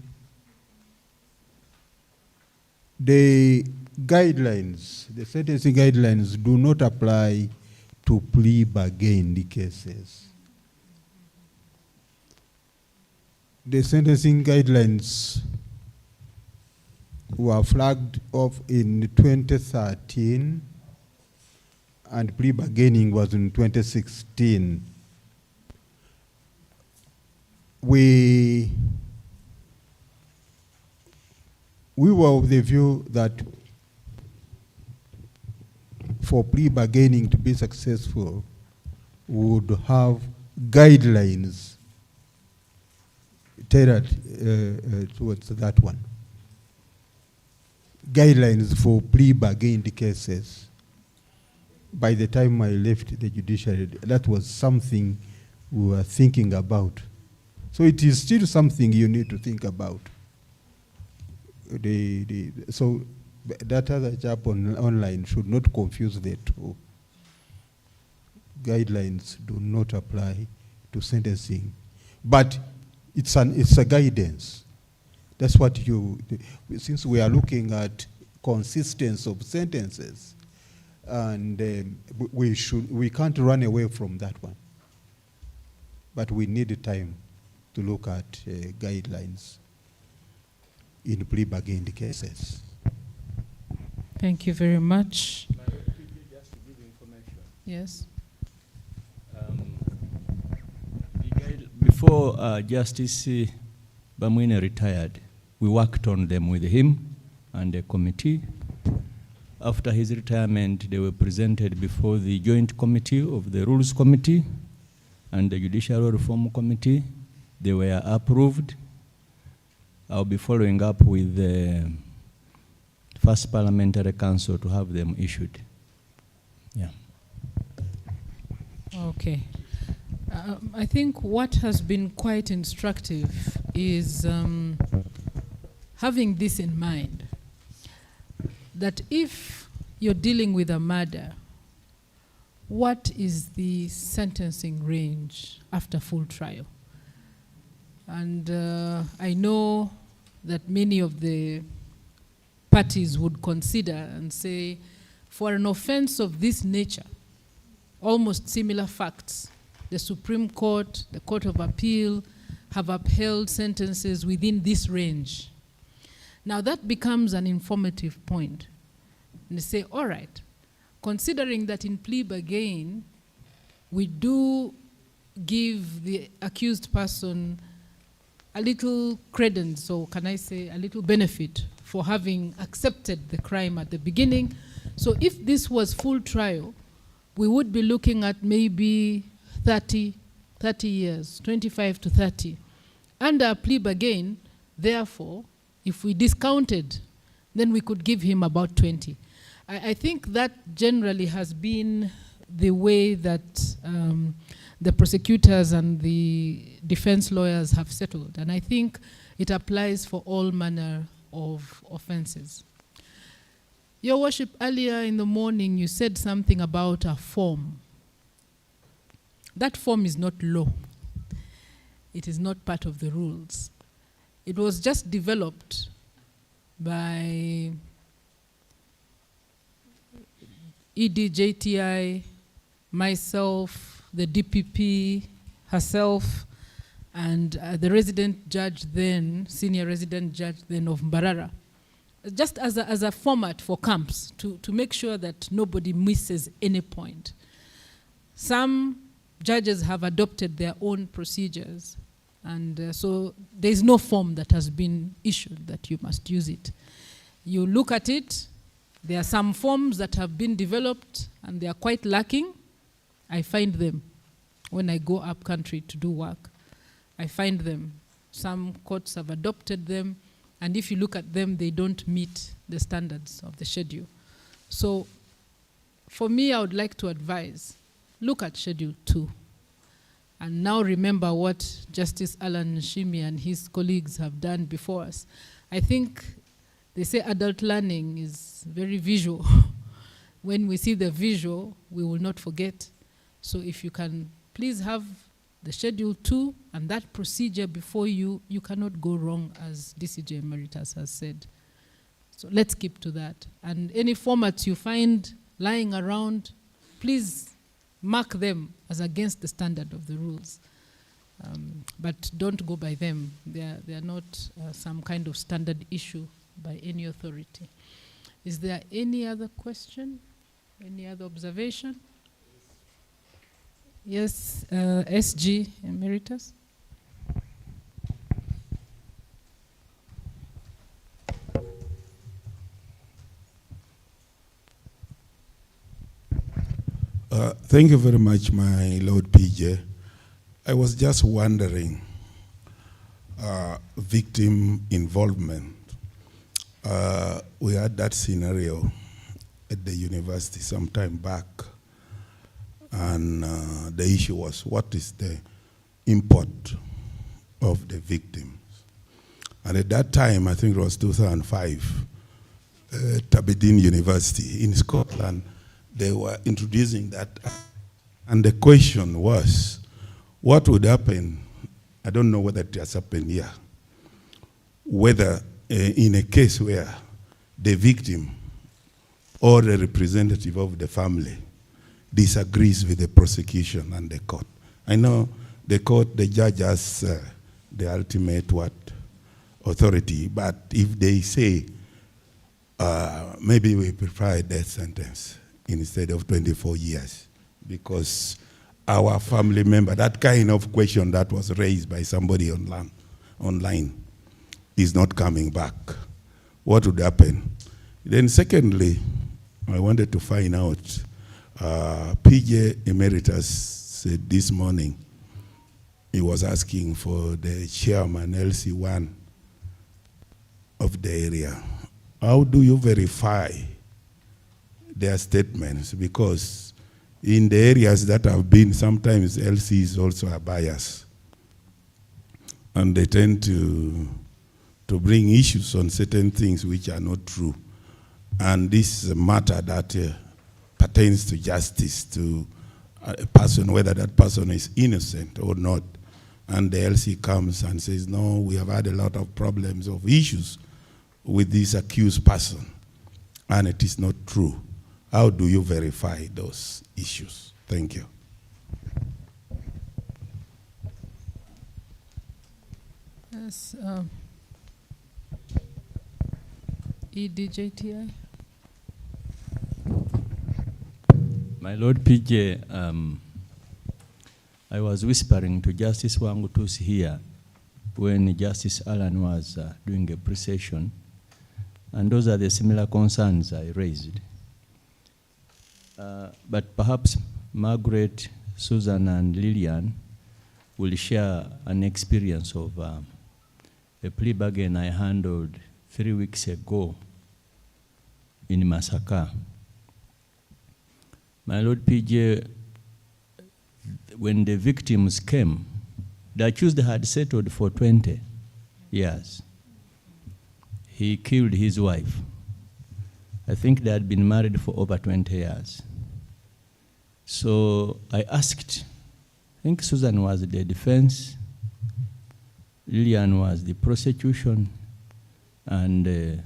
The guidelines, the sentencing guidelines do not apply to plea bargain cases. The sentencing guidelines were flagged off in 2013 and plea bargaining was in 2016. We were of the view that for plea bargaining to be successful, we would have guidelines tailored towards that one. Guidelines for plea bargain cases. By the time I left the judiciary, that was something we were thinking about. So it is still something you need to think about. So that other chap online should not confuse the two. Guidelines do not apply to sentencing, but it's a guidance. That's what since we are looking at consistency of sentences, and we can't run away from that one. But we need time to look at guidelines in plea bargain cases. Thank you very much. Just to give information. Yes. Before Justice Bamwine retired, we worked on them with him and the committee. After his retirement, they were presented before the Joint Committee of the Rules Committee and the Judicial Reform Committee. They were approved. I'll be following up with the First Parliamentary Council to have them issued. Yeah. Okay. I think what has been quite instructive is having this in mind, that if you're dealing with a murder, what is the sentencing range after full trial? And I know that many of the parties would consider and say, for an offense of this nature, almost similar facts, the Supreme Court, the Court of Appeal have upheld sentences within this range. Now that becomes an informative point. And they say, all right, considering that in plea bargain, we do give the accused person a little credence, or can I say a little benefit for having accepted the crime at the beginning. So if this was full trial, we would be looking at maybe 30 years, 25 to 30. Under a plea bargain, therefore, if we discounted, then we could give him about 20. I think that generally has been the way that the prosecutors and the defense lawyers have settled. And I think it applies for all manner of offenses. Your Worship, earlier in the morning, you said something about a form. That form is not law. It is not part of the rules. It was just developed by EDJTI, myself, the DPP herself, and the resident judge then, senior resident judge then of Mbarara, just as a format for camps to make sure that nobody misses any point. Some judges have adopted their own procedures, and so there is no form that has been issued that you must use it. You look at it, there are some forms that have been developed and they are quite lacking. I find them when I go up country to do work. I find them. Some courts have adopted them, and if you look at them, they don't meet the standards of the schedule. So for me, I would like to advise, look at Schedule 2. And now remember what Justice Alan Nshimi and his colleagues have done before us. I think they say adult learning is very visual. When we see the visual, we will not forget. So if you can please have the Schedule 2 and that procedure before you, you cannot go wrong, as DCJ Emeritus has said. So let's keep to that. And any formats you find lying around, please mark them as against the standard of the rules. But don't go by them. They are not some kind of standard issue by any authority. Is there any other question? Any other observation? Yes, SG Emeritus. Thank you very much, my Lord PJ. I was just wondering, victim involvement. We had that scenario at the university some time back, and the issue was, what is the import of the victims? And at that time, I think it was 2005, Aberdeen University in Scotland, they were introducing that, and the question was, what would happen? I don't know whether it has happened here, whether in a case where the victim or the representative of the family disagrees with the prosecution and the court. I know the court, the judge has the ultimate authority, but if they say, maybe we prefer a death sentence instead of 24 years, because our family member, that kind of question that was raised by somebody online is not coming back. What would happen? Then secondly, I wanted to find out, PJ Emeritus said this morning, he was asking for the chairman, LC1 of the area. How do you verify their statements? Because in the areas that have been, sometimes LC is also a bias. And they tend to bring issues on certain things which are not true. And this is a matter that pertains to justice, to a person, whether that person is innocent or not. And the LC comes and says, no, we have had a lot of problems of issues with this accused person. And it is not true. How do you verify those issues? Thank you. Yes, EDJTI. My Lord PJ, I was whispering to Justice Wangutus here when Justice Allen was doing a pre-session, and those are the similar concerns I raised. But perhaps Margaret, Susan, and Lillian will share an experience of a plea bargain I handled 3 weeks ago in Masaka. My Lord PJ, when the victims came, the accused had settled for 20 years. He killed his wife. I think they had been married for over 20 years. So I asked, I think Susan was the defense, Lillian was the prosecution, and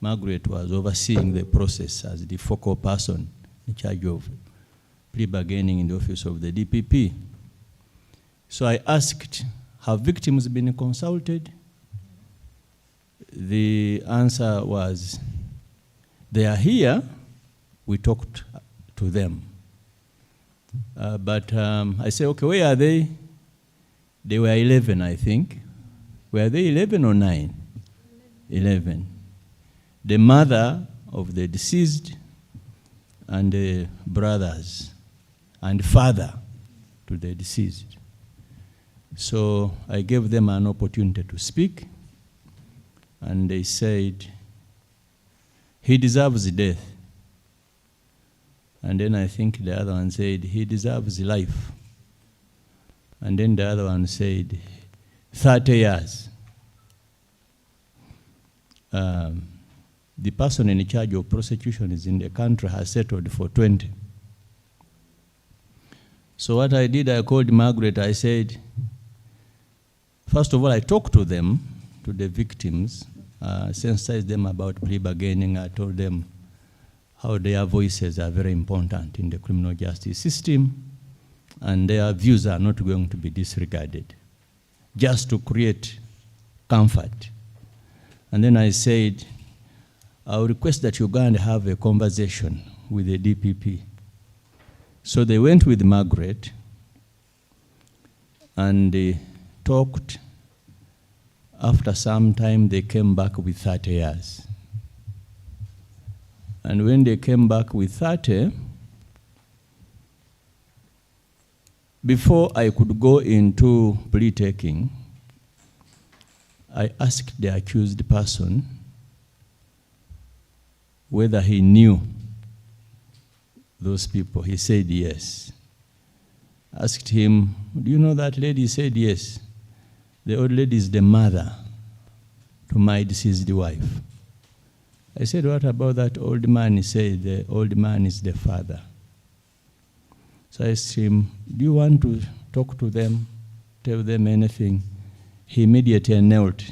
Margaret was overseeing the process as the focal person in charge of plea bargaining in the office of the DPP. So I asked, have victims been consulted? The answer was, they are here, we talked to them. But I said, okay, where are they? They were 11, I think. Were they 11 or 9? 11. The mother of the deceased and the brothers and father to the deceased. So I gave them an opportunity to speak, and they said, he deserves death. And then I think the other one said, he deserves life. And then the other one said, 30 years. The person in charge of prosecution is in the country, has settled for 20. So what I did, I called Margaret. I said, first of all, I talked to them, to the victims, sensitized them about plea bargaining. I told them how their voices are very important in the criminal justice system, and their views are not going to be disregarded, just to create comfort. And then I said, I will request that you go and have a conversation with the DPP. So they went with Margaret, and they talked. After some time, they came back with 30 years. And when they came back with 30, before I could go into plea taking, I asked the accused person whether he knew those people. He said yes. Asked him, do you know that lady? He said yes. The old lady is the mother to my deceased wife. I said, what about that old man? He said, the old man is the father. So I asked him, do you want to talk to them, tell them anything? He immediately knelt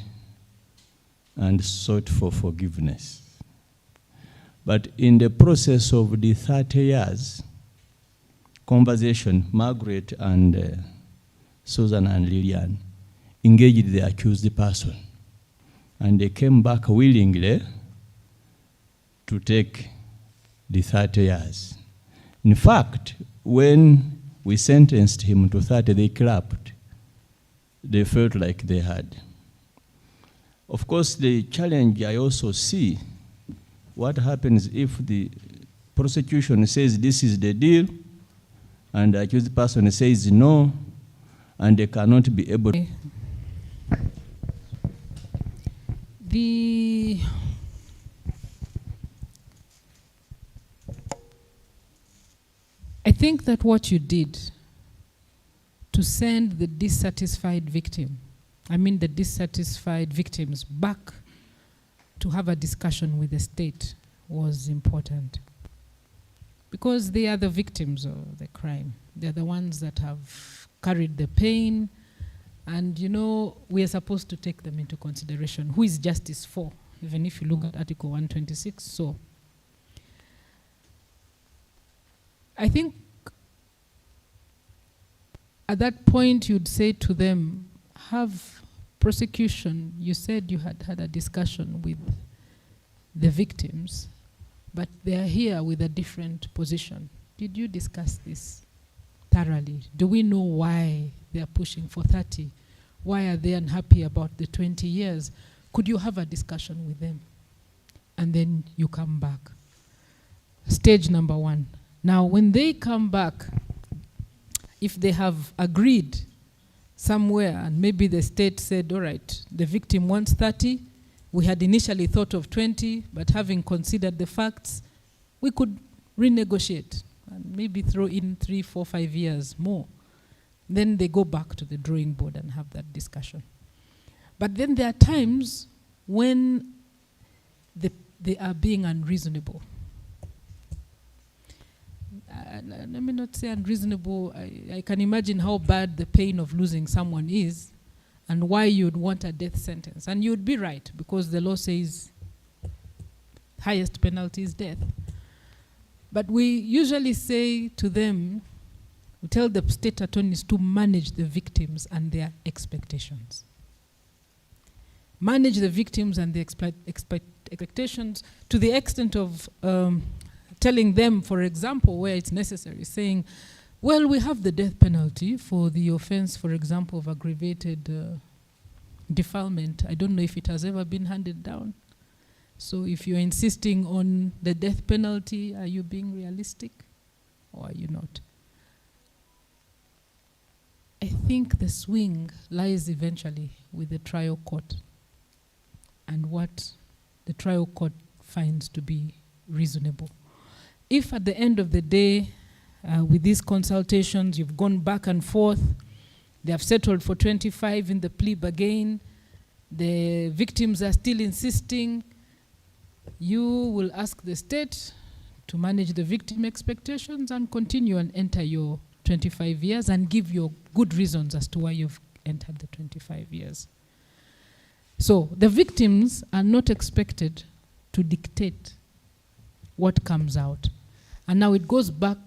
and sought for forgiveness. But in the process of the 30 years conversation, Margaret and Susan and Lillian engaged the accused person. And they came back willingly to take the 30 years. In fact, when we sentenced him to 30, they clapped. They felt like they had. Of course, the challenge I also see, what happens if the prosecution says this is the deal, and the accused person says no, and they cannot be able to. I think that what you did to send the dissatisfied victim, the dissatisfied victims back to have a discussion with the state was important. Because they are the victims of the crime. They're the ones that have carried the pain, and we are supposed to take them into consideration. Who is justice for? Even if you look at Article 126. So I think at that point you'd say to them, have prosecution, you said you had had a discussion with the victims, but they are here with a different position. Did you discuss this thoroughly? Do we know why they are pushing for 30? Why are they unhappy about the 20 years? Could you have a discussion with them? And then you come back. Stage number one. Now, when they come back, if they have agreed somewhere, and maybe the state said, all right, the victim wants 30, we had initially thought of 20, but having considered the facts, we could renegotiate and maybe throw in 3, 4, 5 years more. Then they go back to the drawing board and have that discussion. But then there are times when they are being unreasonable. Let me not say unreasonable. I can imagine how bad the pain of losing someone is and why you'd want a death sentence. And you'd be right, because the law says highest penalty is death. But we usually say to them, we tell the state attorneys to manage the victims and their expectations. Manage the victims and the expectations to the extent of telling them, for example, where it's necessary, saying, well, we have the death penalty for the offense, for example, of aggravated defilement. I don't know if it has ever been handed down. So if you're insisting on the death penalty, are you being realistic or are you not? I think the swing lies eventually with the trial court and what the trial court finds to be reasonable. If at the end of the day, with these consultations, you've gone back and forth, they have settled for 25 in the plea bargain, the victims are still insisting, you will ask the state to manage the victim expectations and continue and enter your 25 years and give your good reasons as to why you've entered the 25 years. So the victims are not expected to dictate what comes out. And now it goes back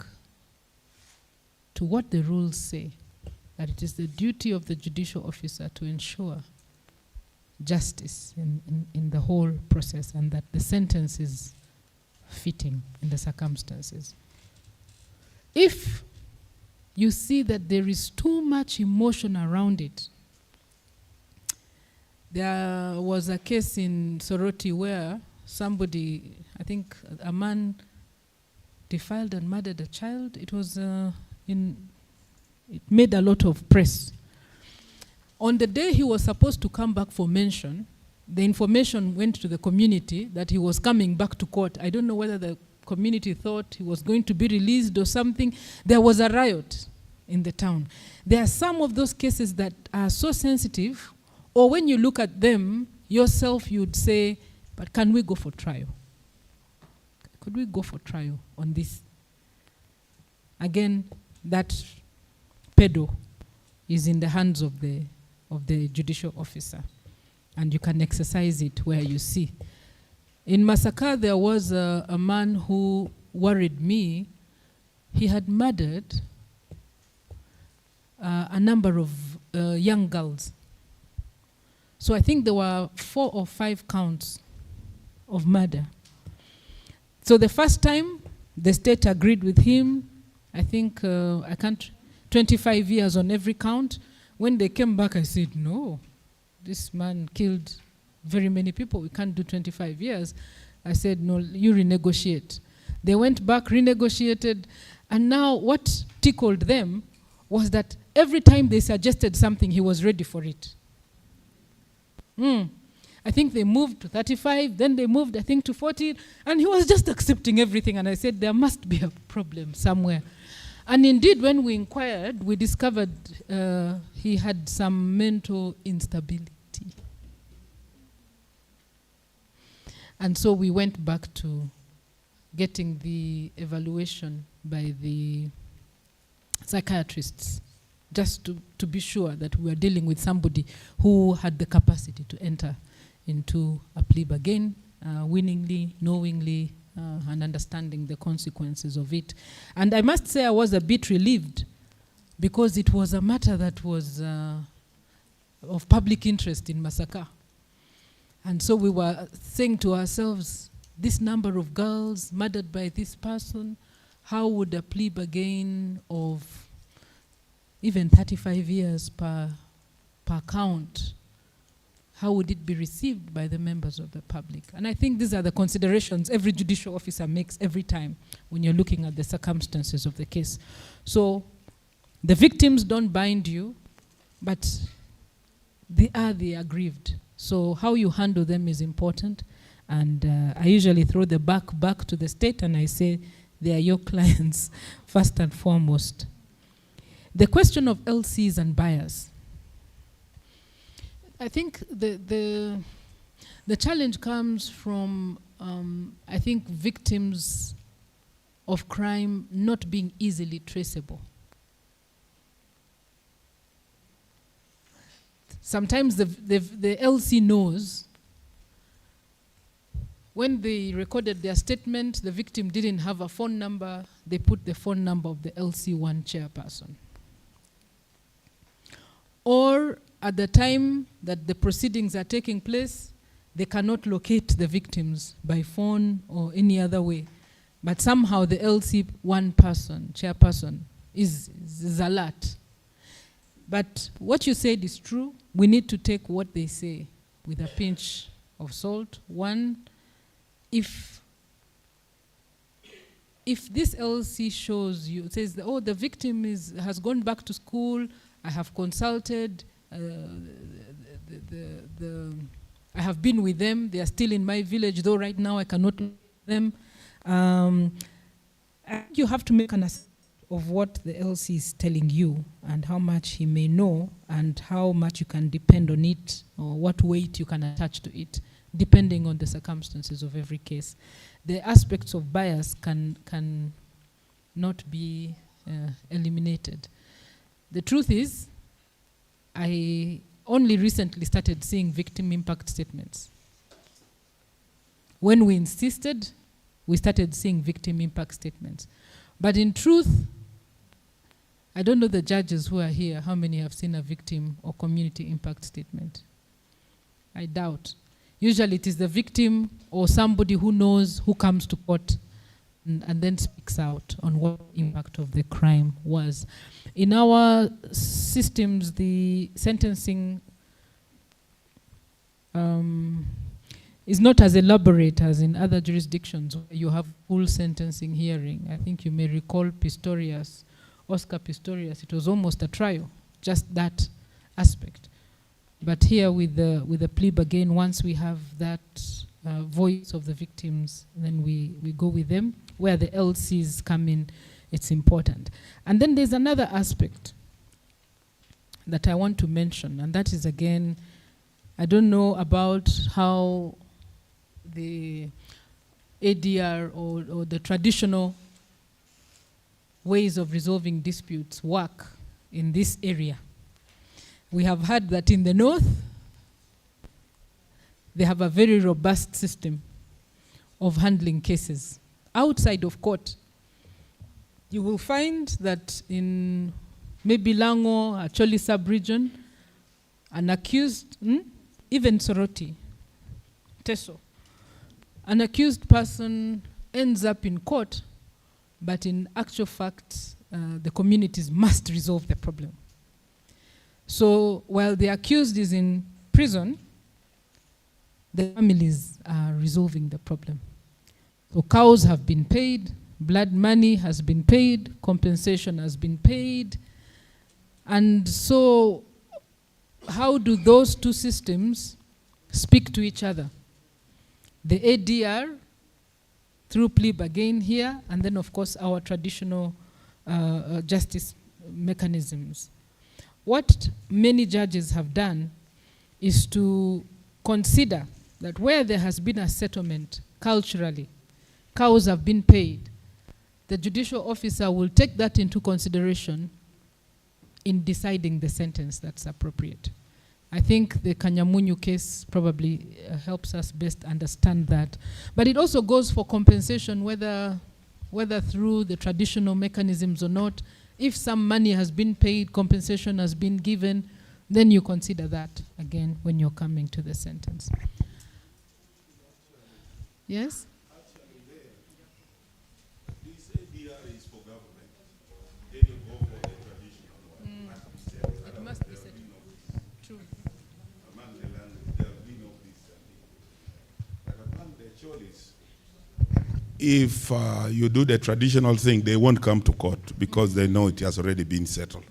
to what the rules say, that it is the duty of the judicial officer to ensure justice in the whole process, and that the sentence is fitting in the circumstances. If you see that there is too much emotion around it, there was a case in Soroti where somebody, I think a man, defiled and murdered a child. It was it made a lot of press. On the day he was supposed to come back for mention, the information went to the community that he was coming back to court. I don't know whether the community thought he was going to be released or something. There was a riot in the town. There are some of those cases that are so sensitive, or when you look at them yourself, you'd say, but can we go for trial? Could we go for trial on this? Again, that pedo is in the hands of the judicial officer, and you can exercise it where you see. In Masaka, there was a man who worried me. He had murdered a number of young girls. So I think there were 4 or 5 counts of murder. So the first time, the state agreed with him, I think, 25 years on every count. When they came back, I said, no, this man killed very many people. We can't do 25 years. I said, no, you renegotiate. They went back, renegotiated, and now what tickled them was that every time they suggested something, he was ready for it. I think they moved to 35, then they moved, I think, to 40, and he was just accepting everything. And I said, there must be a problem somewhere. And indeed, when we inquired, we discovered he had some mental instability. And so we went back to getting the evaluation by the psychiatrists, just to be sure that we were dealing with somebody who had the capacity to enter into a plea bargain willingly, knowingly, and understanding the consequences of it. And I must say I was a bit relieved, because it was a matter that was of public interest in Masaka. And so we were saying to ourselves, this number of girls murdered by this person, how would a plea bargain of even 35 years per count, how would it be received by the members of the public? And I think these are the considerations every judicial officer makes every time when you're looking at the circumstances of the case. So the victims don't bind you, but they are the aggrieved. So how you handle them is important. And I usually throw the back to the state, and I say they are your clients first and foremost. The question of LCs and buyers. I think the challenge comes from, I think, victims of crime not being easily traceable. Sometimes the LC knows. When they recorded their statement, the victim didn't have a phone number. They put the phone number of the LC1 chairperson. Or at the time that the proceedings are taking place, they cannot locate the victims by phone or any other way. But somehow the LC1 person, chairperson, is alert. But what you said is true. We need to take what they say with a pinch of salt. One, if this LC shows you, it says, oh, the victim has gone back to school, I have consulted, I have been with them, they are still in my village, though right now I cannot look at them. You have to make an assessment of what the LC is telling you and how much he may know and how much you can depend on it or what weight you can attach to it, depending on the circumstances of every case. The aspects of bias can not be eliminated. The truth is, I only recently started seeing victim impact statements. When we insisted, we started seeing victim impact statements. But in truth, I don't know the judges who are here, how many have seen a victim or community impact statement. I doubt. Usually it is the victim or somebody who knows who comes to court and then speaks out on what the impact of the crime was. In our systems, the sentencing is not as elaborate as in other jurisdictions where you have full sentencing hearing. I think you may recall Pistorius, Oscar Pistorius, it was almost a trial, just that aspect. But here with the plea bargain, once we have that voice of the victims, then we go with them. Where the LCs come in, it's important. And then there's another aspect that I want to mention, and that is, again, I don't know about how the ADR or the traditional ways of resolving disputes work in this area. We have heard that in the north, they have a very robust system of handling cases. Outside of court, you will find that in maybe Lango, Acholi sub-region, an accused, even Soroti, Teso, an accused person ends up in court, but in actual fact, the communities must resolve the problem. So while the accused is in prison, the families are resolving the problem. So cows have been paid, blood money has been paid, compensation has been paid. And so how do those two systems speak to each other? The ADR through plea bargain here, and then of course our traditional justice mechanisms. What many judges have done is to consider that where there has been a settlement culturally, cows have been paid, the judicial officer will take that into consideration in deciding the sentence that's appropriate. I think the Kanyamunyu case probably helps us best understand that. But it also goes for compensation, whether through the traditional mechanisms or not. If some money has been paid, compensation has been given, then you consider that again when you're coming to the sentence. Yes? If you do the traditional thing, they won't come to court because they know it has already been settled.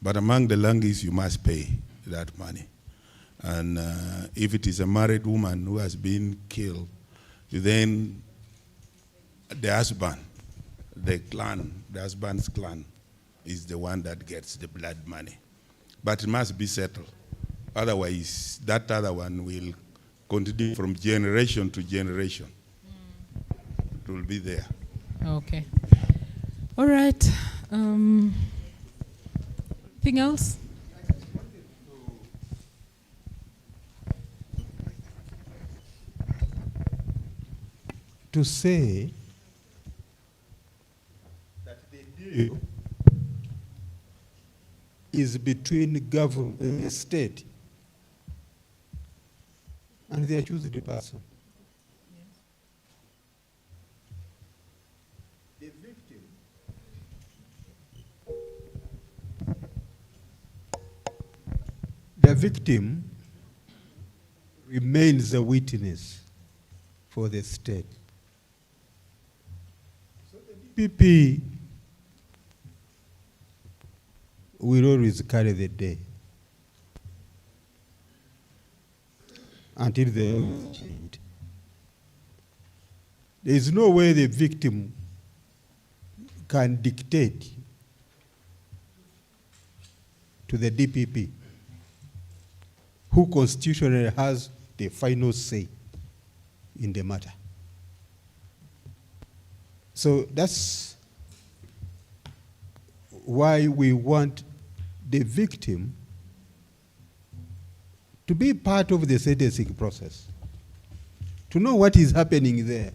But among the Langis, you must pay that money. And if it is a married woman who has been killed, then the husband, the husband's clan, is the one that gets the blood money. But it must be settled. Otherwise, that other one will continue from generation to generation. It will be there. Okay. All right. Anything else? To say that the deal is between government and the state and the accused person. The victim remains a witness for the state. So the DPP will always carry the day until the law is changed. There is no way the victim can dictate to the DPP, who constitutionally has the final say in the matter. So that's why we want the victim to be part of the sentencing process, to know what is happening there,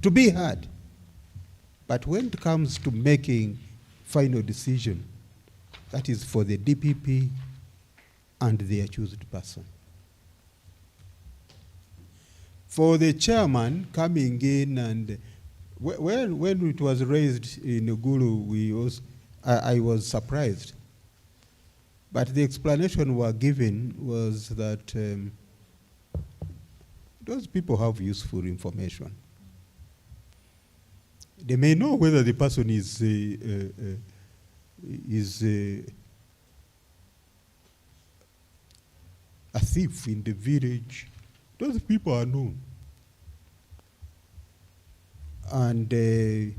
to be heard. But when it comes to making final decision, that is for the DPP and the accused person. For the chairman coming in and when it was raised in Gulu, I was surprised. But the explanation were given was that those people have useful information. They may know whether the person is a thief in the village. Those people are known. And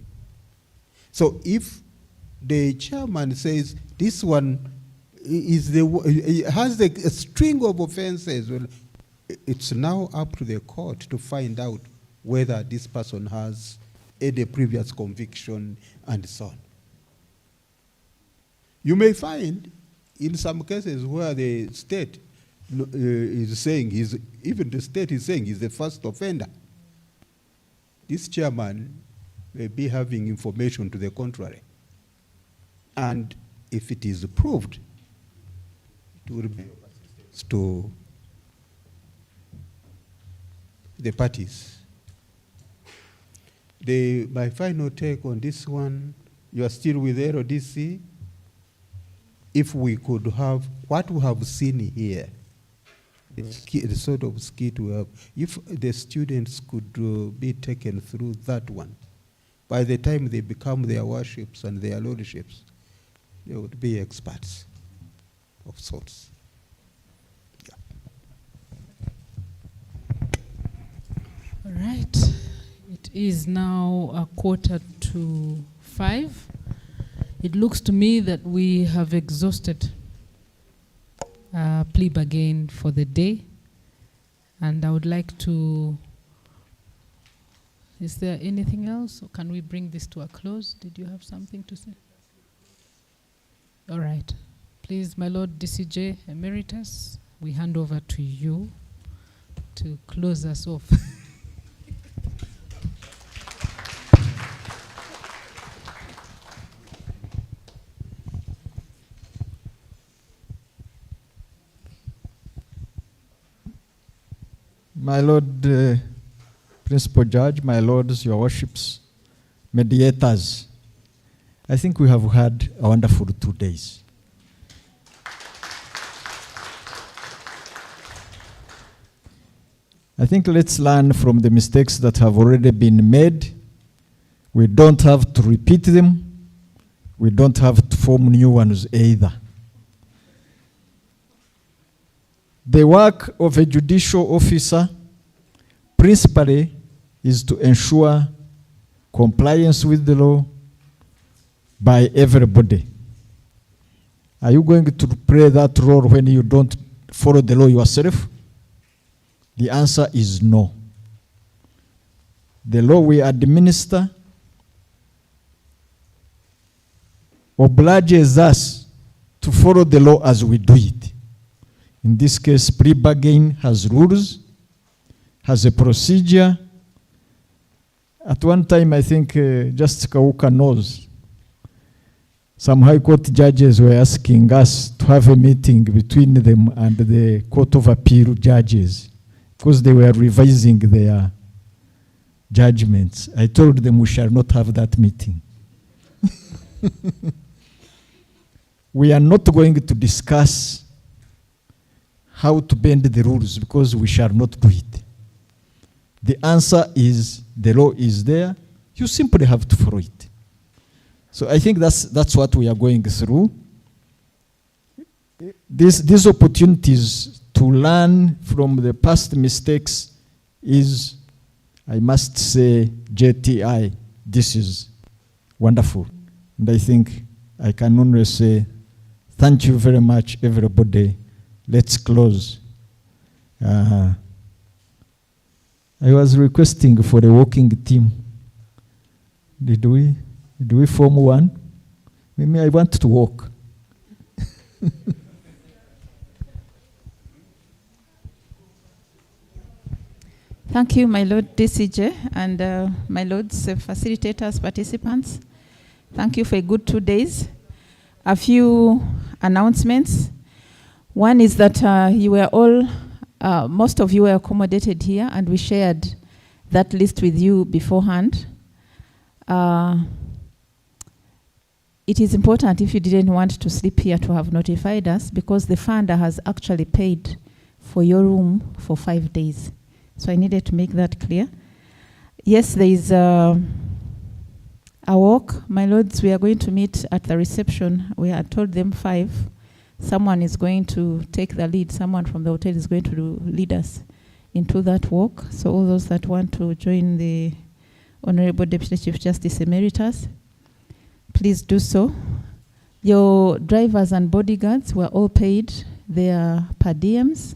so if the chairman says this one is has a string of offenses, well, it's now up to the court to find out whether this person has any previous conviction and so on. You may find in some cases where the state is saying even the state is saying he's the first offender. This chairman may be having information to the contrary. And if it is proved, it will be to the parties. My final take on this one, you are still with RODC. If we could have what we have seen here, the sort of skit we have, if the students could be taken through that one, by the time they become their worships and their lordships, they would be experts of sorts. Yeah. All right. It is now 4:45. It looks to me that we have exhausted plea bargain for the day. And I would like to, is there anything else? Or can we bring this to a close? Did you have something to say? All right. Please, my Lord DCJ Emeritus, we hand over to you to close us off. My Lord Principal Judge, my Lords, Your Worships, mediators, I think we have had a wonderful 2 days. I think let's learn from the mistakes that have already been made. We don't have to repeat them. We don't have to form new ones either. The work of a judicial officer principally is to ensure compliance with the law by everybody. Are you going to play that role when you don't follow the law yourself? The answer is no. The law we administer obliges us to follow the law as we do it. In this case, plea bargain has rules, has a procedure. At one time, I think Justice Kauka knows, some High Court judges were asking us to have a meeting between them and the Court of Appeal judges because they were revising their judgments. I told them we shall not have that meeting. We are not going to discuss how to bend the rules because we shall not do it. The answer is the law is there. You simply have to follow it. So I think that's what we are going through. These opportunities to learn from the past mistakes is, I must say, JTI. This is wonderful. And I think I can only say thank you very much, everybody. Let's close. I was requesting for a working team. Did we form one? Maybe I want to walk. Thank you, my Lord DCJ, and my Lords facilitators, participants. Thank you for a good 2 days. A few announcements. One is that you were all, most of you were accommodated here, and we shared that list with you beforehand. It is important, if you didn't want to sleep here, to have notified us, because the funder has actually paid for your room for 5 days. So I needed to make that clear. Yes, there is a walk. My lords, we are going to meet at the reception. We had told them 5. Someone is going to take the lead. Someone from the hotel is going to lead us into that walk. So all those that want to join the Honorable Deputy Chief Justice Emeritus, please do so. Your drivers and bodyguards were all paid their per diems,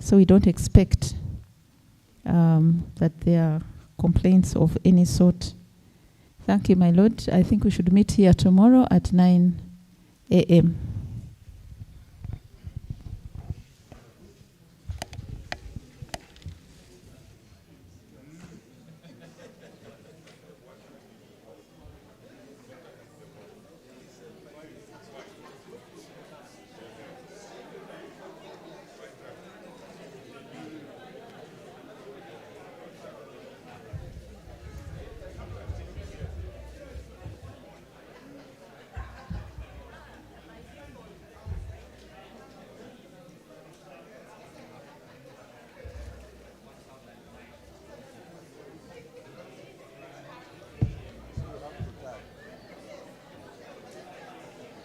so we don't expect that there are complaints of any sort. Thank you, my lord. I think we should meet here tomorrow at 9 a.m.